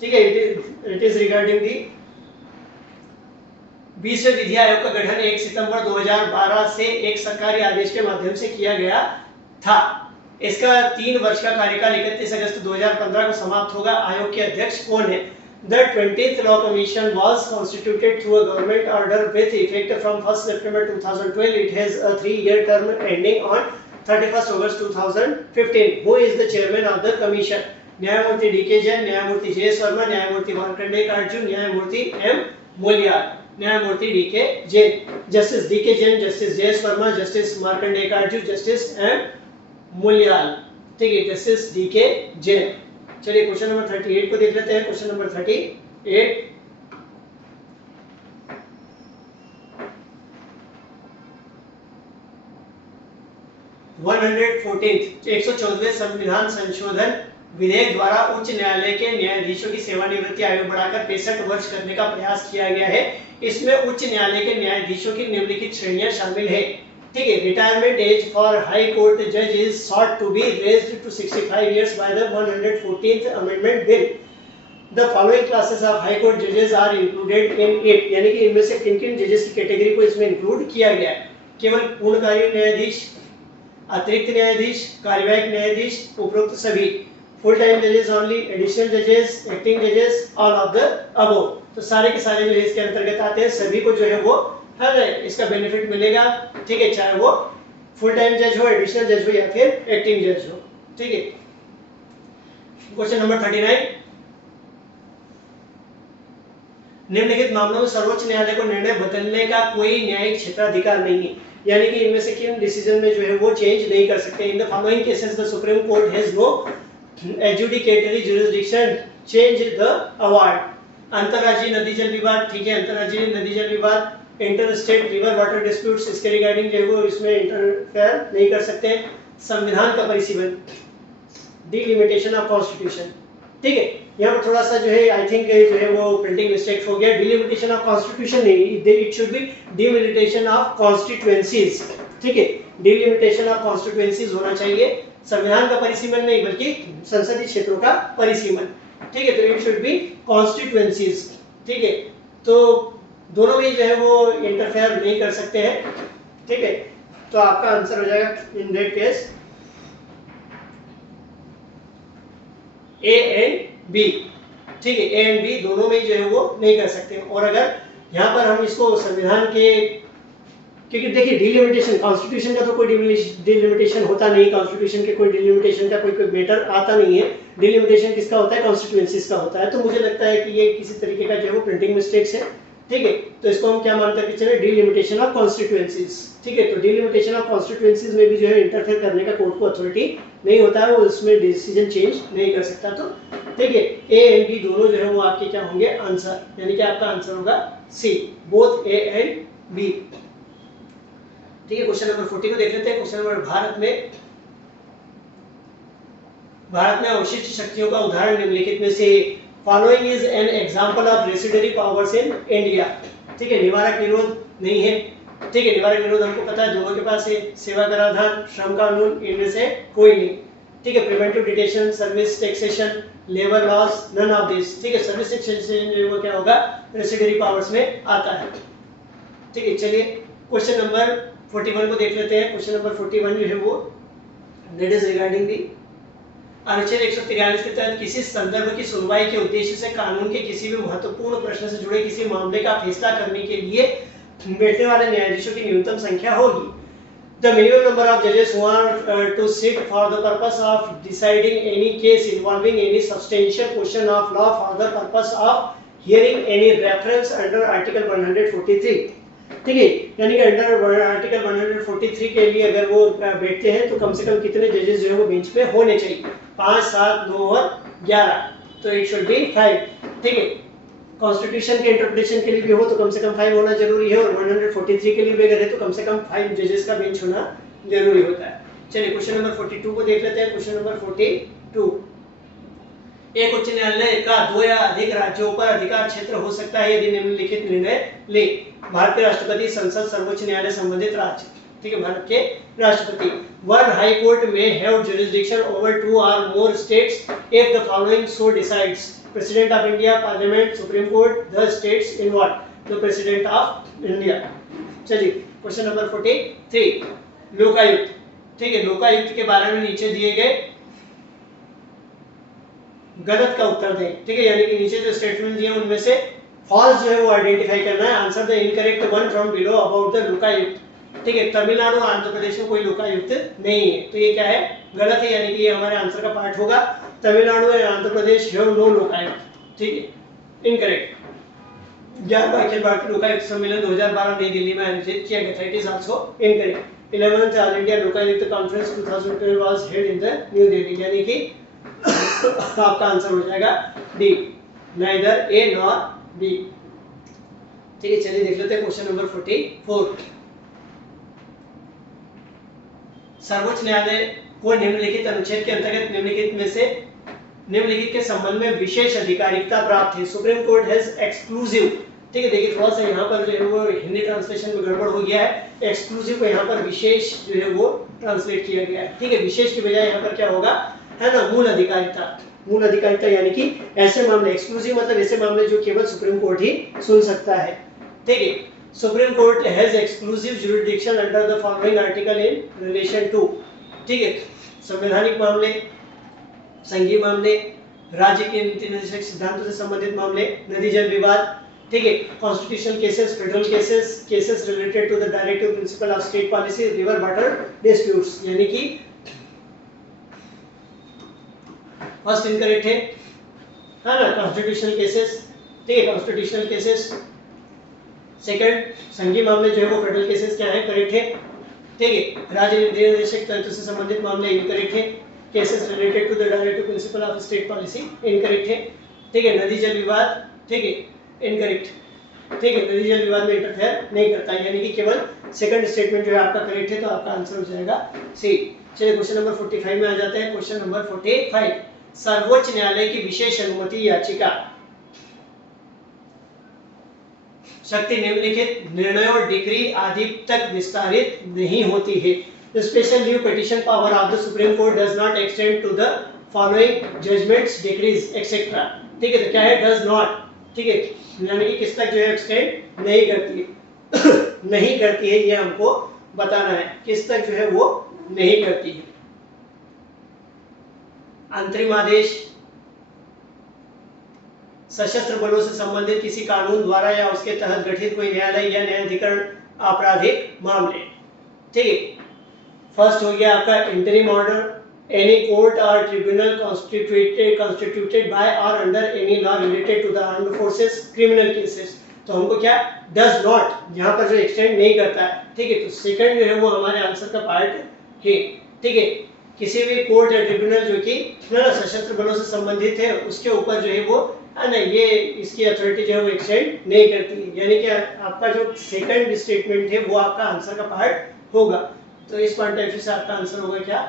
ठीक है, इट इज रिगार्डिंग दी 20वें विधि आयोग का गठन 1 सितंबर 2012 से एक सरकारी आदेश के माध्यम से किया गया था। इसका 3 वर्ष का कार्यकाल 31 अगस्त 2015 को समाप्त होगा। आयोग के अध्यक्ष कौन है? The 20th Law Commission was constituted through a government order with effect from 1st September 2012. It has a 3-year term ending on 31st August 2015. Who is the chairman of the commission? न्यायमूर्ति D K. Jain, न्यायमूर्ति JS. Verma, न्यायमूर्ति मार्कंडेय कार्जू, न्यायमूर्ति M. Moliyar. न्यायमूर्ति D K. Jain, justice D K. Jain, justice J S. Verma, justice Markandey Katju, justice M. Moliyar. ठीक है, justice D K. Jain. चलिए question number 38 को देख लेते हैं। क्वेश्चन नंबर 38, वन 114वें संविधान संशोधन विधेयक द्वारा उच्च न्यायालय के न्यायाधीशों की सेवानिवृत्ति आयु बढ़ाकर 65 वर्ष करने का प्रयास किया गया है। इसमें उच्च न्यायालय के न्यायाधीशों की निम्नलिखित श्रेणियां शामिल है। ठीक है, retirement age for high court जज is sought to be raised to 65 years by the 114th amendment bill. The following classes of high court judges are included in it, यानी कि इनमें से किन-किन जजेस की कैटेगरी को इसमें इंक्लूड किया गया है? केवल पूर्णकालिक न्यायाधीश, अतिरिक्त न्यायाधीश, कार्यवाहक न्यायाधीश, उपरोक्त सभी, फुल टाइम जजेस ओनली, एडिशनल जजेस, एक्टिंग जजेस, ऑल ऑफ द अबव। तो सारे के सारे जो है इसके अंतर्गत आते हैं। सभी को जो है वो हर इसका बेनिफिट मिलेगा। ठीक है, चाहे वो फुल टाइम जज हो, एडिशनल जज हो या फिर एक्टिंग जज हो। ठीक है, क्वेश्चन नंबर 39, निम्नलिखित मामलों में सर्वोच्च न्यायालय को निर्णय बदलने का कोई न्यायिक क्षेत्राधिकार नहीं है, यानी कि इनमें से किन डिसीजन में जो है वो चेंज नहीं कर सकते। In the following cases the supreme court has no adjudicatory jurisdiction change the award. अंतरराज्यीय नदी जल विवाद, ठीक है, अंतरराज्यीय नदी जल विवाद, inter state river water disputes, इसके रिगार्डिंग जो है वो इसमें इंटरफेयर नहीं कर सकते। संविधान का परिसीमन, डिलिमिटेशन ऑफ कॉन्स्टिट्यूशन। ठीक है, यहाँ पर थोड़ा सा जो है आई थिंक जो है वो प्रिंटिंग मिस्टेक हो गया। डिलिमिटेशन ऑफ कॉन्स्टिट्यूशन नहीं, it should be delimitation of constituencies. ठीक है, डिलिमिटेशन ऑफ कॉन्स्टिट्यूएंसीज होना चाहिए, संविधान का परिसीमन नहीं बल्कि संसदीय क्षेत्रों का परिसीमन। ठीक है, तो इट शुड बी कॉन्स्टिट्यूएंसीज। ठीक है, तो दोनों में जो है वो इंटरफेयर नहीं कर सकते हैं। ठीक है, तो आपका आंसर हो जाएगा in that case A and B. ठीक है, ए एंड बी दोनों में जो है वो नहीं कर सकते। और अगर यहाँ पर हम इसको संविधान के, क्योंकि देखिए डिलिमिटेशन, कॉन्स्टिट्यूशन का तो कोई डिलिमिटेशन होता नहीं, कॉन्स्टिट्यूशन के कोई डिलिमिटेशन का कोई मैटर आता नहीं है। डिलिमिटेशन किसका होता है? कॉन्स्टिट्यूएंसीज का होता है। तो मुझे लगता है कि ये किसी तरीके का जो है वो प्रिंटिंग मिस्टेक्स है। ठीक है, तो इसको हम क्या मान करके चले? Delimitation of constituencies. ठीक है, तो डिलिमिटेशन ऑफ कॉन्स्टिट्यूएंसीज में भी जो है इंटरफेयर करने का कोर्ट को अथॉरिटी नहीं होता है वो उसमें डिसीजन चेंज नहीं कर सकता। तो ठीक है, ए एंड बी दोनों जो है वो आपके क्या होंगे आंसर, यानी कि आपका आंसर होगा C, both A and B. ठीक है, क्वेश्चन नंबर 40 को देख लेते हैं। क्वेश्चन नंबर, भारत में अवशिष्ट शक्तियों का उदाहरण निम्नलिखित में से following is an example of residuary powers in India. ठीक है, निवारक निरोध नहीं है। ठीक है, निवारक निरोध हमको पता है दोनों के पास है, सेवा कराधान, श्रम कानून, इनमें से कोई नहीं। ठीक है, preventive detention, service taxation, labour laws, none of this. ठीक है, सर्विस टैक्सेशन जो वो क्या होगा रेसिडरी पावर्स में आता है। ठीक है, चलिए क्वेश्चन नंबर 41 को देख लेते हैं। क्वेश्चन नंबर 41 जो है वो दैट इज रिगार्डिंग दी अनुच्छेद 143 के तहत किसी संदर्भ की सुनवाई के उद्देश्य से कानून के किसी भी महत्वपूर्ण प्रश्न से जुड़े किसी मामले का फैसला करने के लिए बैठने वाले न्यायाधीशों की न्यूनतम संख्या होगी। The minimum number of judges who are to sit for the purpose of deciding any case involving any substantial question of law for the purpose of hearing any reference under Article 143। ठीक है, यानी कि under article 143 के लिए अगर वो बैठते हैं तो कम से कम कितने जजेस जो है वो बेंच पे होने चाहिए, 5, 7, 9 और 11, तो इट शुड बी 5। ठीक है, कॉन्स्टिट्यूशन के इंटरप्रिटेशन के लिए भी हो तो कम से कम 5 होना जरूरी है, और 143 के लिए भी अगर है तो कम से कम 5 जजेस का बेंच होना जरूरी होता है। चलिए क्वेश्चन नंबर 42 को देख लेते हैं। क्वेश्चन नंबर 42, एक उच्च न्यायालय का 2 या अधिक राज्यों पर अधिकार क्षेत्र हो सकता है यदि निम्नलिखित निर्णय ले। भारत के राष्ट्रपति, संसद, सर्वोच्च न्यायालय, संबंधित राज्य। ठीक है, भारत के राष्ट्रपति। वन हाई कोर्ट में हैव जुरिसडिक्शन ओवर 2 और more states if the following so decides: president of India, parliament, supreme court, the states involved, the president of India. चलिए क्वेश्चन नंबर 43, लोकायुक्त। ठीक है, लोकायुक्त के बारे में नीचे दिए गए गलत का उत्तर दें। ठीक है, यानी कि नीचे जो स्टेटमेंट दिए उनमें से फॉल्स जो है वो आइडेंटिफाई करना है। Answer the incorrect one from below about the Lokayukta. ठीक है, तमिलनाडु और आंध्र प्रदेश में कोई लोकायुक्त नहीं है, तो ये क्या है गलत है, यानी कि ये हमारे आंसर का पार्ट होगा। तमिलनाडु और आंध्र प्रदेश हैव नो लोकायुक्त। ठीक है, इनकरेक्ट। 11वां अखिल भारतीय लोकायुक्त सम्मेलन 2012 नई दिल्ली में आयोजित किया गया था, it is also incorrect. 11th all India Lokayukta conference 2012 was held in the new Delhi, यानी कि आपका आंसर हो जाएगा D, neither A nor be. ठीक है, चलिए देख लेते हैं क्वेश्चन नंबर 44। सर्वोच्च न्यायालय को निम्नलिखित अनुच्छेद के अंतर्गत निम्नलिखित के संबंध में विशेष अधिकारिता प्राप्त है। Supreme court has exclusive. ठीक है, देखिए थोड़ा सा यहाँ पर जो है वो हिंदी ट्रांसलेशन में गड़बड़ हो गया है, एक्सक्लूसिव को यहाँ पर विशेष जो है वो ट्रांसलेट किया गया है। ठीक है, विशेष की बजाय यहाँ पर क्या होगा है ना, मूल अधिकारिता। मूल अधिकारिता यानी कि ऐसे मामले, एक्सक्लूसिव मतलब ऐसे मामले जो केवल सुप्रीम कोर्ट ही सुन सकता है। ठीक है, supreme court has exclusive jurisdiction under the following article in relation to. ठीक है, संवैधानिक मामले, संघीय मामले, राज्य के नीति निर्देशक सिद्धांतों से संबंधित मामले, नदी जल विवाद। ठीक है, constitutional cases, federal cases, cases related to the directive principle of state policy, river water disputes, यानी कि फर्स्ट इनकरेक्ट है ना, कॉन्स्टिट्यूशनल केसेस। ठीक है, कॉन्स्टिट्यूशनल केसेस। सेकंड, संघीय मामले जो है वो फेडरल केसेस क्या है, करेक्ट है। ठीक है, राज्य निर्देशक तंत्र से संबंधित मामले इनकरेक्ट है। Cases related to the directive principle of state policy incorrect है। ठीक है, नदी जल विवाद, ठीक है, इनकरेक्ट। ठीक है, नदी जल विवाद में इंटरफेयर नहीं करता, यानी कि केवल सेकंड स्टेटमेंट जो है आपका करेक्ट है, तो आपका आंसर हो जाएगा सी। चलिए क्वेश्चन नंबर 45 में आ जाते हैं। क्वेश्चन नंबर 45, सर्वोच्च न्यायालय की विशेष अनुमति याचिका शक्ति निम्नलिखित निर्णयों, डिक्री आदि तक विस्तारित नहीं होती है। The special leave petition power of the Supreme Court does not extend to the following judgments, decrees, etc. ठीक है, तो क्या है does not। ठीक है, यानी कि किस तक जो है एक्सटेंड नहीं करती है नहीं करती है, ये हमको बताना है किस तक जो है वो नहीं करती है। अंतरिम आदेश, सशस्त्र बलों से संबंधित किसी कानून द्वारा या उसके तहत गठित कोई न्यायालय या न्यायाधिकरण, आपराधिक मामले। ठीक है, फर्स्ट हो गया आपका इंटरिम ऑर्डर, एनी कोर्ट और tribunal constituted by or under any law related to the armed forces, criminal cases. तो हमको क्या डज नॉट यहाँ पर जो एक्सटेंड नहीं करता है। ठीक है, तो सेकंड जो है वो हमारे आंसर का पार्ट है। ठीक है, किसी भी कोर्ट या ट्रिब्यूनल जो कि सशस्त्र बलों से संबंधित है उसके ऊपर जो है वो है ना ये इसकी अथॉरिटी जो है वो एक्सटेंड नहीं करती है। यानी कि आपका जो सेकंड स्टेटमेंट है वो आपका आंसर का पार्ट होगा। तो इस पॉइंट ऑफ व्यू से आपका आंसर होगा क्या,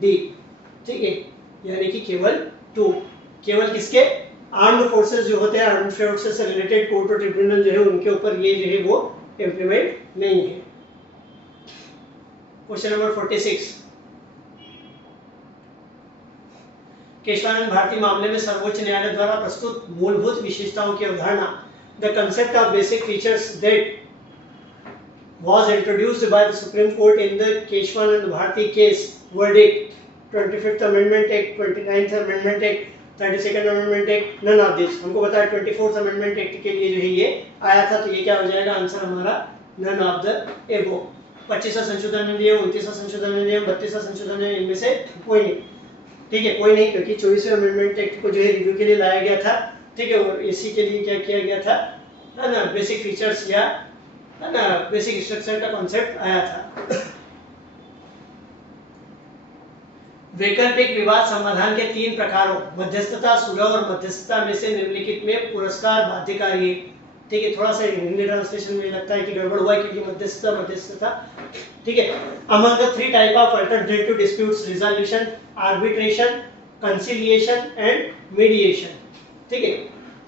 डी। ठीक है, यानी कि केवल 2। केवल किसके, आर्म्ड फोर्सेस जो होते हैं, आर्म्ड फोर्सेस से रिलेटेड कोर्ट और ट्रिब्यूनल जो है उनके ऊपर ये जो है वो इम्प्लीमेंट नहीं है। क्वेश्चन नंबर 46, केशवानंद भारती मामले में सर्वोच्च न्यायालय द्वारा प्रस्तुत मूलभूत विशेषताओं की अवधारणा, the concept of basic features that was introduced by the Supreme Court in the Keshwanand Bharti case verdict, 25th Amendment Act, 29th Amendment Act, 32nd Amendment Act, none of this। हमको बताया 24th Amendment Act के लिए जो है ये आया था, तो ये क्या हो जाएगा आंसर हमारा, none of the above। 25वां संशोधन अधिनियम, 29वां संशोधन अधिनियम, 32वां संशोधन अधिनियम, इनमें से कोई नहीं। ठीक है, कोई नहीं, क्योंकि 24वें अमेंडमेंट एक्ट को जो है रिव्यू के लिए लाया गया था। ठीक है, और इसी के लिए क्या किया गया था, है ना, बेसिक फीचर्स या है ना बेसिक स्ट्रक्चर का कॉन्सेप्ट आया था। वैकल्पिक विवाद समाधान के 3 प्रकारों मध्यस्थता, सुलह और मध्यस्थता में से निम्नलिखित में पुरस्कार बाध्यकारी है। ठीक है, थोड़ा सा हिंदी ट्रांसलेशन में लगता है कि गड़बड़ हुआ है क्योंकि मध्यस्थता। ठीक है, among the 3 type of alternative disputes, resolution, arbitration, conciliation and mediation. ठीक है,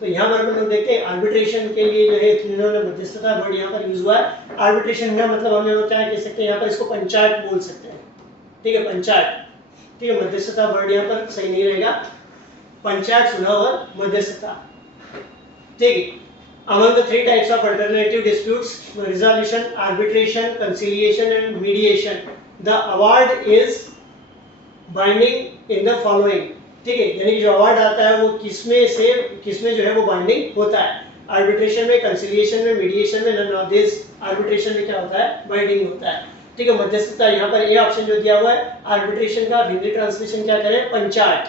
तो यहाँ पर हम लोग देखते हैं आर्बिट्रेशन के लिए जो है इन्होंने मध्यस्थता वर्ड यहाँ पर यूज हुआ है। आर्बिट्रेशन का मतलब हम लोग क्या कह सकते हैं, यहाँ पर इसको पंचायत बोल सकते हैं। ठीक है, पंचायत। ठीक है, मध्यस्थता वर्ड यहाँ पर सही नहीं रहेगा, पंचायत, सुलह और मध्यस्थता। ठीक है, among the 3 types of alternative disputes, resolution, arbitration, conciliation and mediation, the award is binding in the following। ठीक है, यानी कि जो अवार्ड आता है वो किसमें जो है वो बाइंडिंग होता है, आर्बिट्रेशन में, कंसिलिएशन में, मीडिएशन में, नन ऑफ दिस। आर्बिट्रेशन में क्या होता है, बाइंडिंग होता है। ठीक है, मध्यस्थता यहाँ पर ए ऑप्शन जो दिया हुआ है, आर्बिट्रेशन का हिंदी ट्रांसलेशन क्या करें, पंचायत।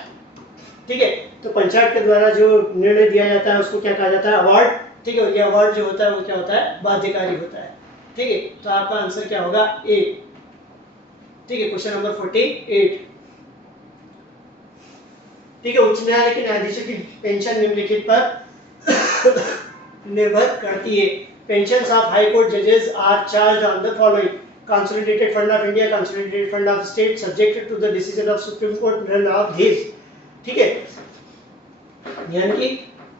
ठीक है, तो पंचायत के द्वारा जो निर्णय दिया जाता है उसको क्या कहा जाता है, अवार्ड। ठीक है, और ये अवार्ड जो होता है वो क्या होता है, बाध्यकारी होता है। ठीक है, तो आपका आंसर क्या होगा, ए। ठीक है, क्वेश्चन नंबर 48, ठीक है, उच्च न्यायालय के न्यायाधीशों की पेंशन निम्नलिखित पर निर्भर करती है। पेंशन्स ऑफ हाई कोर्ट जजेस are charged on the following, consolidated fund of India, consolidated fund of state, subjected to the decision of supreme court, none of this. ठीक है, यानी कि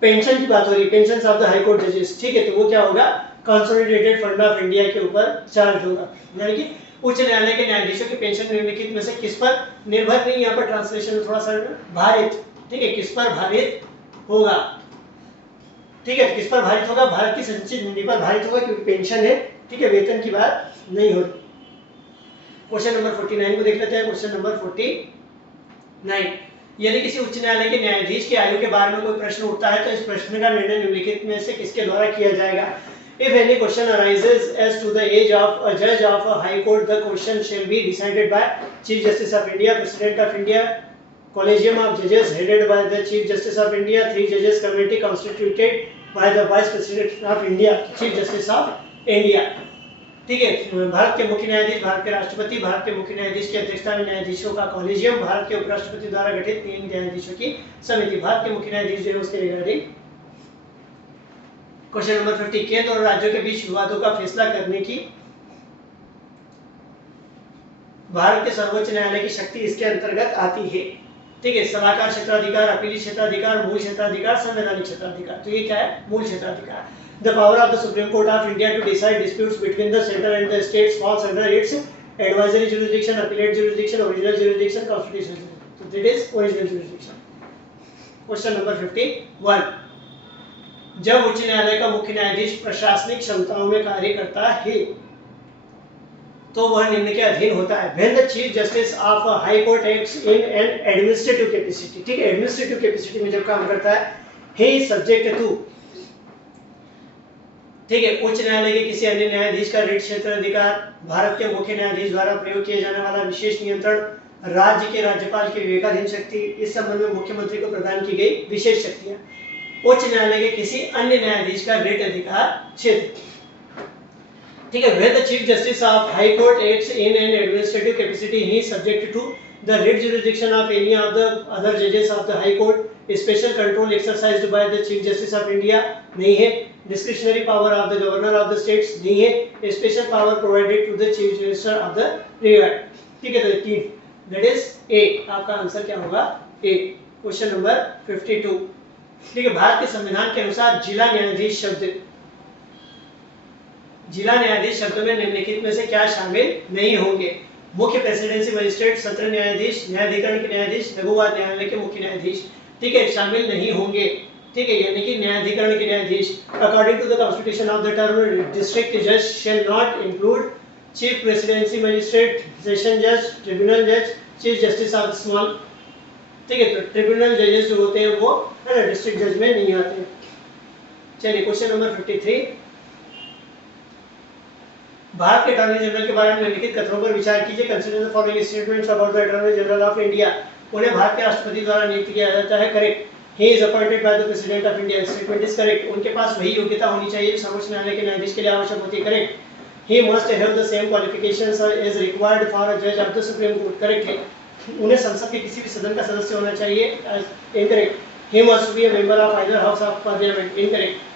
पेंशन की बात हो रही है, pensions of the high court जजेस। ठीक है, तो वो क्या होगा, कंसोलिडेटेड फंड ऑफ इंडिया के ऊपर चार्ज होगा। यानी कि उच्च न्यायालय के न्यायाधीशों की पेंशन निम्नलिखित में से किस पर निर्भर नहीं, यहाँ पर ट्रांसलेशन में थोड़ा सा भारित। ठीक है, किस पर भारित होगा। ठीक है, किस पर भारित होगा, भारत की संचित निधि पर भारित होगा, क्योंकि पेंशन है। ठीक है, वेतन की बात नहीं हो रही। क्वेश्चन नंबर 49 को देख लेते हैं। क्वेश्चन नंबर 49, यदि किसी उच्च न्यायालय के न्यायाधीश की आयु के बारे में कोई प्रश्न उठता है तो इस प्रश्न का निर्णय निम्नलिखित में से किसके द्वारा किया जाएगा। If any question arises as to the age of a judge of a high court, the question shall be decided by Chief Justice of India, President of India, Collegium of Judges headed by the Chief Justice of India, 3 judges committee constituted by the Vice President of India, Chief Justice of India। ठीक है, भारत के मुख्य न्यायाधीश, भारत के राष्ट्रपति, भारत के मुख्य न्यायाधीश की अध्यक्षता में न्यायाधीशों का कॉलेजियम, भारत के उपराष्ट्रपति द्वारा गठित 3 न्यायाधीशों की समिति। भारत के मुख्य न्यायाधीश जो है उसके रिगार्डिंग। क्वेश्चन नंबर 50, केंद्र और राज्यों के बीच विवादों का फैसला करने की भारत के सर्वोच्च न्यायालय की शक्ति इसके अंतर्गत आती है। ठीक है, सलाहकार क्षेत्राधिकार, अपीली क्षेत्राधिकार, मूल क्षेत्राधिकार, संवैधानिक क्षेत्राधिकार। तो ये क्या है, मूल क्षेत्राधिकार। The power of the Supreme Court of India to decide disputes between the center and the states falls under its advisory jurisdiction, appellate jurisdiction, original jurisdiction, constitutional jurisdiction. So that is original jurisdiction. Question number 51, जब उच्च न्यायालय का मुख्य न्यायाधीश प्रशासनिक क्षमताओं में कार्य करता है तो वह निम्न के अधीन होता है। When the Chief Justice of a High Court acts in an administrative capacity, ठीक है, एडमिनिस्ट्रेटिव कैपेसिटी में जब काम करता है, he is subject to, ठीक है, उच्च न्यायालय के किसी अन्य न्यायाधीश का रिट क्षेत्र अधिकार, भारत के मुख्य न्यायाधीश द्वारा प्रयोग किए जाने वाला विशेष नियंत्रण, राज्य के राज्यपाल की विवेकाधीन शक्ति, इस संबंध में मुख्यमंत्री को प्रदान की गई विशेष शक्तियां। उच्च न्यायालय के किसी अन्य न्यायाधीश का रिट अधिकार क्षेत्र। ठीक है, when the Chief Justice of High Court acts in an administrative capacity, he is subject to the writ jurisdiction of any of the other जजेस of the high court, special control exercised by the chief justice of India, नहीं है। Discretionary power of the governor of the states, नहीं है। Special power provided to the chief minister of the river, ठीक है। तो तीन, that is a, आपका answer क्या होगा? ए। क्वेश्चन नंबर 52, ठीक है। भारत के संविधान के अनुसार जिला न्यायाधीश शब्द, जिला न्यायाधीश शब्द में निम्नलिखित में से क्या शामिल नहीं होंगे? मुख्य प्रेसिडेंसी मजिस्ट्रेट, सत्र न्यायाधीश, न्यायाधिकरण के न्यायाधीश, लघुवाद न्यायालय के मुख्य न्यायाधीश, ठीक है, शामिल नहीं होंगे, ठीक है, यानी कि न्यायाधिकरण के न्यायाधीश। According to the constitution of the term district जज shall not include chief presidency magistrate, session जज, ट्रिब्यूनल जज, चीफ जस्टिस ऑफ स्मॉल, ठीक है। तो ट्रिब्यूनल जजेस जो होते हैं वो है ना डिस्ट्रिक्ट जज में नहीं आते। चलिए क्वेश्चन नंबर 53, भारत के अटॉर्नी जनरल के बारे में निम्नलिखित कथनों पर विचार कीजिए। Consider the following statements about the attorney general of India. उन्हें भारत के राष्ट्रपति द्वारा नियुक्त किया जाता है, correct. He is appointed by the president of India, statement is correct. उनके पास वही योग्यता होनी चाहिए जो सर्वोच्च न्यायालय के न्यायाधीश के लिए आवश्यक होती है, correct. He must have the same qualifications as required for a जज of the supreme court, correct है। उन्हें संसद के किसी भी सदन का सदस्य होना चाहिए, incorrect. He must be a member of either house of parliament, incorrect.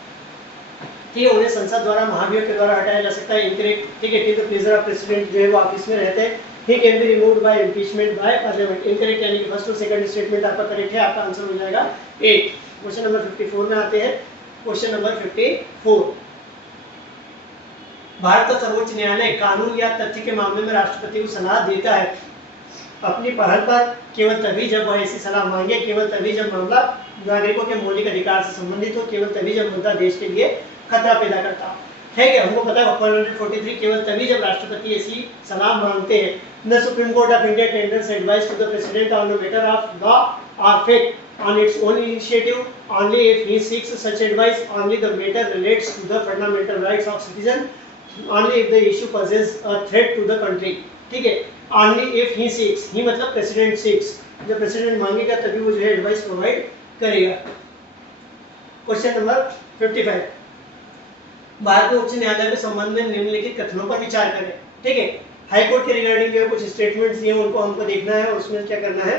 ठीक है, उन्हें संसद द्वारा महाभियोग के द्वारा हटाया जा सकता है, इनकरेक्ट। ठीक है, till the pleasure of president जो है वो ऑफिस में रहते हैं। He can be removed by impeachment by parliament, incorrect. यानी कि फर्स्ट और सेकंड स्टेटमेंट आपका करेक्ट है, आपका आंसर हो जाएगा 8। क्वेश्चन नंबर 54 में आते हैं। क्वेश्चन नंबर 54, भारत का सर्वोच्च न्यायालय कानून या तथ्य के मामले में राष्ट्रपति को सलाह देता है अपनी पहल पर केवल तभी जब वह ऐसी सलाह मांगे, केवल तभी जब मामला नागरिकों के मौलिक अधिकार से संबंधित हो, केवल तभी जब मुद्दा देश के लिए खतरा पैदा करता हो। ठीक है, हमको पता है 143 केवल तभी जब राष्ट्रपति ऐसी सलाह मांगते हैं। The supreme court of India tenders advice to the president on the matter of law और fact on its own initiative only if he seeks such advice, only the matter relates to the fundamental rights of citizen, only if the issue poses a threat to the country. ठीक है, only if he seeks, he मतलब president seeks, जब president मांगेगा तभी वो जो है advice provide करेगा। क्वेश्चन नंबर 55, भारत के उच्च न्यायालय के संबंध में निम्नलिखित कथनों पर विचार करें। ठीक है, हाई कोर्ट के रिगार्डिंग जो कुछ स्टेटमेंट्स दिए उनको हमको देखना है और उसमें क्या करना है।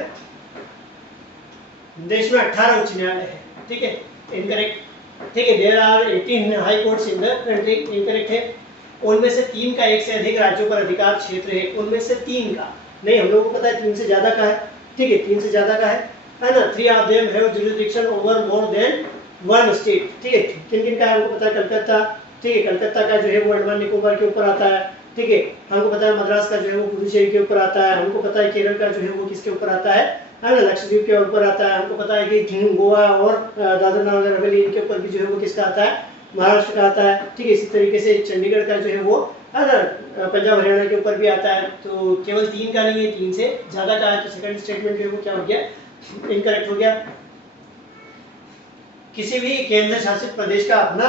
देश में 18 उच्च न्यायालय है, ठीक है, इनकरेक्ट। ठीक है, there are 18 high courts in the country, incorrect है। उनमें से 3 का एक से अधिक राज्यों पर अधिकार क्षेत्र है, उनमें से 3 का नहीं, हम लोगों को पता है 3 से ज्यादा का है। ठीक है, 3 से ज्यादा का है ना। 3 of them have jurisdiction over more than 1 state. ठीक है, किन किन का है हमको पता है, कलकत्ता। ठीक है, कलकत्ता का जो है वो अंडमान निकोबार के ऊपर आता है। ठीक है, हमको पता है मद्रास का जो है वो पुडुचेरी के ऊपर आता है। हमको पता है केरल का जो है वो किसके ऊपर आता है ना, लक्षद्वीप के ऊपर आता है। हमको पता है कि गोवा और दादर नगर हवेली इनके ऊपर भी जो है वो किसका आता है, महाराष्ट्र का आता है। ठीक है, इसी तरीके से चंडीगढ़ का जो है वो है ना पंजाब हरियाणा के ऊपर भी आता है। तो केवल 3 का नहीं है, 3 से ज्यादा का है। तो सेकंड स्टेटमेंट जो है वो क्या हो गया, इनकरेक्ट हो गया। किसी भी केंद्र शासित प्रदेश का अपना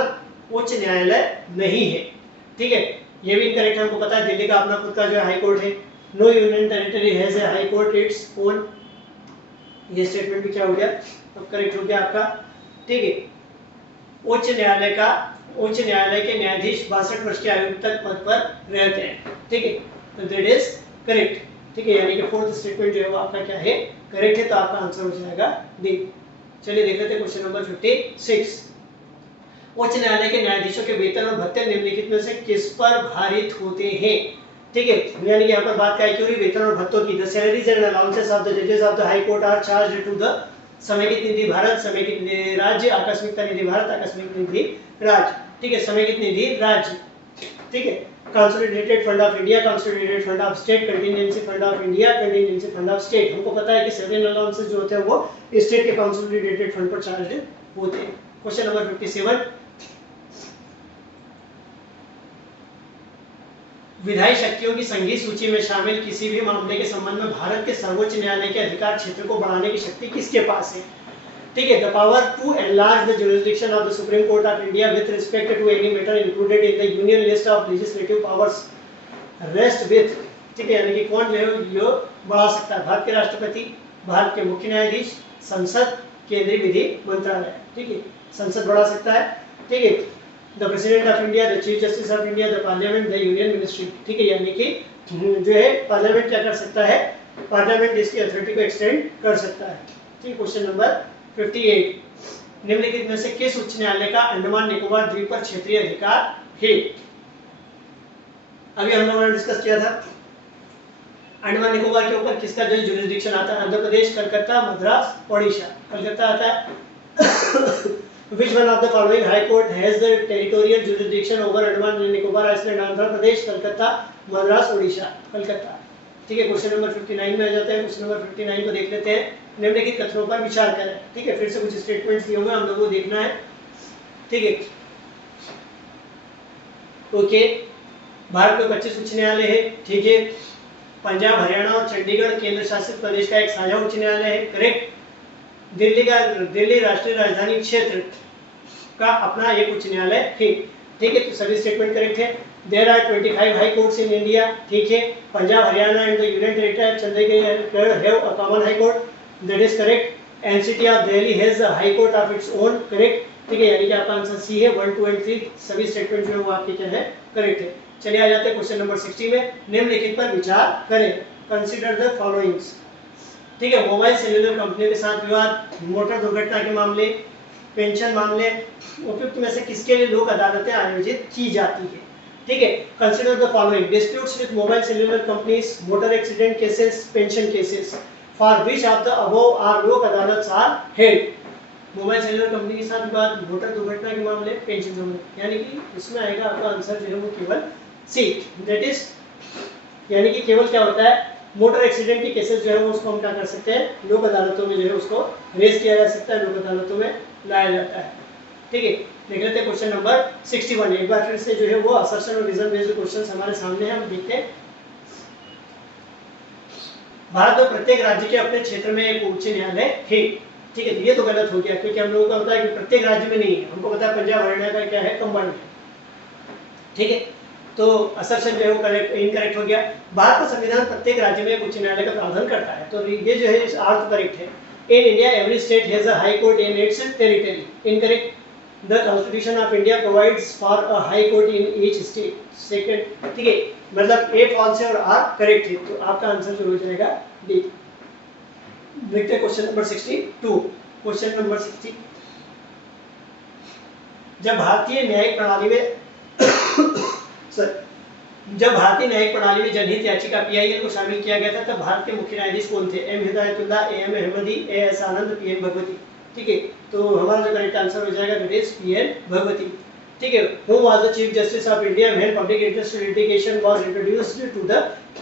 उच्च न्यायालय नहीं है। ठीक है, ये भी इनकरेक्ट है, हमको पता है दिल्ली का अपना खुद का जो है हाई कोर्ट है। No union territory has a high court its own, ये स्टेटमेंट भी क्या हो गया, अब करेक्ट हो गया आपका। ठीक है, उच्च न्यायालय के न्यायाधीश 62 वर्ष की आयु तक पद पर रहते हैं। ठीक है, तो दैट इज करेक्ट। ठीक है, यानी कि फोर्थ स्टेटमेंट जो है वो आपका क्या है, करेक्ट है। तो आपका आंसर हो जाएगा डी। चलिए देख लेते हैं क्वेश्चन नंबर 56, उच्च न्यायालय के न्यायाधीशों के वेतन और भत्ते निम्नलिखित में से किस पर भारित होते हैं। ठीक है, यानी कि यहाँ पर बात क्या है, क्यों वेतन और भत्तों की। The salaries and allowances of the जजेस of the high court are charged to the समेकित निधि भारत, समेकित निधि राज्य, आकस्मिकता निधि भारत, आकस्मिक निधि राज्य। ठीक है, समेकित निधि राज्य। ठीक है, consolidated fund of India, consolidated fund of state, contingency fund of India, contingency fund of state. हमको पता है कि सैलरी अलाउंसेस जो होते हैं वो स्टेट के कंसोलिडेटेड फंड पर चार्ज होते हैं। क्वेश्चन नंबर 57, विधायी शक्तियों की संघीय सूची में शामिल किसी भी मामले के संबंध में भारत के सर्वोच्च न्यायालय के अधिकार क्षेत्र को बढ़ाने की शक्ति किसके पास है। ठीक है, the power to enlarge the jurisdiction of the supreme court of India with respect to any matter included in the union list of legislative powers rest with. ठीक है, यानी कि कौन जो है ये बढ़ा सकता है, भारत के राष्ट्रपति, भारत के मुख्य न्यायाधीश, संसद, केंद्रीय विधि मंत्रालय। ठीक है, संसद बढ़ा सकता है। ठीक है, the president of India, the chief justice of India, the parliament, the union ministry. ठीक है, यानी कि जो है पार्लियामेंट क्या कर सकता है, पार्लियामेंट इसकी अथॉरिटी को एक्सटेंड कर सकता है। ठीक, क्वेश्चन नंबर 58, निम्नलिखित में से किस उच्च न्यायालय का अंडमान निकोबार द्वीप पर क्षेत्रीय अधिकार है? अभी हम लोगों ने डिस्कस किया था अंडमान निकोबार के ऊपर किसका जो जुरिसडिक्शन आता है, आंध्र प्रदेश, कलकत्ता, मद्रास, ओडिशा। कलकत्ता आता है। Which one of the following high court has the territorial jurisdiction over Andaman and Nicobar Island? Andhra Pradesh, Calcutta, Madras, Odisha. Calcutta. ठीक है, क्वेश्चन नंबर 59 में आ जाते हैं। क्वेश्चन नंबर 59 को देख लेते हैं। निम्नलिखित कथनों पर विचार करें। ठीक है, फिर से कुछ स्टेटमेंट्स दिए होंगे, हम लोगों को देखना है। ठीक है, ओके। भारत में 25 उच्च न्यायालय है। ठीक है, पंजाब, हरियाणा और चंडीगढ़ केंद्र शासित प्रदेश का एक साझा उच्च न्यायालय है। करेक्ट। दिल्ली राष्ट्रीय राजधानी क्षेत्र का अपना एक उच्च न्यायालय है। ठीक है, तो सभी स्टेटमेंट करेक्ट है। There are 25 high courts in India. ठीक है, Punjab, Haryana and the union territory of Chandigarh have a common high court, that is correct. NCT of Delhi has a high court of its own. Correct. ठीक है, यानी कि आपका answer C है। 1, 2 and 3 सभी statement जो है वो आपके क्या है, करेक्ट है। चलिए आ जाते हैं क्वेश्चन नंबर 60 में। निम्नलिखित पर विचार करें। Consider the followings. ठीक है, मोबाइल सेल्युलर कंपनी के साथ विवाद, मोटर दुर्घटना के मामले, पेंशन मामले, उपयुक्त में से किसके लिए लोक अदालतें आयोजित की जाती है? ठीक है, consider the following disputes with mobile cellular companies, motor accident cases, pension cases, for which of the above are Lok अदालत्स are held. Mobile cellular company के साथ विवाद, मोटर दुर्घटना के मामले, पेंशन मामले, यानी कि इसमें आएगा आपका आंसर जो है वो केवल सी, दैट इज यानी कि केवल क्या होता है, मोटर एक्सीडेंट के केसेस जो है वो उसको हम क्या कर सकते हैं, लोक अदालतों में जो है उसको रेज किया जा सकता है, लोक अदालतों में लाया जाता है। ठीक है, देख लेते हैं क्वेश्चन नंबर 61। एक बार फिर से जो है वो असर्शन और रीजन बेस्ड क्वेश्चंस हमारे सामने हैं, हम देखते हैं। भारत में प्रत्येक राज्य के अपने क्षेत्र में एक उच्च न्यायालय है। ठीक है, तो ये तो गलत हो गया, क्योंकि हम लोगों को पता है कि प्रत्येक राज्य में नहीं है, हमको पता है पंजाब हरियाणा का क्या है, कंबाइंड है। ठीक है, तो असर्शन जो है वो करेक्ट इनकरेक्ट हो गया। भारत का संविधान प्रत्येक राज्य में एक उच्च न्यायालय का प्रावधान करता है, तो ये जो है इस अर्थ करेक्ट है। In India every state has a high court in its territory, incorrect. The constitution of India provides for a high court in each state, second. ठीक है, मतलब ए फॉल्स है और आर करेक्ट है, तो आपका आंसर जो हो जाएगा डी। देखते हैं क्वेश्चन नंबर 62। क्वेश्चन नंबर 60, जब भारतीय न्यायिक प्रणाली में जनहित याचिका पीआईएल को शामिल किया गया था, तब भारत के मुख्य न्यायाधीश कौन थे? M Hidayatullah, M Ahmadi, A S Anand, P N Bhagwati. ठीक है, तो हमारा जो करेक्ट आंसर हो जाएगा दैट इज पीएन भगवती। ठीक है, who was the chief justice of India when public interest litigation was introduced to the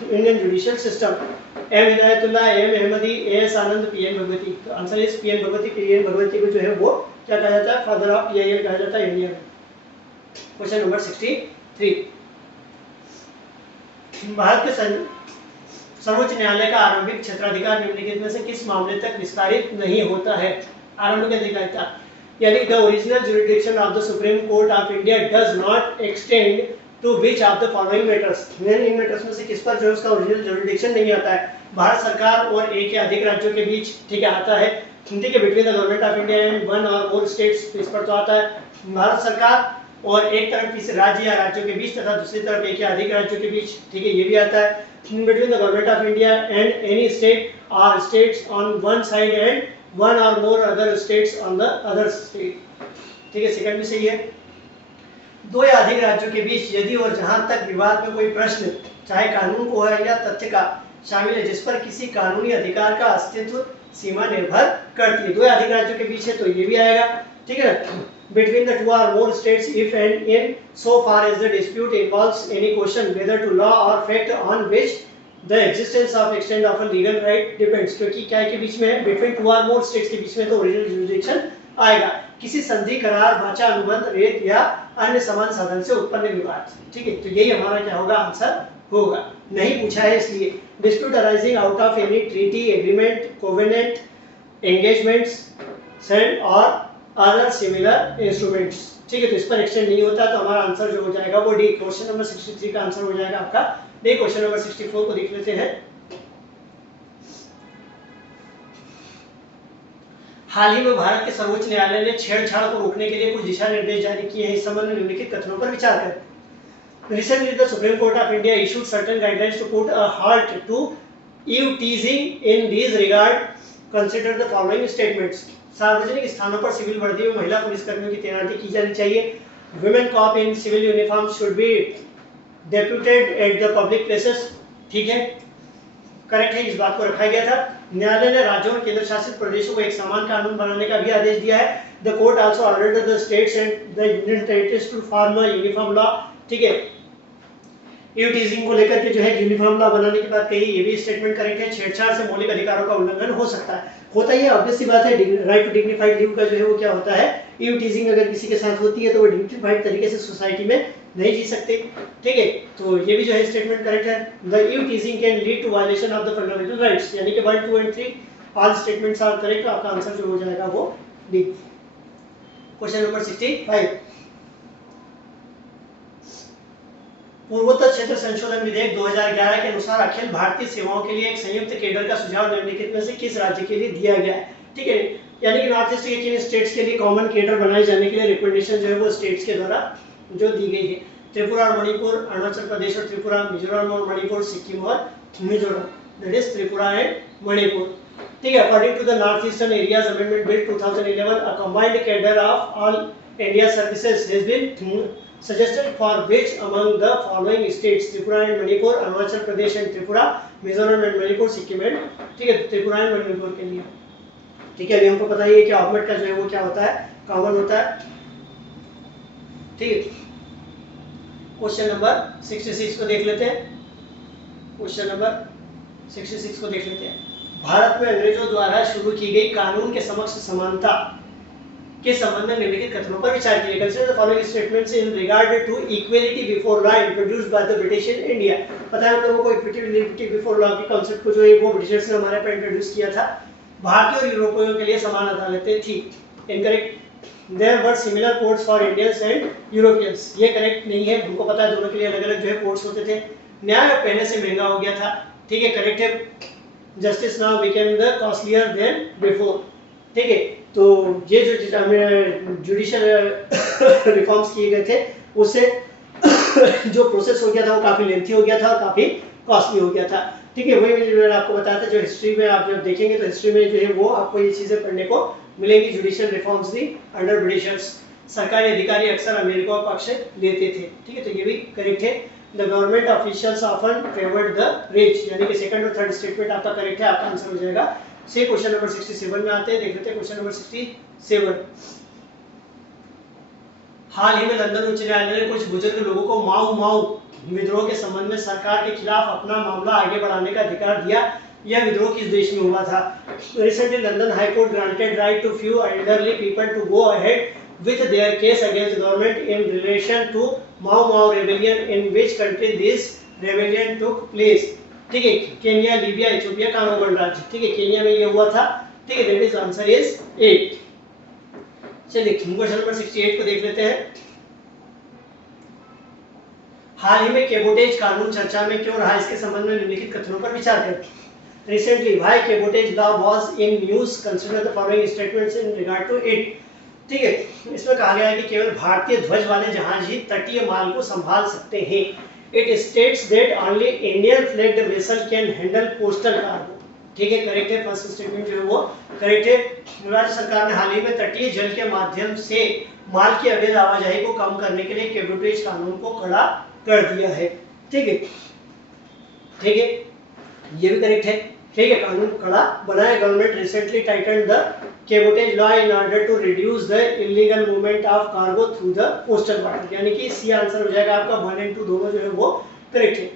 Indian judicial system? M Hidayatullah, M Ahmadi, A S Anand, P N Bhagwati. तो answer is P N Bhagwati. P N Bhagwati को जो है वो क्या कहा जाता है, फादर ऑफ पीआईएल कहा जाता है इंडिया में। क्वेश्चन नंबर 63, भारत के सर्वोच्च न्यायालय का आरंभिक क्षेत्राधिकार निम्नलिखित में से किस मामले तक विस्तारित नहीं होता है? आरंभिक अधिकारिता, यानी the original jurisdiction of the supreme court of India does not extend to which of the following matters. इन मैटर्स में से किस पर जो है उसका ओरिजिनल जुरिडिक्शन नहीं आता है? भारत सरकार और एक या अधिक राज्यों के बीच, ठीक है, आता है। ठीक है, between the government of India and one और मोर स्टेट्स, इस पर तो आता है। भारत सरकार और एक तरफ किसी राज्य या राज्यों के बीच तथा दूसरी तरफ एक या अधिक राज्यों के बीच, ठीक है, ये भी आता है। Between the government of India and any state और states on one side and one और more other states on the other state. ठीक है, सेकंड भी सही है। दो या अधिक राज्यों के बीच यदि और जहां तक विवाद में कोई प्रश्न, चाहे कानून को है या तथ्य का, शामिल है जिस पर किसी कानूनी अधिकार का अस्तित्व सीमा निर्भर करती है। दो या अधिक राज्यों के बीच है तो ये भी आएगा। ठीक है, between the two or more states if and in so far as the dispute involves any question whether to law or fact on which the existence of extent of a legal right depends। क्योंकि क्या के बीच में है, between two or more states के बीच में तो ओरिजिनल जुरिडिक्शन आएगा। किसी संधि, करार, वाचा, अनुबंध, रेत या अन्य समान साधन से उत्पन्न विवाद। ठीक है, तो यही हमारा क्या होगा, आंसर होगा। नहीं पूछा है इसलिए। Dispute arising out of any treaty, agreement, covenant, engagements send और अदर सिमिलर इंस्ट्रूमेंट्स। ठीक है, तो इस पर एक्सटेंड नहीं होता, तो हमारा आंसर जो हो जाएगा वो डी। क्वेश्चन नंबर 63 का आंसर हो जाएगा आपका डी। क्वेश्चन नंबर 64 को देख लेते हैं। हाल ही में भारत के सर्वोच्च न्यायालय ने छेड़छाड़ को रोकने के लिए कुछ दिशा निर्देश जारी किए हैं। इस संबंध में निम्नलिखित कथनों पर विचार करें। Recently, the Supreme Court of India issued certain guidelines to put a halt to you टीजिंग in this regard consider the following statements. सार्वजनिक स्थानों पर सिविल वर्दी में महिला पुलिसकर्मियों की तैनाती की जानी चाहिए। Women cop in civil uniform should be deputed at the public places. ठीक है, करेक्ट है, इस बात को रखा गया था। न्यायालय ने राज्यों और केंद्र शासित प्रदेशों को एक समान कानून बनाने का भी आदेश दिया है। The court also ordered the states and the union territories to form a uniform law. ठीक है, यू टीजिंग को लेकर के जो है यूनिफॉर्म लॉ बनाने की बात कही, ये भी स्टेटमेंट करेक्ट है। छेड़छाड़ से मौलिक अधिकारों का उल्लंघन हो सकता है, होता ही है, ऑब्वियस सी बात है। राइट टू डिग्निफाइड लीव का जो है वो क्या होता है, यू टीजिंग अगर किसी के साथ होती है तो वो डिग्निफाइड तरीके से सोसाइटी में नहीं जी सकते। ठीक है, तो ये भी जो है स्टेटमेंट करेक्ट है। The eve teasing can lead to violation of the fundamental rights, यानी कि 1, 2 and 3 all statements are correct. आपका आंसर जो हो जाएगा वो डी। क्वेश्चन नंबर 65, पूर्वोत्तर क्षेत्र संशोधन विधेयक 2011 के अनुसार अखिल भारतीय सेवाओं के लिए एक संयुक्त केडर का सुझाव निम्नलिखित में से किस राज्य के लिए दिया गया है। ठीक है, यानी कि नॉर्थ ईस्ट के किन स्टेट्स के लिए कॉमन केडर बनाए जाने के लिए रिकमेंडेशन जो है वो स्टेट्स के द्वारा जो दी गई है। त्रिपुरा और मणिपुर, अरुणाचल प्रदेश और त्रिपुरा, मिजोरम और मणिपुर, सिक्किम और Mizoram, that is Tripura and Manipur. ठीक है, according to the north eastern areas amendment bill 2011, a combined cadre of all India services has been suggested for which among the following states, Tripura and Manipur, Arunachal Pradesh and Tripura, Mizoram and Manipur, Sikkim and, ठीक है, Tripura and Manipur के लिए। ठीक है, अभी हमको पता ही है कि ऑफमेट का जो है वो क्या होता है, कॉमन होता है। ठीक है, क्वेश्चन नंबर 66 को देख लेते हैं। क्वेश्चन नंबर 66 को देख लेते हैं। भारत में अंग्रेजों द्वारा शुरू की गई कानून के समक्ष समानता के संबंध में निम्नलिखित कथनों पर विचार कीजिए। Consider the following statements in regard to equality before law introduced by the British in India. पता है हम लोगों को इक्विटी बिफोर लॉ के कांसेप्ट को जो है वो ब्रिटिशर्स ने हमारे पे इंट्रोड्यूस किया था। भारतीय और यूरोपियों के लिए समान अदालतें थी। Incorrect, there were similar courts for Indians and Europeans, ये करेक्ट नहीं है, हमको पता है दोनों के लिए अलग-अलग जो है कोर्ट्स होते थे। न्याय अब पहले से महंगा हो गया था। ठीक है, करेक्ट है, justice now became the costlier then before. ठीक है, तो ये जो जुडिशियल रिफॉर्म्स किए गए थे उससे जो प्रोसेस हो गया था वो काफी लेंथी हो गया था और काफी कॉस्टली हो गया था। ठीक है, वही मैंने आपको बताया था, जो हिस्ट्री में आप जब देखेंगे तो हिस्ट्री में जो है वो आपको ये चीजें पढ़ने को मिलेंगी। Judicial reforms the under Britishers, सरकारी अधिकारी अक्सर अमेरिका का पक्ष लेते थे। ठीक है, तो ये भी करेक्ट है। The government officials often favoured the rich, यानी कि सेकंड और थर्ड स्टेटमेंट आपका करेक्ट है, आपका आंसर हो जाएगा। से क्वेश्चन नंबर 67 में आते हैं, देख लेते हैं क्वेश्चन नंबर 67। हाल ही में लंदन उच्च न्यायालय ने कुछ बुजुर्ग लोगों को माऊ माऊ विद्रोह के संबंध में सरकार के खिलाफ अपना मामला आगे बढ़ाने का अधिकार दिया। यह विद्रोह किस देश में हुआ था? Recently London high court granted right to few elderly people to go ahead with their case against government in relation to Mau Mau rebellion, in which country this rebellion took place। ठीक है, Kenya, Libya, Ethiopia, Congo गणराज्य। ठीक है, Kenya में ये हुआ था। ठीक है, दैट इज आंसर इज 8। चलिए क्वेश्चन नंबर 68 को देख लेते हैं। हाल ही में केबोटेज कानून चर्चा में क्यों रहा, इसके संबंध में निम्नलिखित कथनों पर विचार करें। Recently, why cabotage law was in use? Consider the following statements in regard to it। ठीक है, इसमें कहा गया है कि केवल भारतीय ध्वज वाले जहाज ही तटीय माल को संभाल सकते हैं। It states that only Indian flagged vessel can handle coastal cargo। ठीक है, करेक्ट है, फर्स्ट स्टेटमेंट जो है वो करेक्ट है। राज्य सरकार ने हाल ही में तटीय जल के माध्यम से माल की अवैध आवाजाही को कम करने के लिए कैबोटेज कानून को कड़ा कर दिया है। ठीक है, ठीक है, ये भी करेक्ट है। ठीक है, कानून कड़ा बनाया। Government recently tightened the cabotage law in order to reduce the illegal movement of cargo through the coastal water, यानी कि सी आंसर हो जाएगा आपका 1 और 2 दोनों जो है वो करेक्ट है।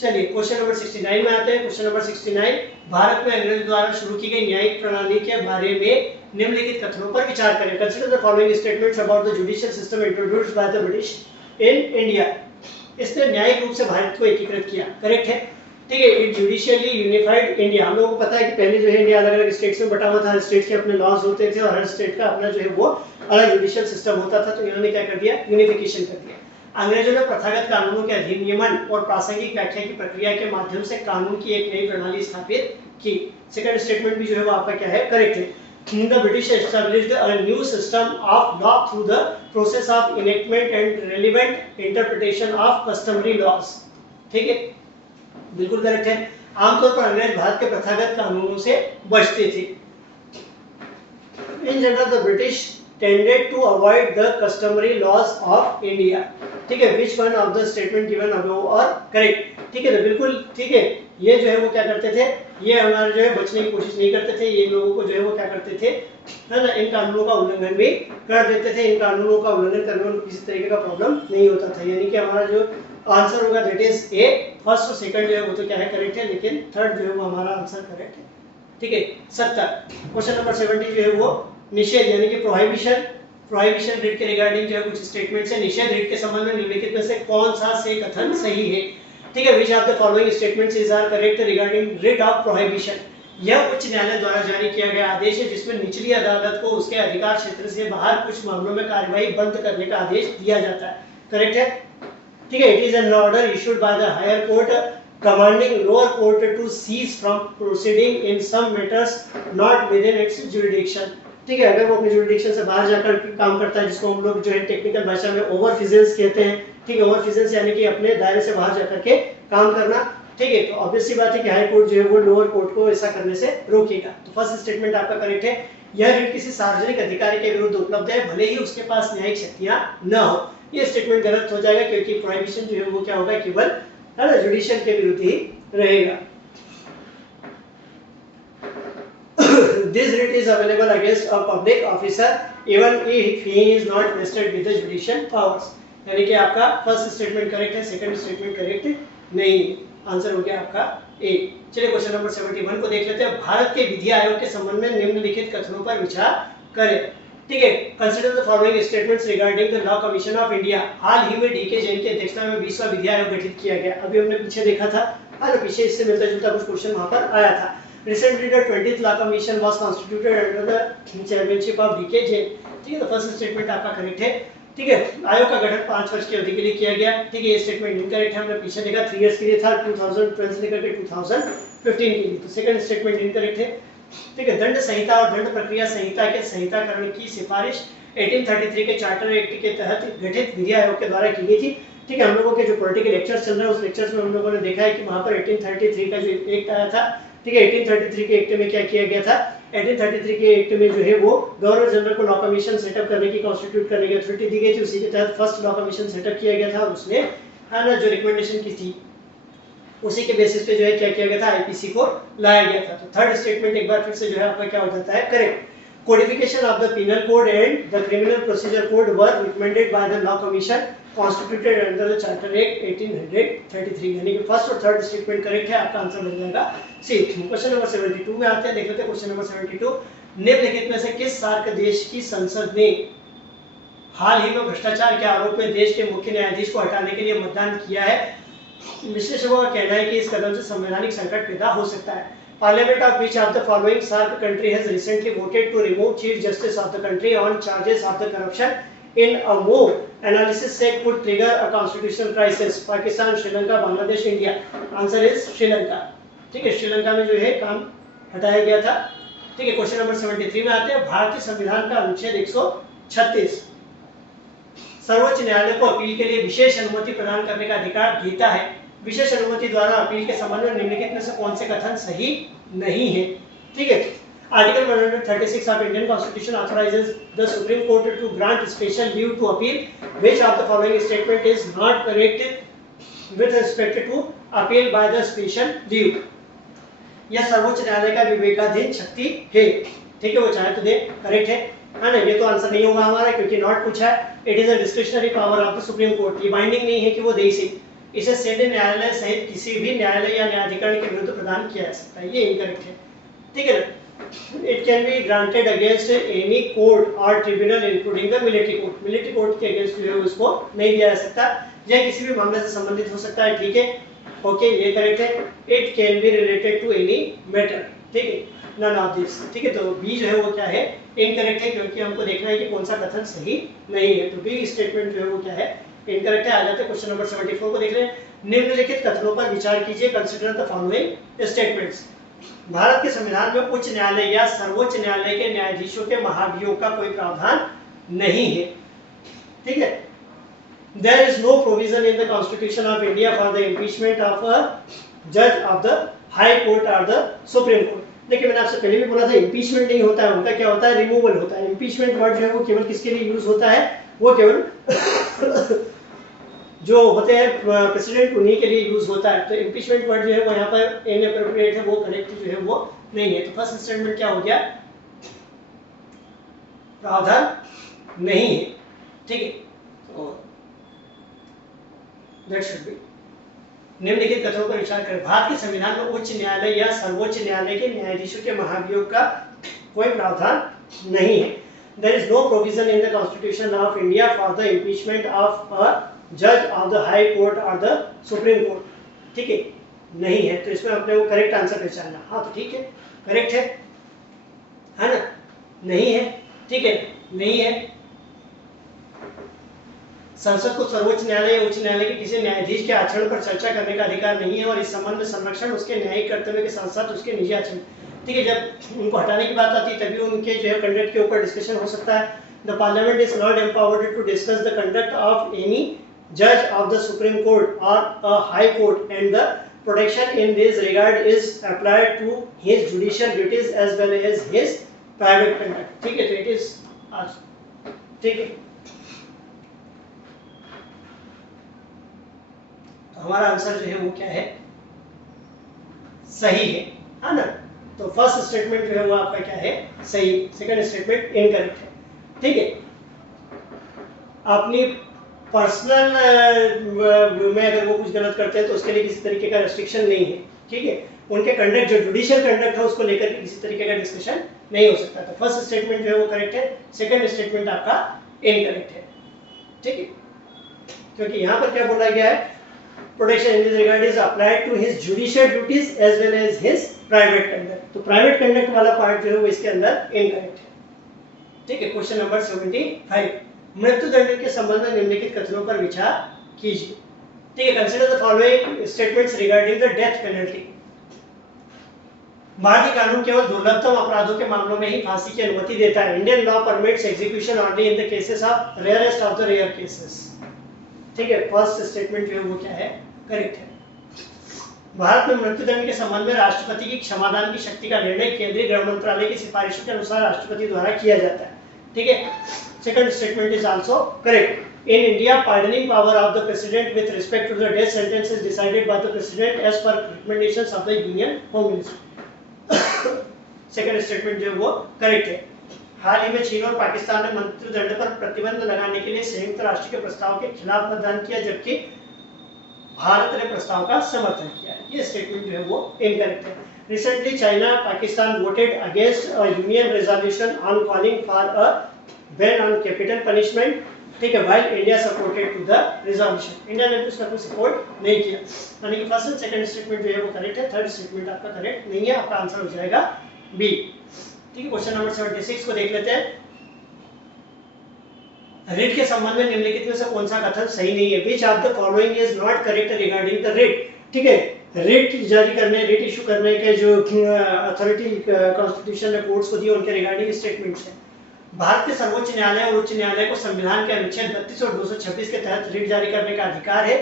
चलिए क्वेश्चन नंबर 69 में आते हैं। क्वेश्चन नंबर 69, भारत में अंग्रेजों द्वारा शुरू की गई न्यायिक प्रणाली के बारे में निम्नलिखित कथनों पर विचार करें। Consider the following statements about the judicial system introduced by the British in India. इसने न्यायिक रूप से भारत को एकीकृत किया, करेक्ट है। ठीक है, इट जुडिशियली यूनिफाइड इंडिया। हम लोगों को पता है कि पहले जो है इंडिया अलग अलग स्टेट्स में बटा हुआ था, हर स्टेट के अपने लॉज होते थे और हर स्टेट का अपना जो है वो अलग जुडिशियल सिस्टम होता था। तो इन्होंने क्या कर दिया, यूनिफिकेशन कर दिया। अंग्रेजों ने प्रथागत कानूनों के अधिनियमन और प्रासंगिक व्याख्या की प्रक्रिया के माध्यम से कानून की एक नई प्रणाली स्थापित की। सेकंड स्टेटमेंट भी जो है वो आपका क्या है, करेक्ट है। The British established a new system of law through the process of enactment and relevant interpretation of customary laws। ठीक है, बिल्कुल करेक्ट है। आमतौर पर अंग्रेज भारत के प्रथागत कानूनों से बचते थे। In general the British tended to avoid the customary laws of India. ठीक है, which one of the statement given above are correct. ठीक है, तो बिल्कुल ठीक है, ये जो है वो क्या करते थे, ये हमारे जो है बचने की कोशिश नहीं करते थे, ये लोगों को जो है वो क्या करते थे, है ना, इन कानूनों का उल्लंघन भी कर देते थे। इन कानूनों का उल्लंघन करने में किसी तरीके का प्रॉब्लम नहीं होता था। यानी कि हमारा जो आंसर होगा दैट इज ए। फर्स्ट और सेकंड जो है वो तो क्या है करेक्ट है, लेकिन थर्ड जो है वो हमारा आंसर करेक्ट है। ठीक है, 70 क्वेश्चन नंबर 70 जो है वो निषेध यानी कि प्रोहिबिशन रीड के रिगार्डिंग जो है कुछ स्टेटमेंट्स है। निषेध रीड के संबंध में निम्नलिखित में से कौन सा से कथन सही है। ठीक है, which of the following statements is are correct regarding writ of prohibition. यह उच्च न्यायालय द्वारा जारी किया गया आदेश है जिसमें निचली अदालत को उसके अधिकार क्षेत्र से बाहर कुछ मामलों में कार्यवाही बंद करने का आदेश दिया जाता है। करेक्ट है। ठीक है, it is an order issued by the higher court commanding lower court to cease from proceeding in some matters not within its jurisdiction। ठीक है, अगर वो अपने जुरिडिक्शन से बाहर जाकर काम करता है, जिसको हम लोग जो है टेक्निकल भाषा में ओवरफिजेंस कहते हैं। ठीक है, ओवरफिजेंस यानी कि अपने दायरे से बाहर जाकर के काम करना। ठीक है, तो ऑब्वियस सी बात है कि हाई कोर्ट जो है वो लोअर कोर्ट को ऐसा करने से रोकेगा। तो फर्स्ट स्टेटमेंट आपका करेक्ट है। यह रीट किसी सार्वजनिक अधिकारी के विरुद्ध उपलब्ध है भले ही उसके पास न्यायिक शक्तियां न हो। ये स्टेटमेंट गलत हो जाएगा क्योंकि प्रोहिबिशन जो है वो क्या होगा, केवल है ना जुडिशियल के विरुद्ध ही रहेगा। This writ is available against a public officer even if he is not vested with the judicial powers। यानी कि आपका फर्स्ट स्टेटमेंट करेक्ट है, सेकंड स्टेटमेंट करेक्ट नहीं। आंसर हो गया आपका ए। चलिए क्वेश्चन नंबर 71 को देख लेते हैं। भारत के विधि आयोग के संबंध में निम्नलिखित कथनों पर विचार करें। ठीक है, consider the following statements regarding the law commission of India. हाल ही में डीके जैन की अध्यक्षता में 20वां विधि आयोग गठित किया गया। अभी हमने पीछे देखा था, और पीछे इससे मिलता जुलता कुछ क्वेश्चन वहां पर आया था। Recently the 20th law commission was constituted under the chairmanship of DK Jain। ठीक है, तो फर्स्ट स्टेटमेंट आपका करेक्ट है। ठीक है, आयोग का गठन 5 वर्ष की अवधि के लिए किया गया। ठीक है, ये स्टेटमेंट इनकरेक्ट है, हमने पीछे देखा 3 इयर्स के लिए था, 2012 से लेकर के 2015 के लिए। तो सेकंड स्टेटमेंट इनकरेक्ट है। ठीक है, दंड संहिता और दंड प्रक्रिया संहिता के संहिताकरण की सिफारिश 1833 के चार्टर एक्ट के तहत गठित विधि आयोग के द्वारा की गई थी। ठीक है, हम लोगों के जो पॉलिटिकल लेक्चर्स चल रहे हैं उस लेक्चर्स में हम लोगों ने देखा है कि वहां पर 1833 का जो एक्ट आया था। ठीक है, 1833 के एक्ट में क्या किया गया था, 1833 के एक्ट में जो है वो गवर्नर जनरल को लॉ कमीशन सेटअप करने की, कॉन्स्टिट्यूट करने की अथॉरिटी दी गई थी। उसी के तहत फर्स्ट लॉ कमीशन सेटअप किया गया था और उसने है ना जो रिकमेंडेशन की थी उसी के बेसिस पे जो है क्या किया गया था, आईपीसी को लाया गया था। तो थर्ड स्टेटमेंट एक बार फिर से जो है आपका क्या हो जाता है, correct. Codification of the penal code and the criminal procedure code were recommended by the law commission constituted under the charter act 1833। यानी कि फर्स्ट और थर्ड स्टेटमेंट करेक्ट है, आपका आंसर बन जाएगा सी। क्वेश्चन नंबर 72 में आते हैं, देख लेते हैं क्वेश्चन नंबर 72। निम्नलिखित में से किस सार्क देश की संसद ने हाल ही में भ्रष्टाचार के आरोप में देश के मुख्य न्यायाधीश को हटाने के लिए मतदान किया है। विश्लेषकों का कहना है कि इस कदम से संवैधानिक संकट पैदा हो सकता है। Parliament of which of the following SAARC country has recently voted to remove Chief Justice of the country on charges of the corruption in a move analysis said could trigger a constitutional crisis? Pakistan, Sri Lanka, Bangladesh, India। Answer is Sri Lanka। ठीक है, श्रीलंका में जो है काम हटाया गया था। ठीक है, क्वेश्चन नंबर 73 में आते हैं। भारतीय संविधान का अनुच्छेद 136 सर्वोच्च न्यायालय को अपील के लिए विशेष अनुमति प्रदान करने का अधिकार देता है। विशेष अनुमति द्वारा अपील के संबंध में निम्नलिखित में से कौन से कथन सही नहीं है। ठीक है, article 136 of Indian constitution authorises the supreme court to grant special leave to appeal. Which of the following statement is not correct with respect to appeal by the special leave. यह सर्वोच्च न्यायालय का विवेकाधीन शक्ति है। ठीक है, वो चाहे तो दे, करेक्ट है ना। ये तो आंसर नहीं होगा हमारा क्योंकि नॉट पूछा है। It is a discretionary power of the supreme court. ये बाइंडिंग नहीं है कि वो दे से इसे सैन्य न्यायालय सहित किसी भी न्यायालय या न्यायाधिकरण के विरुद्ध प्रदान किया जा सकता है। ये इनकरेक्ट है। ठीक है ना। It can be granted against any court और tribunal including the military court. Military court के अगेंस्ट जो है उसको नहीं दिया जा सकता। यह किसी भी मामले से संबंधित हो सकता है। ठीक है, ओके, ये करेक्ट है। It can be related to any matter. ठीक है, नन ऑफ दिस। ठीक है, तो बी जो है वो क्या है, इनकरेक्ट है क्योंकि हमको देखना है कि कौन सा कथन सही नहीं है। तो बी स्टेटमेंट जो है वो क्या है, इनकरेक्ट है। आ जाते हैं क्वेश्चन नंबर 74 को देख रहे हैं। निम्नलिखित कथनों पर विचार कीजिए। Consider the following statements. Bharat के संविधान में उच्च न्यायालय या सर्वोच्च न्यायालय के न्यायाधीशों के महाभियोग का कोई प्रावधान नहीं है। ठीक है, There is no provision in the Constitution of India for the impeachment of a जज ऑफ द हाई कोर्ट और द सुप्रीम कोर्ट। देखिए मैंने आपसे पहले भी बोला था इम्पीचमेंट नहीं होता है, उनका क्या होता है, रिमूवल होता है। इम्पीचमेंट वर्ड जो है वो केवल किसके लिए यूज होता है, वो केवल जो होते हैं प्रेसिडेंट उन्हीं के लिए यूज होता है। तो इम्पीचमेंट वर्ड जो है वो यहाँ पर इनएप्रोप्रिएट है, वो करेक्ट जो है वो नहीं है। तो फर्स्ट स्टेटमेंट क्या हो गया, प्रावधान नहीं है, ठीक है। तो दैट शुड बी। निम्नलिखित कथनों पर विचार करें। भारत के संविधान में उच्च न्यायालय या सर्वोच्च न्यायालय के न्यायाधीशों के महाभियोग का कोई प्रावधान नहीं है। There is no provision in the Constitution of India for the impeachment of a judge of the High Court or the Supreme Court। ठीक है, नहीं है। तो इसमें अपने को करेक्ट आंसर पहचानना। हाँ तो ठीक है, करेक्ट है ना, नहीं है, ठीक है, नहीं है। संसद को सर्वोच्च न्यायालय या उच्च न्यायालय के किसी न्यायाधीश के आचरण पर चर्चा करने का अधिकार नहीं है और इस संबंध में संरक्षण उसके न्यायिक कर्तव्य के साथ साथ उसके निजी आचरण, ठीक है, जब उनको हटाने की बात आती है तभी उनके जो है कंडक्ट के ऊपर डिस्कशन हो सकता है। The parliament is not empowered to discuss the conduct of any जज of the supreme court or a high court and the protection in this regard is applied to his judicial duties as well as his private conduct. ठीक है, तो it is, ठीक है, हमारा answer जो है वो क्या है, सही है ना। तो फर्स्ट स्टेटमेंट जो है वो आपका क्या है, सही। सेकंड स्टेटमेंट इनकरेक्ट है, ठीक है। अपनी पर्सनल में अगर वो कुछ गलत करते हैं तो उसके लिए किसी तरीके का रेस्ट्रिक्शन नहीं है, ठीक है। उनके कंडक्ट जो जुडिशियल कंडक्ट है उसको लेकर के किसी तरीके का डिस्कशन नहीं हो सकता। तो फर्स्ट स्टेटमेंट जो है वो करेक्ट है, सेकंड स्टेटमेंट आपका इनकरेक्ट है, ठीक है। क्योंकि यहाँ पर क्या बोला गया है, protection in this regard is applied to his judicial duties as well as his private conduct। तो प्राइवेट कंडक्ट वाला पार्ट जो है वो इसके अंदर इनकरेक्ट है, ठीक है। क्वेश्चन नंबर 75, मृत्युदंड के संबंध में निम्नलिखित कथनों पर विचार कीजिए, ठीक है। Consider the following statements regarding the death penalty. भारतीय कानून केवल दुर्लभतम अपराधों के मामलों में ही फांसी की अनुमति देता है। Indian law permits execution only in the cases of rarest of the rare cases, ठीक है। फर्स्ट स्टेटमेंट जो है वो क्या है, करेक्ट है। भारत में मृत्युदंड के संबंध में राष्ट्रपति की क्षमादान की शक्ति का निर्णय केंद्रीय गृह मंत्रालय की सिफारिशों के अनुसार राष्ट्रपति द्वारा किया जाता है, ठीक है। Second statement is also correct. In India pardoning power of the president with respect to the death sentence is decided by the president as per recommendations of the union home minister. Second statement जो है वो correct है। हाल ही में चीन और पाकिस्तान ने मृत्युदंड पर प्रतिबंध लगाने के लिए संयुक्त राष्ट्र के प्रस्ताव के खिलाफ मतदान किया, जबकि भारत ने प्रस्ताव का समर्थन किया। ये स्टेटमेंट जो है वो इनकरेक्ट है। Recently China Pakistan voted against a union resolution on calling for a ban on capital punishment, ठीक है, while India supported to the resolution. India ने उसका कोई सपोर्ट नहीं किया, यानी कि फर्स्ट एंड सेकंड स्टेटमेंट जो है वो करेक्ट है, थर्ड स्टेटमेंट आपका करेक्ट नहीं है, आपका आंसर हो जाएगा बी, ठीक है। क्वेश्चन नंबर 76 को देख लेते हैं। रिट के संबंध में निम्नलिखित में से कौन सा कथन सही नहीं है। Which of the following is not correct regarding the writ, ठीक है। रिट जारी करने, रिट इशू करने के जो अथॉरिटी कॉन्स्टिट्यूशन ने कोर्ट्स को दी उनके रिगार्डिंग स्टेटमेंट्स हैं। भारत के सर्वोच्च न्यायालय और उच्च न्यायालय को संविधान के अनुच्छेद 32 और 226 के तहत रिट जारी करने का अधिकार है,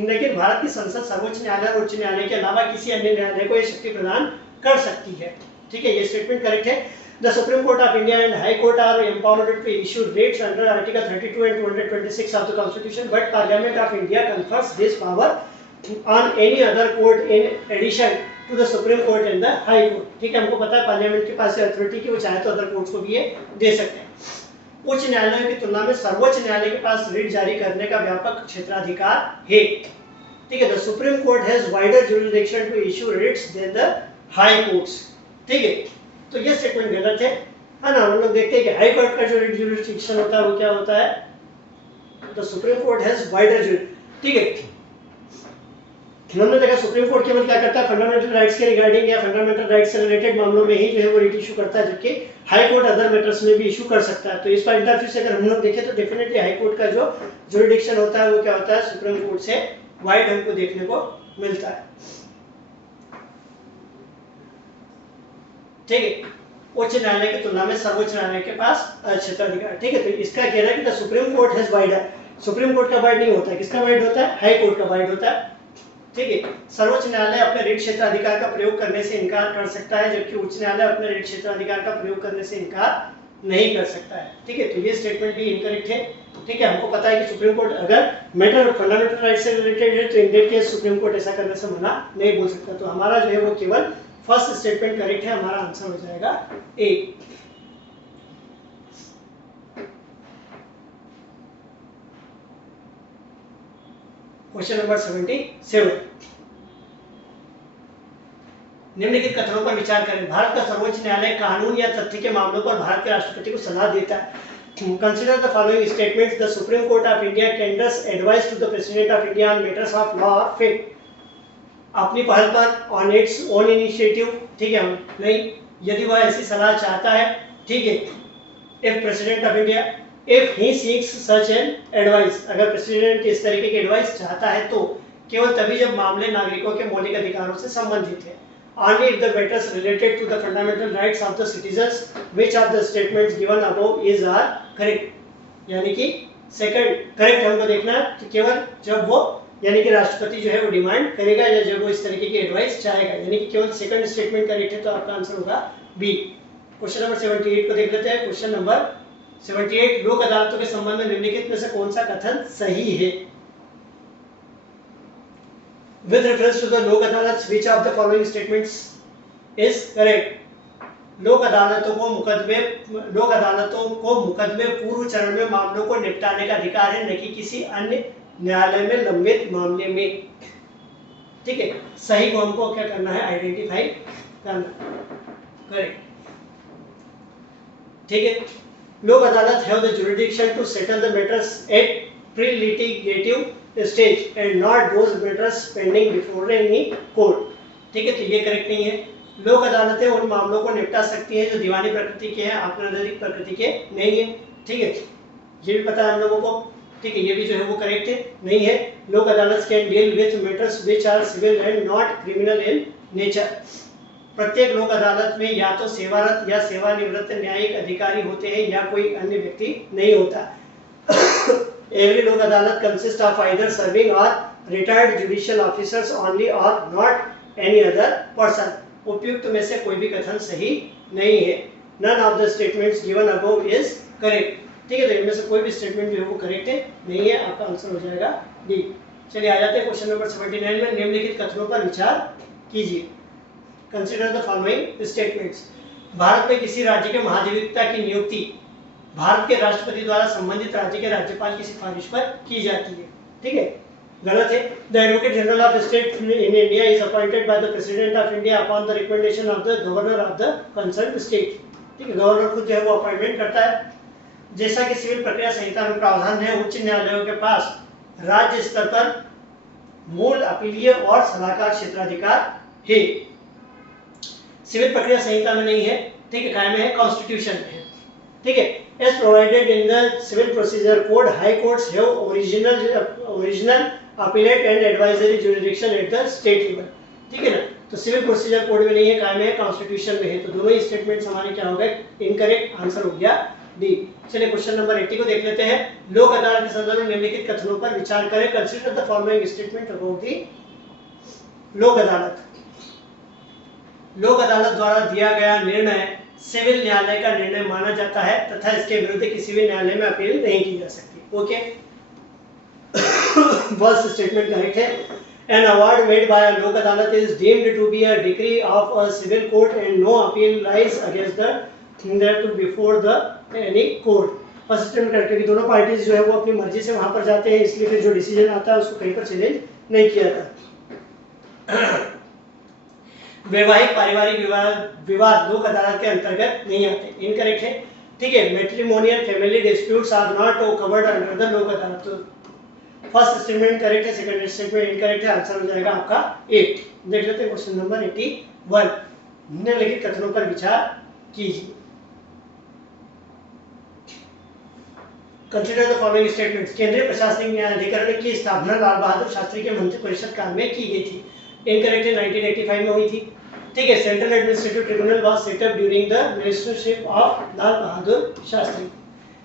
लेकिन भारत की संसद सर्वोच्च न्यायालय और उच्च न्यायालय के अलावा किसी अन्य न्यायालय को यह शक्ति प्रदान कर सकती है, ठीक है। ये स्टेटमेंट करेक्ट है। The Supreme Court of India and High Court are empowered to issue writs under Article 32 and 226 of the Constitution, but Parliament of India confers this power on any other court in addition to the Supreme Court and the High Court, ठीक है। हमको पता है parliament के पास authority की, वो चाहे तो अदर कोर्ट्स को भी ये दे सकते हैं। उच्च न्यायालयों की तुलना में सर्वोच्च न्यायालय के पास रिट जारी करने का व्यापक क्षेत्राधिकार है, ठीक है। The Supreme Court has wider jurisdiction to issue writs than the High Courts, ठीक है। तो ये स्टेटमेंट गलत है ना। हम लोग देखते हैं कि हाई कोर्ट का जो जुरिडिक्शन होता है वो क्या होता है, तो supreme court has wider jurisdiction, ठीक है। हमने देखा सुप्रीम कोर्ट केवल क्या करता है, फंडामेंटल राइट्स के रिगार्डिंग या फंडामेंटल राइट्स से रिलेटेड मामलों में ही जो है वो रिट इशू करता है, जबकि हाई कोर्ट अदर मैटर्स में भी इशू कर सकता है। तो इस पॉइंट ऑफ व्यू से अगर हम लोग देखें तो डेफिनेटली हाई कोर्ट का जो जुरिडिक्शन होता है वो क्या होता है, सुप्रीम कोर्ट से वाइड हमको देखने को मिलता है, ठीक है। उच्च न्यायालय की तुलना में सर्वोच्च न्यायालय के पास क्षेत्राधिकार, ठीक है। तो इसका कहना है कि the supreme court has wider, supreme court का वाइड नहीं होता है, किसका वाइड होता है, हाई कोर्ट का वाइड होता है, ठीक है। सर्वोच्च न्यायालय अपने ऋट क्षेत्राधिकार का प्रयोग करने से इनकार कर सकता है, जबकि उच्च न्यायालय अपने ऋट क्षेत्राधिकार का प्रयोग करने से इनकार नहीं कर सकता है। ठीक है, तो ये स्टेटमेंट भी इनकरेक्ट है। ठीक है, हमको पता है कि सुप्रीम कोर्ट अगर मैटर फंडामेंटल राइट से रिलेटेड है तो इन दैट केस सुप्रीम कोर्ट ऐसा करने से मना नहीं बोल सकता। तो हमारा जो है वो केवल फर्स्ट स्टेटमेंट करेक्ट है, हमारा आंसर हो जाएगा ए। क्वेश्चन नंबर 77, निम्नलिखित कथनों पर विचार करें। भारत का सर्वोच्च न्यायालय कानून या तथ्य के मामलों पर भारत के राष्ट्रपति को सलाह देता है। Consider the following statements. The Supreme Court of India tenders advice to the President of India on matters of law or fact. अपनी पहल पर, on its own initiative, ठीक है, नहीं, यदि वह ऐसी सलाह चाहता है, ठीक है, if President of India, if he seeks such an advice, अगर प्रेसिडेंट इस तरीके की एडवाइस चाहता है तो केवल तभी जब मामले नागरिकों के मौलिक अधिकारों से संबंधित है। Only if the matters related to the fundamental rights of the citizens, which of the statements given above is are correct, यानी कि सेकंड करेक्ट हमको देखना है कि केवल जब वो यानी कि राष्ट्रपति जो है वो डिमांड करेगा या जब वो इस तरीके की एडवाइस चाहेगा, यानी कि केवल सेकंड स्टेटमेंट करेक्ट है, तो आपका आंसर होगा बी। क्वेश्चन नंबर 78 को देख लेते हैं। क्वेश्चन नंबर 78, लोक अदालतों के संबंध में निम्नलिखित में से कौन सा कथन सही है? With reference to the लोक अदालत, which of the following statements is correct? लोक अदालतों को मुकदमे पूर्व चरण में मामलों को निपटाने का अधिकार है, न कि किसी अन्य न्यायालय में लंबित मामले में। ठीक है, सही को हमको क्या करना है? आइडेंटिफाई करना। करेक्ट। ठीक है, Lok Adalat have the jurisdiction to settle the matters at pre-litigative stage and not those matters pending before any court. ठीक है, तो ये करेक्ट नहीं है। लोक अदालतें उन मामलों को निपटा सकती हैं जो दीवानी प्रकृति के हैं, आपराधिक प्रकृति के नहीं है। ठीक है, ये भी पता है हम लोगों को। ठीक है, ये भी जो है वो करेक्ट है, नहीं है। Lok Adalat can deal with matters which are civil and not criminal in nature. प्रत्येक लोक अदालत में या तो सेवारत या सेवानिवृत्त न्यायिक अधिकारी होते हैं या कोई अन्य व्यक्ति नहीं होता। Every लोक अदालत consists of either serving or retired judicial officers only or not any other person. उपयुक्त में से कोई भी कथन सही नहीं है। None of the statements given above is correct. ठीक है, तो इनमें से कोई भी स्टेटमेंट जो है वो करेक्ट है नहीं है, आपका आंसर हो जाएगा डी। चलिए आ जाते हैं क्वेश्चन नंबर 79 में। निम्नलिखित कथनों पर विचार कीजिए। Consider the following statements. Bharat में किसी राज्य के महाधिवक्ता की नियुक्ति भारत के राष्ट्रपति द्वारा संबंधित राज्य के राज्यपाल की सिफारिश पर की जाती है। ठीक है, गलत है। The advocate general of state in India is appointed by the president of India upon the recommendation of the governor of the concerned state. ठीक है, गवर्नर खुद जो है वो अपॉइंटमेंट करता है। जैसा कि सिविल प्रक्रिया संहिता में प्रावधान है, उच्च न्यायालयों के पास राज्य स्तर पर मूल अपीलीय और सलाहकार क्षेत्राधिकार है। सिविल प्रक्रिया संहिता में नहीं है, ठीक है, कायम है, कॉन्स्टिट्यूशन में है। ठीक है, as provided in the civil procedure code, high courts have original appellate and advisory jurisdiction at the state level। ठीक है ना, तो सिविल प्रोसीजर कोड में नहीं है, कायम है, कॉन्स्टिट्यूशन में है। तो दोनों ही स्टेटमेंट्स हमारे क्या हो गए? इनकरेक्ट। आंसर हो गया डी। चलिए क्वेश्चन नंबर 80 को देख लेते हैं। लोक अदालत के संदर्भ में निम्नलिखित कथनों पर विचार करें। Consider the following statement about the लोक अदालत। लोक अदालत द्वारा दिया गया निर्णय सिविल न्यायालय का निर्णय माना जाता है तथा इसके विरुद्ध किसी भी न्यायालय में अपील नहीं की जा सकती। ओके, फर्स्ट स्टेटमेंट करेक्ट है। An award made by a लोक अदालत is deemed to be a decree of a civil court and no appeal lies against the thereto before the any court। First statement correct है कि दोनों parties जो है वो अपनी मर्जी से वहां पर जाते हैं, इसलिए फिर जो डिसीजन आता है उसको कहीं पर चैलेंज नहीं किया जाता। वैवाहिक पारिवारिक विवाद लोक अदालत के अंतर्गत नहीं आते। इनकरेक्ट है। ठीक है, matrimonial family disputes are not covered under the Lok Adalat. First statement correct है, सेकंड स्टेटमेंट इनकरेक्ट है। आंसर हो जाएगा आपका 8। देख लेते हैं क्वेश्चन नंबर 81। निम्नलिखित कथनों पर विचार कीजिए। Consider the following statements. केंद्रीय प्रशासनिक न्यायाधिकरण की स्थापना लाल बहादुर शास्त्री के मंत्रिपरिषद काल में की गई थी। इनकरेक्ट है, 1985 में हुई थी। ठीक है, central administrative tribunal was set up during the ministership of Lal Bahadur Shastri.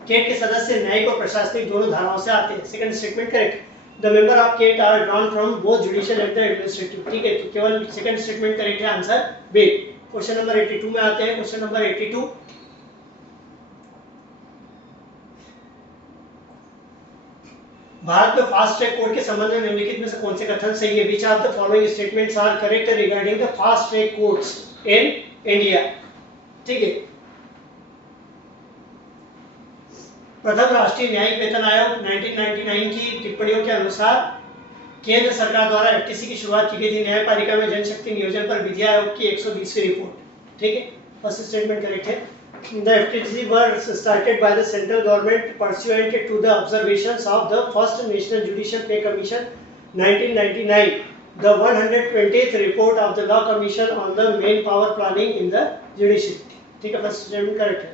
CAT के सदस्य न्यायिक और प्रशासनिक दोनों धाराओं से आते हैं। Second statement correct. The member of CAT are drawn from both judicial and the administrative. ठीक है, तो केवल सेकंड स्टेटमेंट करेक्ट है, आंसर बी। क्वेश्चन नंबर 82 में आते हैं। क्वेश्चन नंबर 82, भारत में फास्ट ट्रैक कोर्ट के संबंध में निम्नलिखित में से कौन से कथन सही है? Which of the following statements are correct regarding the fast track courts in India? ठीक है, प्रथम राष्ट्रीय न्यायिक वेतन आयोग 1999 की टिप्पणियों के अनुसार केंद्र सरकार द्वारा एफटीसी की शुरुआत की गई थी। न्यायपालिका में जनशक्ति नियोजन पर विधि आयोग की 120वीं रिपोर्ट। ठीक है, फर्स्ट स्टेटमेंट करेक्ट है। The FTC was started by the central government pursuant to the observations of the first National Judicial Pay Commission 1999, the 120th report of the Law Commission on the main power planning in the judiciary। ठीक है, first statement correct है।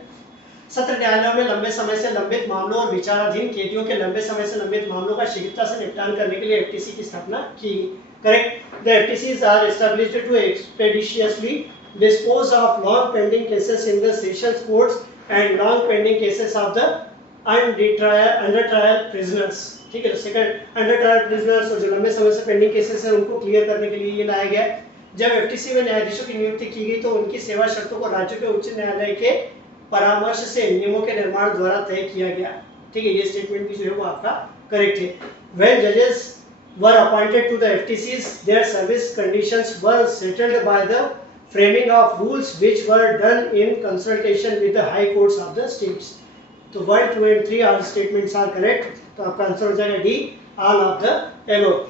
सत्र न्यायालयों में लंबे समय से लंबित मामलों और विचाराधीन कैदियों के लंबे समय से लंबित मामलों का शीघ्रता से निपटान करने के लिए एफटीसी की स्थापना की। Correct. The FTCs are established to expeditiously dispose of long pending cases in the sessions courts and long pending cases of the under trial prisoners। ठीक है, तो सेकंड अंडर ट्रायल प्रिजनर्स और जो लंबे समय से पेंडिंग केसेस हैं उनको क्लियर करने के लिए ये लाया गया। जब एफटीसी में न्यायाधीशों की नियुक्ति की गई तो उनकी सेवा शर्तों को राज्यों के उच्च न्यायालय के परामर्श से नियमों के निर्माण द्वारा तय किया गया। ठीक है, ये स्टेटमेंट भी जो है वो आपका करेक्ट है। When judges were appointed to the FTCs, their service conditions were settled by the framing of rules which were done in consultation with the high courts of the states। तो 1, 2 and 3 all statements are correct। तो आपका answer हो जाएगा D, all of the above।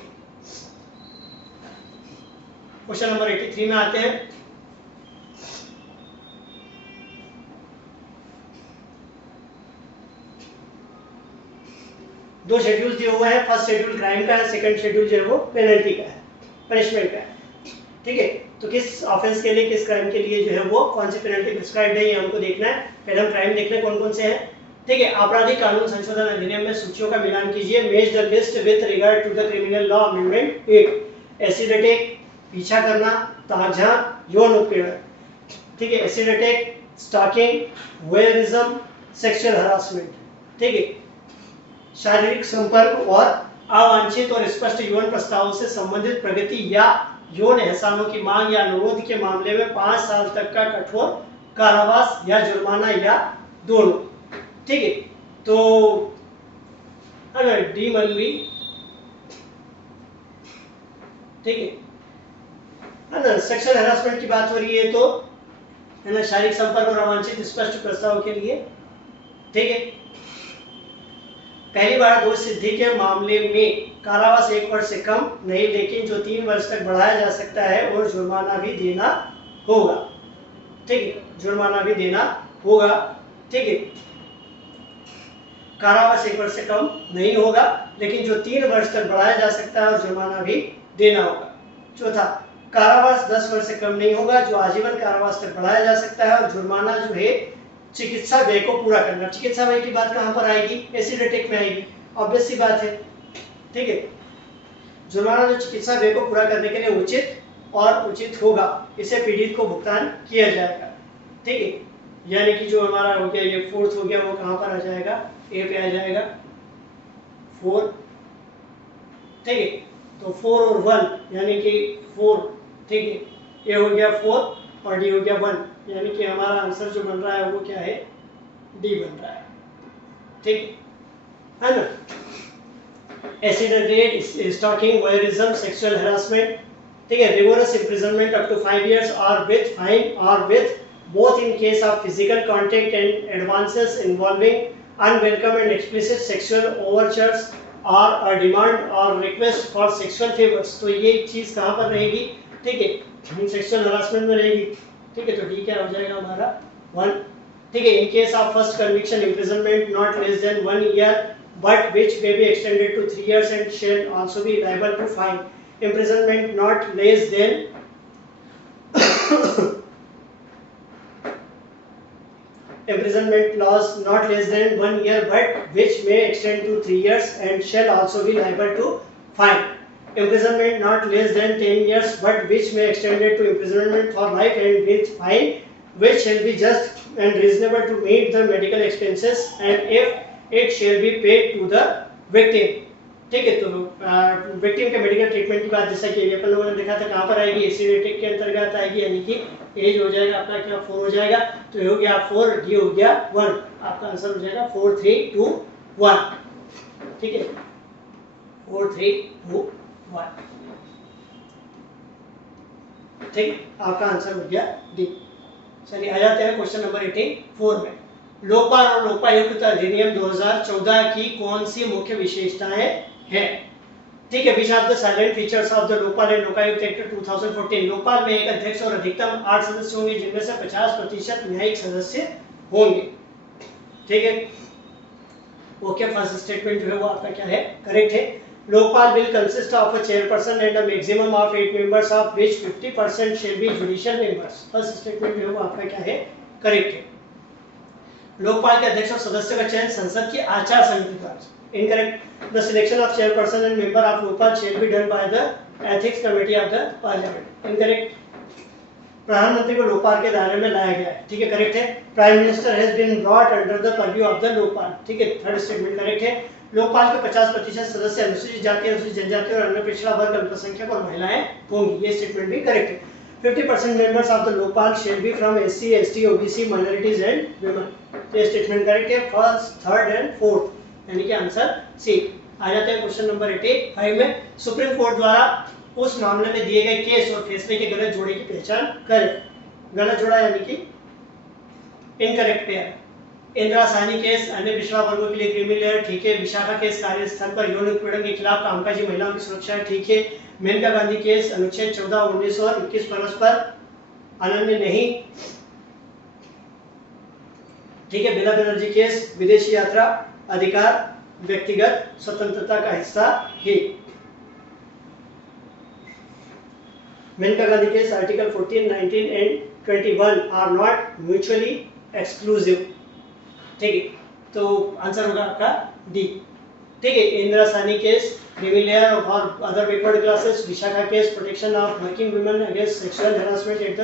Question number 83 में आते हैं। दो schedule दिए हुए हैं, फर्स्ट शेड्यूल क्राइम का है, सेकंड शेड्यूल जो है वो पेनल्टी का है, पनिशमेंट का है। ठीक है, तो किस ऑफेंस के लिए, किस क्राइम के लिए जो है वो कौन सी पेनल्टी प्रिस्क्राइब्ड है ये हमको देखना है। पहले हम क्राइम देख लें कौन कौन से हैं। ठीक है, आपराधिक कानून संशोधन अधिनियम में सूचियों का मिलान कीजिए। Match the list with regard to the criminal law amendment 1। Acid attack, पीछा करना, ताकझांक, यौन उत्पीड़न। ठीक है, acid attack, stalking, voyeurism, sexual harassment. ठीक है, शारीरिक संपर्क और अवांछित और स्पष्ट यौन प्रस्तावों से संबंधित प्रगति या यौन एहसानों की मांग या अनुरोध के मामले में 5 साल तक का कठोर कारावास या जुर्माना या दोनों। ठीक है, तो अगर डी मान भी, ठीक है ना, सेक्सुअल हैरेसमेंट की बात हो रही है तो है ना, शारीरिक संपर्क और अवांछित स्पष्ट प्रस्ताव के लिए। ठीक है, पहली बार दोष सिद्धि के मामले में कारावास 1 वर्ष से कम नहीं, लेकिन जो 3 वर्ष तक बढ़ाया जा सकता है और जुर्माना भी देना होगा। ठीक है, जुर्माना भी देना होगा। ठीक है, कारावास 1 वर्ष से कम नहीं होगा, लेकिन जो 3 वर्ष तक बढ़ाया जा सकता है और जुर्माना भी देना होगा। चौथा, कारावास 10 वर्ष से कम नहीं होगा, जो आजीवन कारावास तक बढ़ाया जा सकता है, और जुर्माना जो है चिकित्सा व्यय को पूरा करना। चिकित्सा व्यय की बात कहां पर आएगी? एसिड अटैक में आएगी, ऑब्वियस सी बात है। ठीक है, जुर्माना जो चिकित्सा व्यय को पूरा करने के लिए उचित होगा, इसे पीड़ित को भुगतान किया जाएगा। ठीक है, यानी कि जो हमारा हो गया ये फोर्थ हो गया, वो कहां पर आ जाएगा? ए पे आ जाएगा 4। ठीक है, तो 4 और 1 यानी कि 4। ठीक है, ए हो गया 4 और डी हो गया 1, यानी कि हमारा आंसर जो बन रहा है वो क्या है? डी बन रहा है। ठीक है ना। Acid attack, stalking, voyeurism, sexual harassment. ठीक है, rigorous imprisonment up to 5 years और विद फाइन और with both in case of physical contact and advances involving unwelcome and explicit sexual overtures or a demand or request for sexual favors। तो ये चीज कहां पर रहेगी? ठीक है, सेक्सुअल हरासमेंट में रहेगी। ठीक है, तो डी क्या हो जाएगा हमारा? 1। ठीक है, in case of first conviction imprisonment not less than 1 year but which may be extended to 3 years and shall also be liable to fine। imprisonment not less than imprisonment clause not less than 1 year but which may extend to 3 years and shall also be liable to fine। imprisonment not less than 10 years but which may extend to imprisonment for life and with fine which shall be just and reasonable to meet the medical expenses and if it shall be paid to the victim। ठीक है। तो victim के medical treatment की बात जैसा कि अपन लोगों ने देखा था कहाँ पर आएगी, एसिडेटिक के अंतर्गत आएगी, यानी कि एज हो जाएगा आपका क्या 4 हो जाएगा, तो ये हो गया 4, डी हो गया 1, आपका आंसर हो जाएगा 4 3 2 1। ठीक है, 4 3 2 1। ठीक, आपका आंसर हो गया डी। चलिए आ जाते हैं क्वेश्चन नंबर 84 में। लोकपाल और लोकायुक्त अधिनियम 2014 की कौन सी मुख्य विशेषताएं हैं? ठीक है, which of the salient features of the Lokpal and Lokayukta act 2014। Lokpal में एक अध्यक्ष और अधिकतम 8 सदस्य होंगे, जिनमें से 50% न्यायिक सदस्य होंगे। ठीक है, ओके, फर्स्ट स्टेटमेंट जो है वो आपका क्या है, करेक्ट है। Lokpal will consist of a chairperson and a maximum of 8 members of which 50% shall be judicial members। First statement जो है वो आपका क्या है, करेक्ट है। लोकपाल के अध्यक्ष और सदस्य का चयन संसद की आचार संहिता द्वारा। Incorrect, the selection of chairperson and member of Lokpal shall be done by the ethics committee of the parliament. Incorrect, प्रधानमंत्री को लोकपाल के दायरे में लाया गया है। ठीक है, करेक्ट है। Prime minister has been brought under the purview of the Lokpal. ठीक है, थर्ड स्टेटमेंट करेक्ट है। लोकपाल के 50% सदस्य अनुसूचित जाति, अनुसूचित जनजाति और अन्य पिछड़ा वर्ग, अल्पसंख्यक और महिलाएं होंगी। ये स्टेटमेंट भी करेक्ट है। 50% members of the Lokpal shall be from SC, ST, OBC, minorities and women। ये स्टेटमेंट करेक्ट है, फर्स्ट, थर्ड एंड फोर्थ, यानी कि आंसर सी। आ जाते हैं क्वेश्चन नंबर 85 में। सुप्रीम कोर्ट द्वारा उस मामले में दिए गए केस और फैसले के गलत जोड़े की पहचान करें। गलत जोड़ा यानी कि incorrect pair. Indira Sawhney case अन्य पिछड़ा वर्गों के लिए क्रीमी लेयर, ठीक है। विशाखा केस कार्यस्थल पर यौन उत्पीड़न के खिलाफ कामकाजी महिलाओं की सुरक्षा, ठीक है। मेनका गांधी केस अनुच्छेद 14, 19 और 21 परस्पर अनन्य नहीं, ठीक है। बिना बनर्जी केस विदेशी यात्रा अधिकार व्यक्तिगत स्वतंत्रता का हिस्सा है। Maneka Gandhi case article 14, 19 and 21 are not mutually exclusive. ठीक है, तो आंसर होगा आपका डी। ठीक है, Indira Sawhney case creamy layer और other backward classes. Vishakha case protection of working women against sexual harassment at the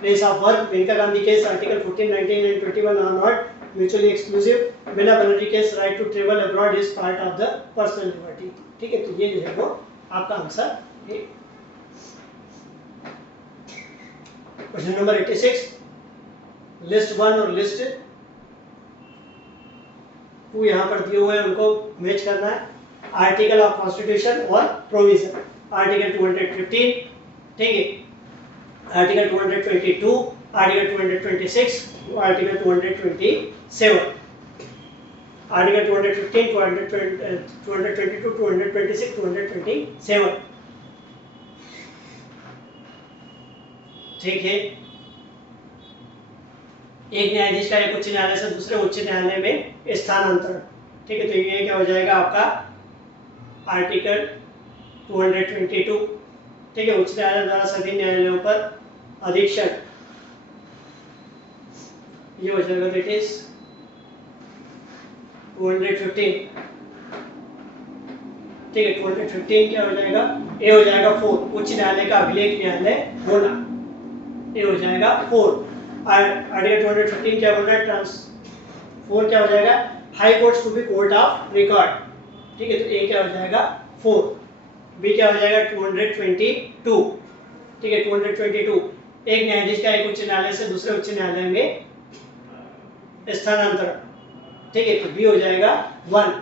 place of work. Maneka Gandhi case article 14, 19 and 21 are not mutually exclusive. बिना Banerjee case right to travel abroad is part of the personal liberty. ठीक है, तो ये जो है वो आपका answer है। क्वेश्चन नंबर 86, लिस्ट 1 और लिस्ट 2 यहाँ पर दिए हुए हैं, उनको मैच करना है। आर्टिकल ऑफ कॉन्स्टिट्यूशन और प्रोविजन। आर्टिकल 215, ठीक है, आर्टिकल 222, आर्टिकल 226, आर्टिकल 227, आर्टिकल 215, 222, 226, 227। ठीक है, एक न्यायाधीश का एक उच्च न्यायालय से दूसरे उच्च न्यायालय में स्थानांतरण। ठीक है, तो ये क्या हो जाएगा आपका आर्टिकल 222। ठीक है, उच्च न्यायालय द्वारा सभी न्यायालयों पर अधीक्षण, ये हो जाएगा दैट इज 215। ठीक है, 215 क्या हो जाएगा, ए हो जाएगा 4, उच्च न्यायालय का अभिलेख न्यायालय होना, ए हो जाएगा 4। आर्टिकल 215 क्या बोल रहा है, ट्रांसफर क्या हो जाएगा, high courts to be court of record. ठीक है, तो ए क्या हो जाएगा 4, बी क्या हो जाएगा 222। ठीक है, 222 एक न्यायाधीश का एक उच्च न्यायालय से दूसरे उच्च न्यायालय में स्थानांतरण। ठीक है, तो बी हो जाएगा 1।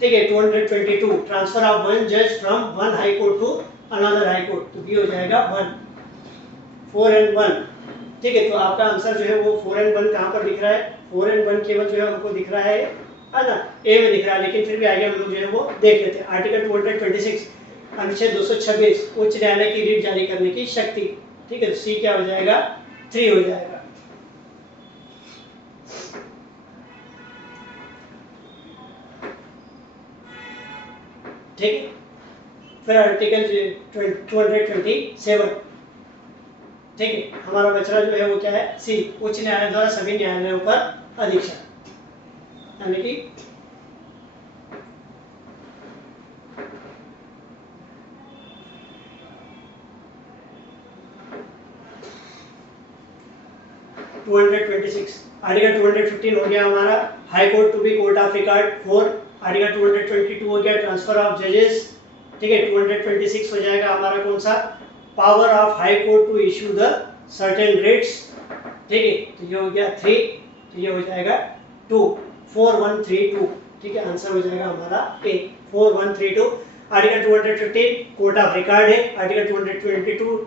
ठीक है, 222 ट्रांसफर ऑफ वन जज from one high court to another high court, तो बी हो जाएगा 1। 4 and 1। ठीक है, तो आपका आंसर जो है वो 4 and 1 कहाँ पर दिख रहा है, 4 and 1 केवल जो है हमको दिख रहा है ना, ए में दिख रहा है, लेकिन फिर भी आगे हम लोग जो है वो देख लेते हैं। आर्टिकल 226 अनुच्छेद 226 उच्च न्यायालय की रीट जारी करने की शक्ति। ठीक है, तो सी क्या हो जाएगा 3 हो जाएगा। ठीक, फिर आर्टिकल 227। ठीक है, हमारा बचरा जो है वो क्या है, सी, उच्च न्यायालय द्वारा सभी न्यायालयों पर अधीक्षण, यानी कि आर्टिकल 215 हो गया हमारा, high court to be court of record 4, article 222 हो गया ट्रांसफर ऑफ जजेस, ठीक है। 226 हो जाएगा हमारा कौन सा, power of high court to issue the certain writs, ठीक है। तो ये हो गया 3, तो ये हो जाएगा 2, 4132, ठीक है। आंसर हो जाएगा हमारा ए 4132। आर्टिकल 215 कोर्ट ऑफ रिकॉर्ड है, आर्टिकल 222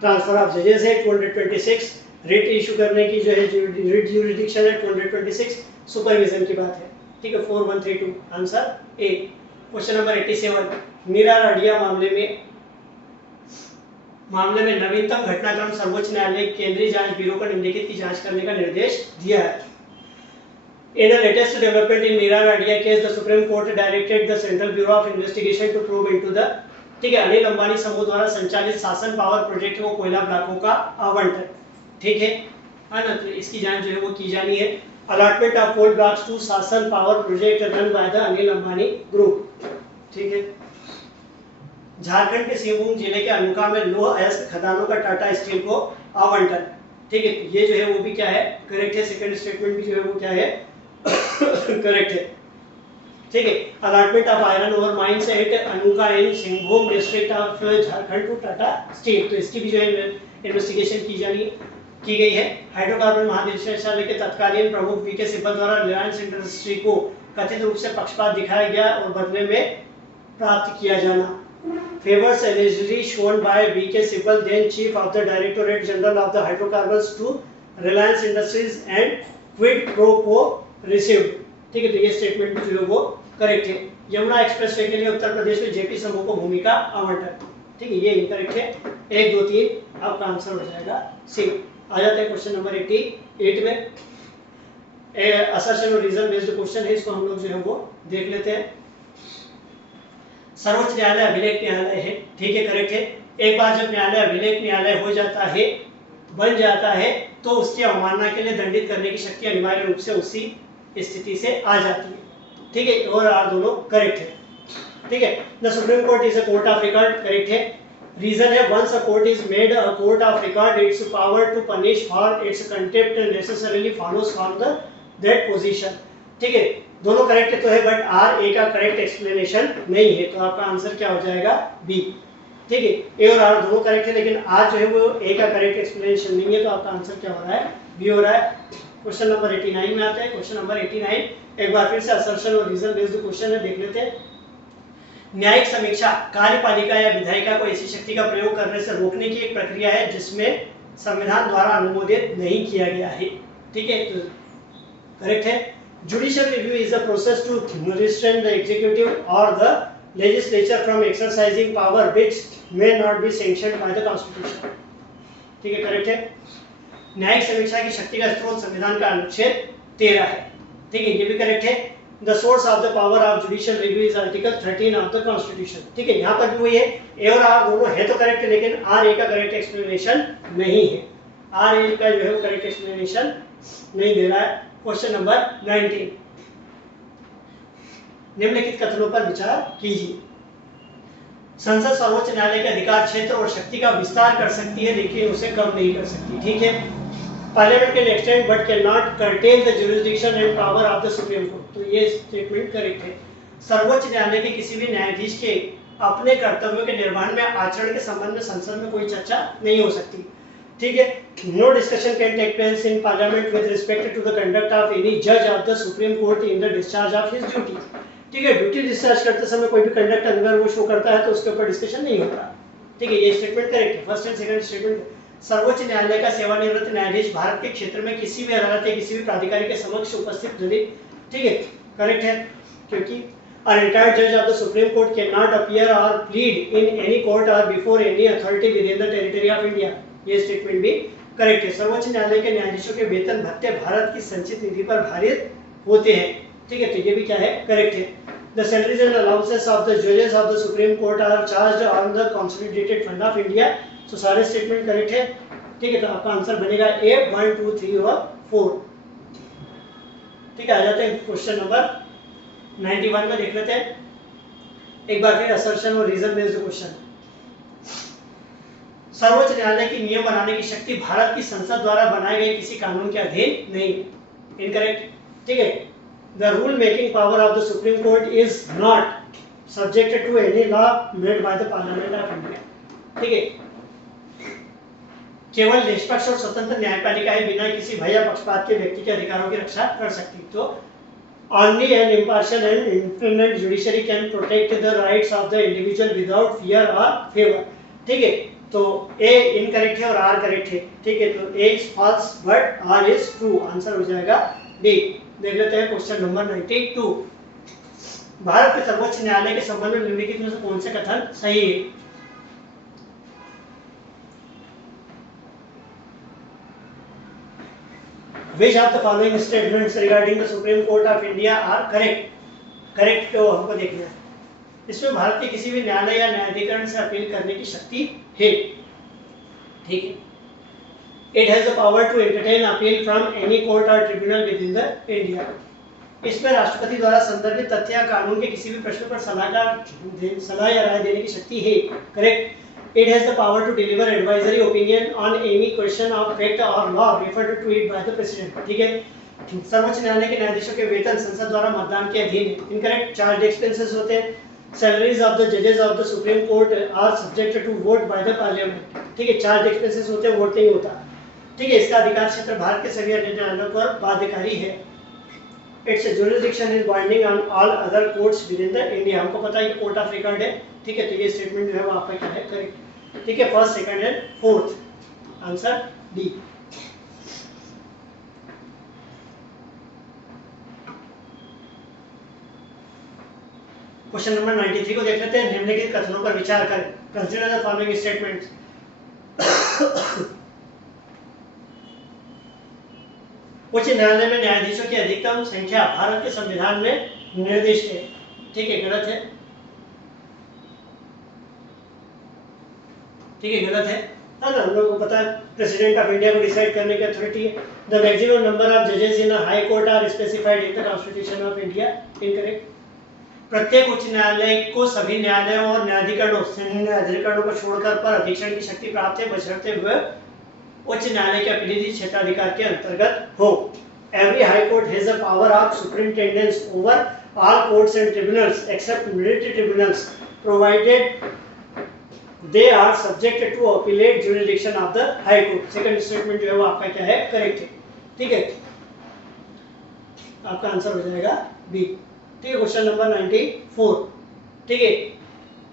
ट्रांसफर ऑफ जजेस है, 226 रेट इशू करने की जो है रेट ज्यूरिडिक्शन है, 226 सुपरविजन की बात है, ठीक है। 4132 answer A. Question number 87, Meera Radia मामले में नवीनतम घटनाक्रम सर्वोच्च न्यायालय केंद्रीय जांच ब्यूरो को निम्नलिखित की जांच करने का निर्देश दिया है। In the latest development in Meera Radia case, the Supreme Court directed the Central Bureau of Investigation to probe into the, ठीक है, अनिल अंबानी समूह द्वारा संचालित शासन पावर प्रोजेक्ट को कोयला ब्लॉकों का आवंटन, ठीक है ना। तो इसकी जांच जो है वो की जानी है। Allotment of coal blocks to Sasan power project run by the Anil Ambani group, ठीक है। झारखंड के सिंहभूम जिले के अनुका में लोह अयस्क खदानों का टाटा स्टील को आवंटन, ठीक है। ये जो है वो भी क्या है, करेक्ट है। सेकंड स्टेटमेंट भी जो है वो क्या है, करेक्ट है, ठीक है। Allotment of iron ore mines at Anuka in Singhbhum district of Jharkhand to Tata steel, तो इसकी भी जो है इन्वेस्टिगेशन की गई है। हाइड्रोकार्बन महानिदेशालय के तत्कालीन प्रमुख वीके सिब्बल द्वारा रिलायंस इंडस्ट्री को कथित रूप से पक्षपात दिखाया गया और बदले में प्राप्त किया जाना। Favors allegedly shown by V.K. Sibal, then Chief of the Directorate General of the Hydrocarbons, to Reliance Industries and quid pro quo received, ठीक है। तो ये स्टेटमेंट जो है वो करेक्ट है। यमुना एक्सप्रेसवे के लिए उत्तर प्रदेश में जेपी समूह को भूमि का आवंटन, ठीक है, ये इनकरेक्ट है। 1 2 3 आपका आंसर हो जाएगा सी। आ जाते हैं क्वेश्चन नंबर 88 में। असर्शन और रीजन बेस्ड क्वेश्चन है, इसको हम लोग जो है वो देख लेते हैं। सर्वोच्च न्यायालय अभिलेख न्यायालय है, ठीक है, करेक्ट है। एक बार जब न्यायालय अभिलेख न्यायालय हो जाता है, बन जाता है, तो उसकी अवमानना के लिए दंडित करने की शक्ति अनिवार्य रूप से उसी स्थिति से आ जाती है, ठीक है। और आर दोनों करेक्ट है, ठीक है। The supreme court is a court of record, correct है। रीजन है, once a court is made a court of record, its power to punish for its contempt necessarily follows from the that position, ठीक है। दोनों correct तो है, but R A का correct explanation नहीं है, तो आपका आंसर क्या हो जाएगा, बी, ठीक है। ए और आर दोनों करेक्ट है, लेकिन आर जो है वो ए का करेक्ट एक्सप्लेनेशन नहीं है, तो आपका आंसर क्या हो रहा है, बी हो रहा है। क्वेश्चन नंबर 89 में आते हैं। क्वेश्चन नंबर 89 एक बार फिर से असर्शन और रीजन बेस्ड क्वेश्चन है, देख लेते हैं। न्यायिक समीक्षा कार्यपालिका या विधायिका को ऐसी शक्ति का प्रयोग करने से रोकने की एक प्रक्रिया है जिसमें संविधान द्वारा अनुमोदित नहीं किया गया है, ठीक है, तो करेक्ट है। Judicial review is a process to restrain the executive or the legislature from exercising power which may not be sanctioned by the constitution, ठीक है, करेक्ट है। न्यायिक समीक्षा की शक्ति का स्रोत संविधान का अनुच्छेद 13 है, ठीक है, ये भी करेक्ट है। The source of the power of judicial review is Article 13 of the Constitution, ठीक है। यहाँ पर भी वही है, ए और आर दोनों है तो करेक्ट है, लेकिन आर ए का करेक्ट एक्सप्लेनेशन नहीं है, आर ए का जो है वो करेक्ट एक्सप्लेनेशन नहीं दे रहा है। क्वेश्चन नंबर 19, निम्नलिखित कथनों पर विचार कीजिए। संसद सर्वोच्च न्यायालय के अधिकार क्षेत्र और शक्ति का विस्तार कर सकती है, लेकिन उसे कम नहीं कर सकती, ठीक है। Parliament can extend but can not cartel the jurisdiction and power of the supreme court, तो ये स्टेटमेंट करेक्ट है। सर्वोच्च न्यायालय के किसी भी न्यायाधीश के अपने कर्तव्यों के निर्वहन में आचरण के संबंध में संसद में कोई चर्चा नहीं हो सकती, ठीक है। No discussion can take place in parliament with respect to the conduct of any जज of the supreme court in the discharge of his duty, ठीक है। ड्यूटी डिस्चार्ज करते समय कोई भी कंडक्ट अगर वो शो करता है तो उसके ऊपर डिस्कशन नहीं होता, ठीक है, ये स्टेटमेंट करेक्ट है। First and second statement. सर्वोच्च न्यायालय का सेवानिवृत्त न्यायाधीश भारत के क्षेत्र में किसी भी अदालत या किसी भी प्राधिकारी के समक्ष उपस्थित दलित, ठीक है, करेक्ट है, क्योंकि a retired judge of the Supreme Court cannot appear or plead in any court or before any authority within the territory of India, ये स्टेटमेंट भी करेक्ट है। सर्वोच्च न्यायालय के न्यायाधीशों के वेतन भत्ते भारत की संचित निधि पर भारित होते हैं, ठीक है, तो ये भी क्या है, करेक्ट है। The salaries and allowances of the judges of the Supreme Court are charged on the consolidated fund of India, तो सारे स्टेटमेंट करेक्ट है, ठीक है, तो आपका आंसर बनेगा ए 1 2 3 और 4, ठीक है। आ जाते हैं क्वेश्चन नंबर 91 में, देख लेते हैं एक बार फिर असर्शन और रीजन बेस्ड क्वेश्चन। सर्वोच्च न्यायालय की नियम बनाने की शक्ति भारत की संसद द्वारा बनाए गए किसी कानून के अधीन नहीं, इनकरेक्ट, ठीक है। the rule making power of the Supreme Court is not subjected to any law made by the Parliament of India. ठीक है, केवल निष्पक्ष और स्वतंत्र न्यायपालिका ही बिना किसी भय या पक्षपात के व्यक्ति के अधिकारों की रक्षा कर सकती। तो only an impartial and independent judiciary can protect the rights of the individual without fear or favor. ठीक है, तो A इनकरेक्ट है और R करेक्ट है। ठीक है, तो A is false but R is true. Answer हो जाएगा D। देख लेते हैं क्वेश्चन नंबर 92। भारत के सर्वोच्च न्यायालय के संबंध में निम्नलिखित में से कौन से कथन सही है? Which of the following statements regarding the Supreme Court of India are correct? Correct तो हमको देखना है। इसमें भारत के किसी भी न्यायालय या न्यायाधिकरण से अपील करने की शक्ति है। ठीक है, It has the power to entertain appeal from any court or tribunal within the India. इसमें राष्ट्रपति द्वारा संदर्भित तथ्य या कानून के किसी भी प्रश्न पर सलाह या राय देने की शक्ति है। Correct. It has the power to deliver advisory opinion on any question of fact or law referred to it by the president. ठीक है, सर्वोच्च न्यायालय के न्यायाधीशों के वेतन संसद द्वारा मतदान के अधीन है। इनकरेक्ट, चार्ज एक्सपेंसेस होते हैं। Salaries of the judges of the Supreme Court are subjected to vote by the Parliament. ठीक है, चार्ज एक्सपेंसेस होते हैं, वोट नहीं होता। ठीक है, इसका अधिकार क्षेत्र भारत के सभी अन्य न्यायालयों पर बाध्यकारी है। Its jurisdiction is binding on all other courts within the India. हमको पता है कि कोर्ट ऑफ रिकॉर्ड है। ठीक है, तो ये स्टेटमेंट जो है वो आपका क्या है? करेक्ट। ठीक है, first, second and fourth answer D. Question number 93 को देख लेते हैं। निम्नलिखित कथनों पर विचार करें। Consider the following statements. उच्च न्यायालय में न्यायाधीशों की अधिकतम संख्या भारत के संविधान में निर्दिष्ट है। ठीक है, गलत है। ठीक है, गलत है ना, हम लोगों को पता है प्रेसिडेंट ऑफ इंडिया को डिसाइड करने की अथॉरिटी है। द मैक्सिमम नंबर ऑफ जजेस in a high court are specified in the constitution of India. Incorrect. प्रत्येक उच्च न्यायालय को सभी न्यायालयों और न्यायाधिकरणों को छोड़कर पर अधीक्षण की शक्ति प्राप्त है, बशर्ते हुए उच्च न्यायालय के अपीलीय क्षेत्राधिकार के अंतर्गत हो। Every high court has the power of superintendence over all courts and tribunals except military tribunals provided they are subjected to appellate jurisdiction of the high court. Second statement जो है वो आपका क्या है? करेक्ट है। ठीक है, आपका आंसर हो जाएगा बी। ठीक है, क्वेश्चन नंबर 94। ठीक है,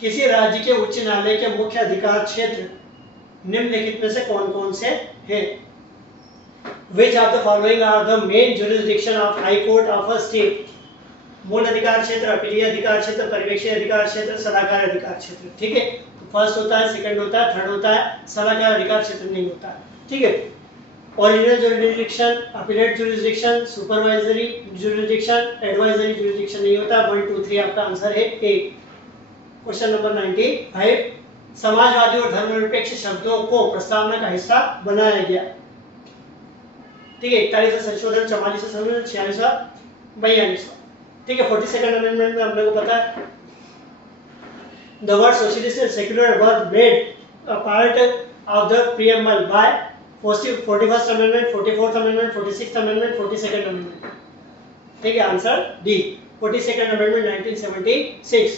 किसी राज्य के उच्च न्यायालय के मुख्य अधिकार क्षेत्र निम्नलिखित में से कौन-कौन से हैं? Which of the following are the main jurisdiction of high court of a state? मूल अधिकार क्षेत्र, अपीलीय अधिकार क्षेत्र, पर्यवेक्षी अधिकार क्षेत्र, सलाहकार अधिकार क्षेत्र। ठीक है, फर्स्ट होता है, सेकंड होता है, थर्ड होता है, सलाहकार अधिकार क्षेत्र नहीं होता है। ठीक है, original jurisdiction, appellate jurisdiction, supervisory jurisdiction, advisory jurisdiction नहीं होता। 1 2 3 आपका आंसर है ए। Question number 95। समाजवादी और धर्मनिरपेक्ष शब्दों को प्रस्तावना का हिस्सा बनाया गया। ठीक है, 41वां संशोधन, 44वां संशोधन, 46वां, 42वां। ठीक है, 42nd अमेंडमेंट में हम लोगों को पता है the word socialist and secular were made a part of the preamble by 41st amendment, 44th amendment, 46th amendment, 42nd amendment. ठीक है, answer D. 42nd amendment 1976।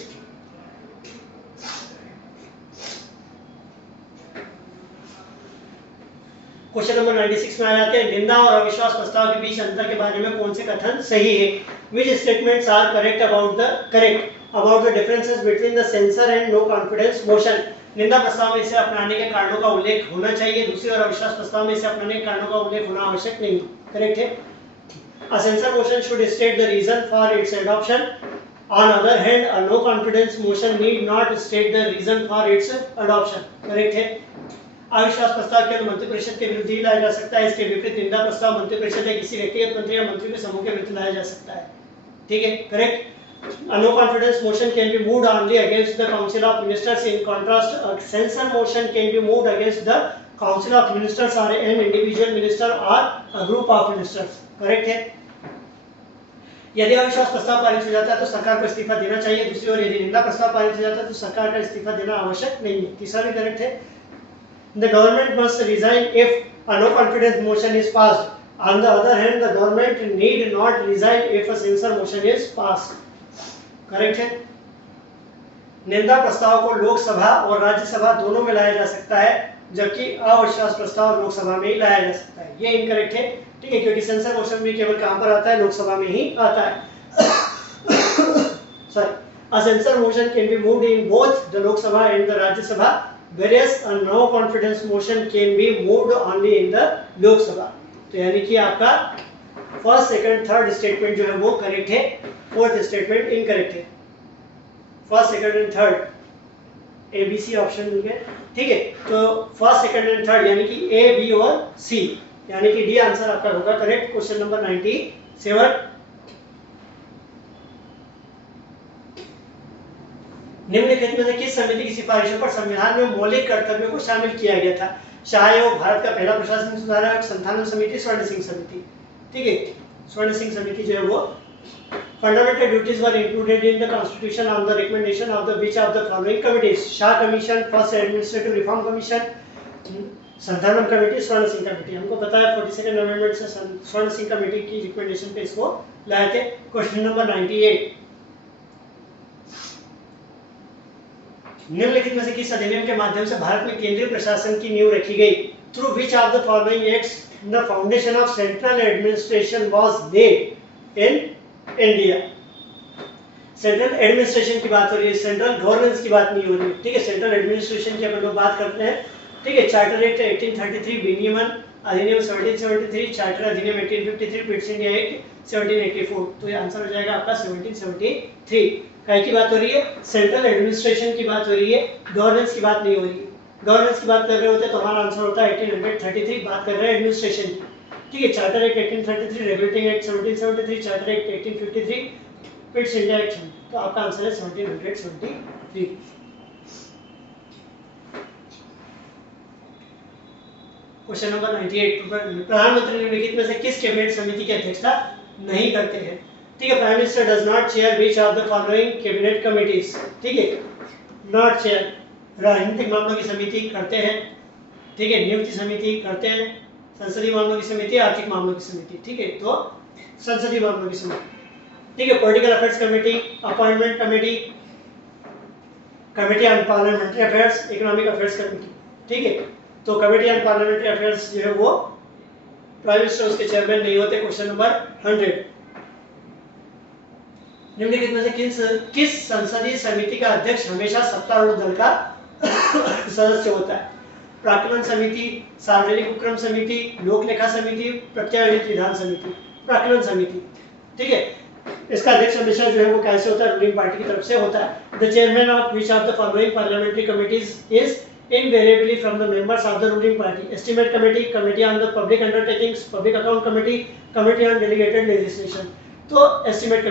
Question number 96 में आ जाते हैं। निंदा और अविश्वास प्रस्ताव के बीच अंतर के बारे में कौन से कथन सही है? Which statements are correct about the differences between the censure and no confidence motion? निंदा प्रस्ताव में इसे अपनाने के कारणों का उल्लेख होना चाहिए। दूसरी ओर अविश्वास प्रस्ताव में इसे अपनाने के कारणों का उल्लेख होना आवश्यक नहीं। करेक्ट है। A censure motion should state the reason for its adoption. On other hand, a no confidence motion need not state the reason for its adoption. Correct है। अविश्वास प्रस्ताव केवल मंत्रिपरिषद के विरुद्ध ही लाया जा सकता है। इसके विपरीत निंदा प्रस्ताव मंत्रिपरिषद या किसी व्यक्तिगत मंत्री या मंत्री के समूह के विरुद्ध लाया जा सकता है। ठीक है, correct. A no confidence motion can be moved only against the Council of Ministers. In contrast, a censure motion can be moved against the Council of Ministers or an individual minister or a group of ministers. Correct है। यदि अविश्वास प्रस्ताव पारित हो जाता है तो सरकार को इस्तीफा देना चाहिए। दूसरी ओर यदि निंदा प्रस्ताव पारित हो जाता है तो सरकार का इस्तीफा देना आवश्यक नहीं है। तीसरा भी करेक्ट है। The government must resign if a no confidence motion is passed. On the other hand, the government need not resign if a censure motion is passed. Correct है। निंदा प्रस्ताव को लोकसभा और राज्यसभा दोनों में लाया जा सकता है, जबकि अविश्वास प्रस्ताव लोकसभा में ही लाया जा सकता है। ये इनकरेक्ट है, ठीक है, क्योंकि सेंसर मोशन भी केवल कहां पर आता है, लोकसभा में ही आता है। Sorry, a censure motion can be moved in both the Lok Sabha and the Rajya Sabha, whereas a no confidence motion can be moved only in the Lok Sabha. तो यानी कि आपका फर्स्ट, सेकंड, थर्ड स्टेटमेंट जो है वो correct है, fourth statement incorrect है। First, second and third A B C option मिल गए, ठीक है। तो फर्स्ट, सेकंड एंड थर्ड यानी कि ए, बी और सी, यानी कि डी आंसर आपका होगा करेक्ट। क्वेश्चन नंबर 97, निम्नलिखित में से किस समिति की सिफारिशों पर संविधान में मौलिक कर्तव्यों को शामिल किया गया था? सहायोग, भारत का पहला प्रशासनिक सुधारक, संथालन समिति, स्वर्ण सिंह समिति, ठीक है। स्वर्ण सिंह समिति जो है वो fundamental duties were included in the constitution on the recommendation of the which of the following committees? Shah commission, first administrative reform commission, Santhanam committee, Swaran Singh committee. हमको पता है 42nd अमेंडमेंट से स्वर्ण सिंह कमेटी की रिकमेंडेशन पे इसको लाए थे। क्वेश्चन नंबर 98, निम्नलिखित में से किस अधिनियम के माध्यम से भारत में केंद्रीय प्रशासन की नींव रखी गई? Through which of the following acts the foundation of central administration was laid in India? Central administration की बात हो रही है, सेंट्रल गवर्नेंस की बात नहीं हो रही है, ठीक है। सेंट्रल एडमिनिस्ट्रेशन की अपन लोग बात करते हैं, ठीक है। चार्टर एक्ट 1833, विनियमन अधिनियम 1773, चार्टर अधिनियम 1853, पिट्स इंडिया एक्ट 1784। तो ये आंसर हो जाएगा आपका 1773। काय की बात हो रही है? सेंट्रल एडमिनिस्ट्रेशन की बात हो रही है, गवर्नेंस की बात नहीं हो रही है। गवर्नेंस की बात कर रहे होते तो हमारा आंसर होता है 1833, बात कर रहे हैं एडमिनिस्ट्रेशन की, ठीक है। Charter act 1833, regulating act 1773, charter act 1853, Pitt's India act, तो आपका आंसर है 1773। क्वेश्चन नंबर 98, प्रधानमंत्री निम्नलिखित में से किस कैबिनेट समिति की अध्यक्षता नहीं करते हैं? ठीक है। Prime minister does not chair which of the following cabinet committees? ठीक है, नॉट चेयर राजनीतिक मामलों की समिति करते हैं, ठीक है, नियुक्ति समिति करते हैं, संसदीय मामलों की समिति, आर्थिक मामलों की समिति, ठीक है। तो संसदीय मामलों की समिति, ठीक है। Political affairs committee, appointment committee, committee on parliamentary affairs, economic affairs committee, ठीक है। तो कमेटी ऑन पार्लियामेंट्री अफेयर्स जो है वो प्राइम मिनिस्टर उसके चेयरमैन नहीं होते। क्वेश्चन नंबर 100, निम्नलिखित में से किस संसदीय समिति का अध्यक्ष हमेशा सत्तारूढ़ दल का सदस्य होता है? प्राक्कलन समिति, सार्वजनिक उपक्रम समिति, लोक लेखा समिति, प्रत्यावर्ती विधान समिति, प्राक्कलन समिति, ठीक है। इसका अध्यक्ष हमेशा जो है वो कैसे होता है? रूलिंग पार्टी की तरफ से होता है। The chairman of which of the following parliamentary committees is invariably from the members of the ruling party? Estimate committee, committee on the public undertakings, public account committee, committee on delegated legislation। तो estimate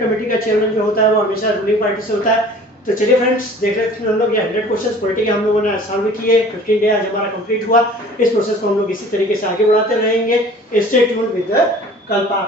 committee का chairman जो होता है वो हमेशा ruling party से होता है। तो चलिए फ्रेंड्स, देख रहे थे हम लोग ये 100 क्वेश्चंस पॉलिटी के हम लोगों ने सॉल्व किए। 15 डे आज हमारा कंप्लीट हुआ। इस प्रोसेस को हम लोग इसी तरीके से आगे बढ़ाते रहेंगे। Stay tuned with the Kalpa.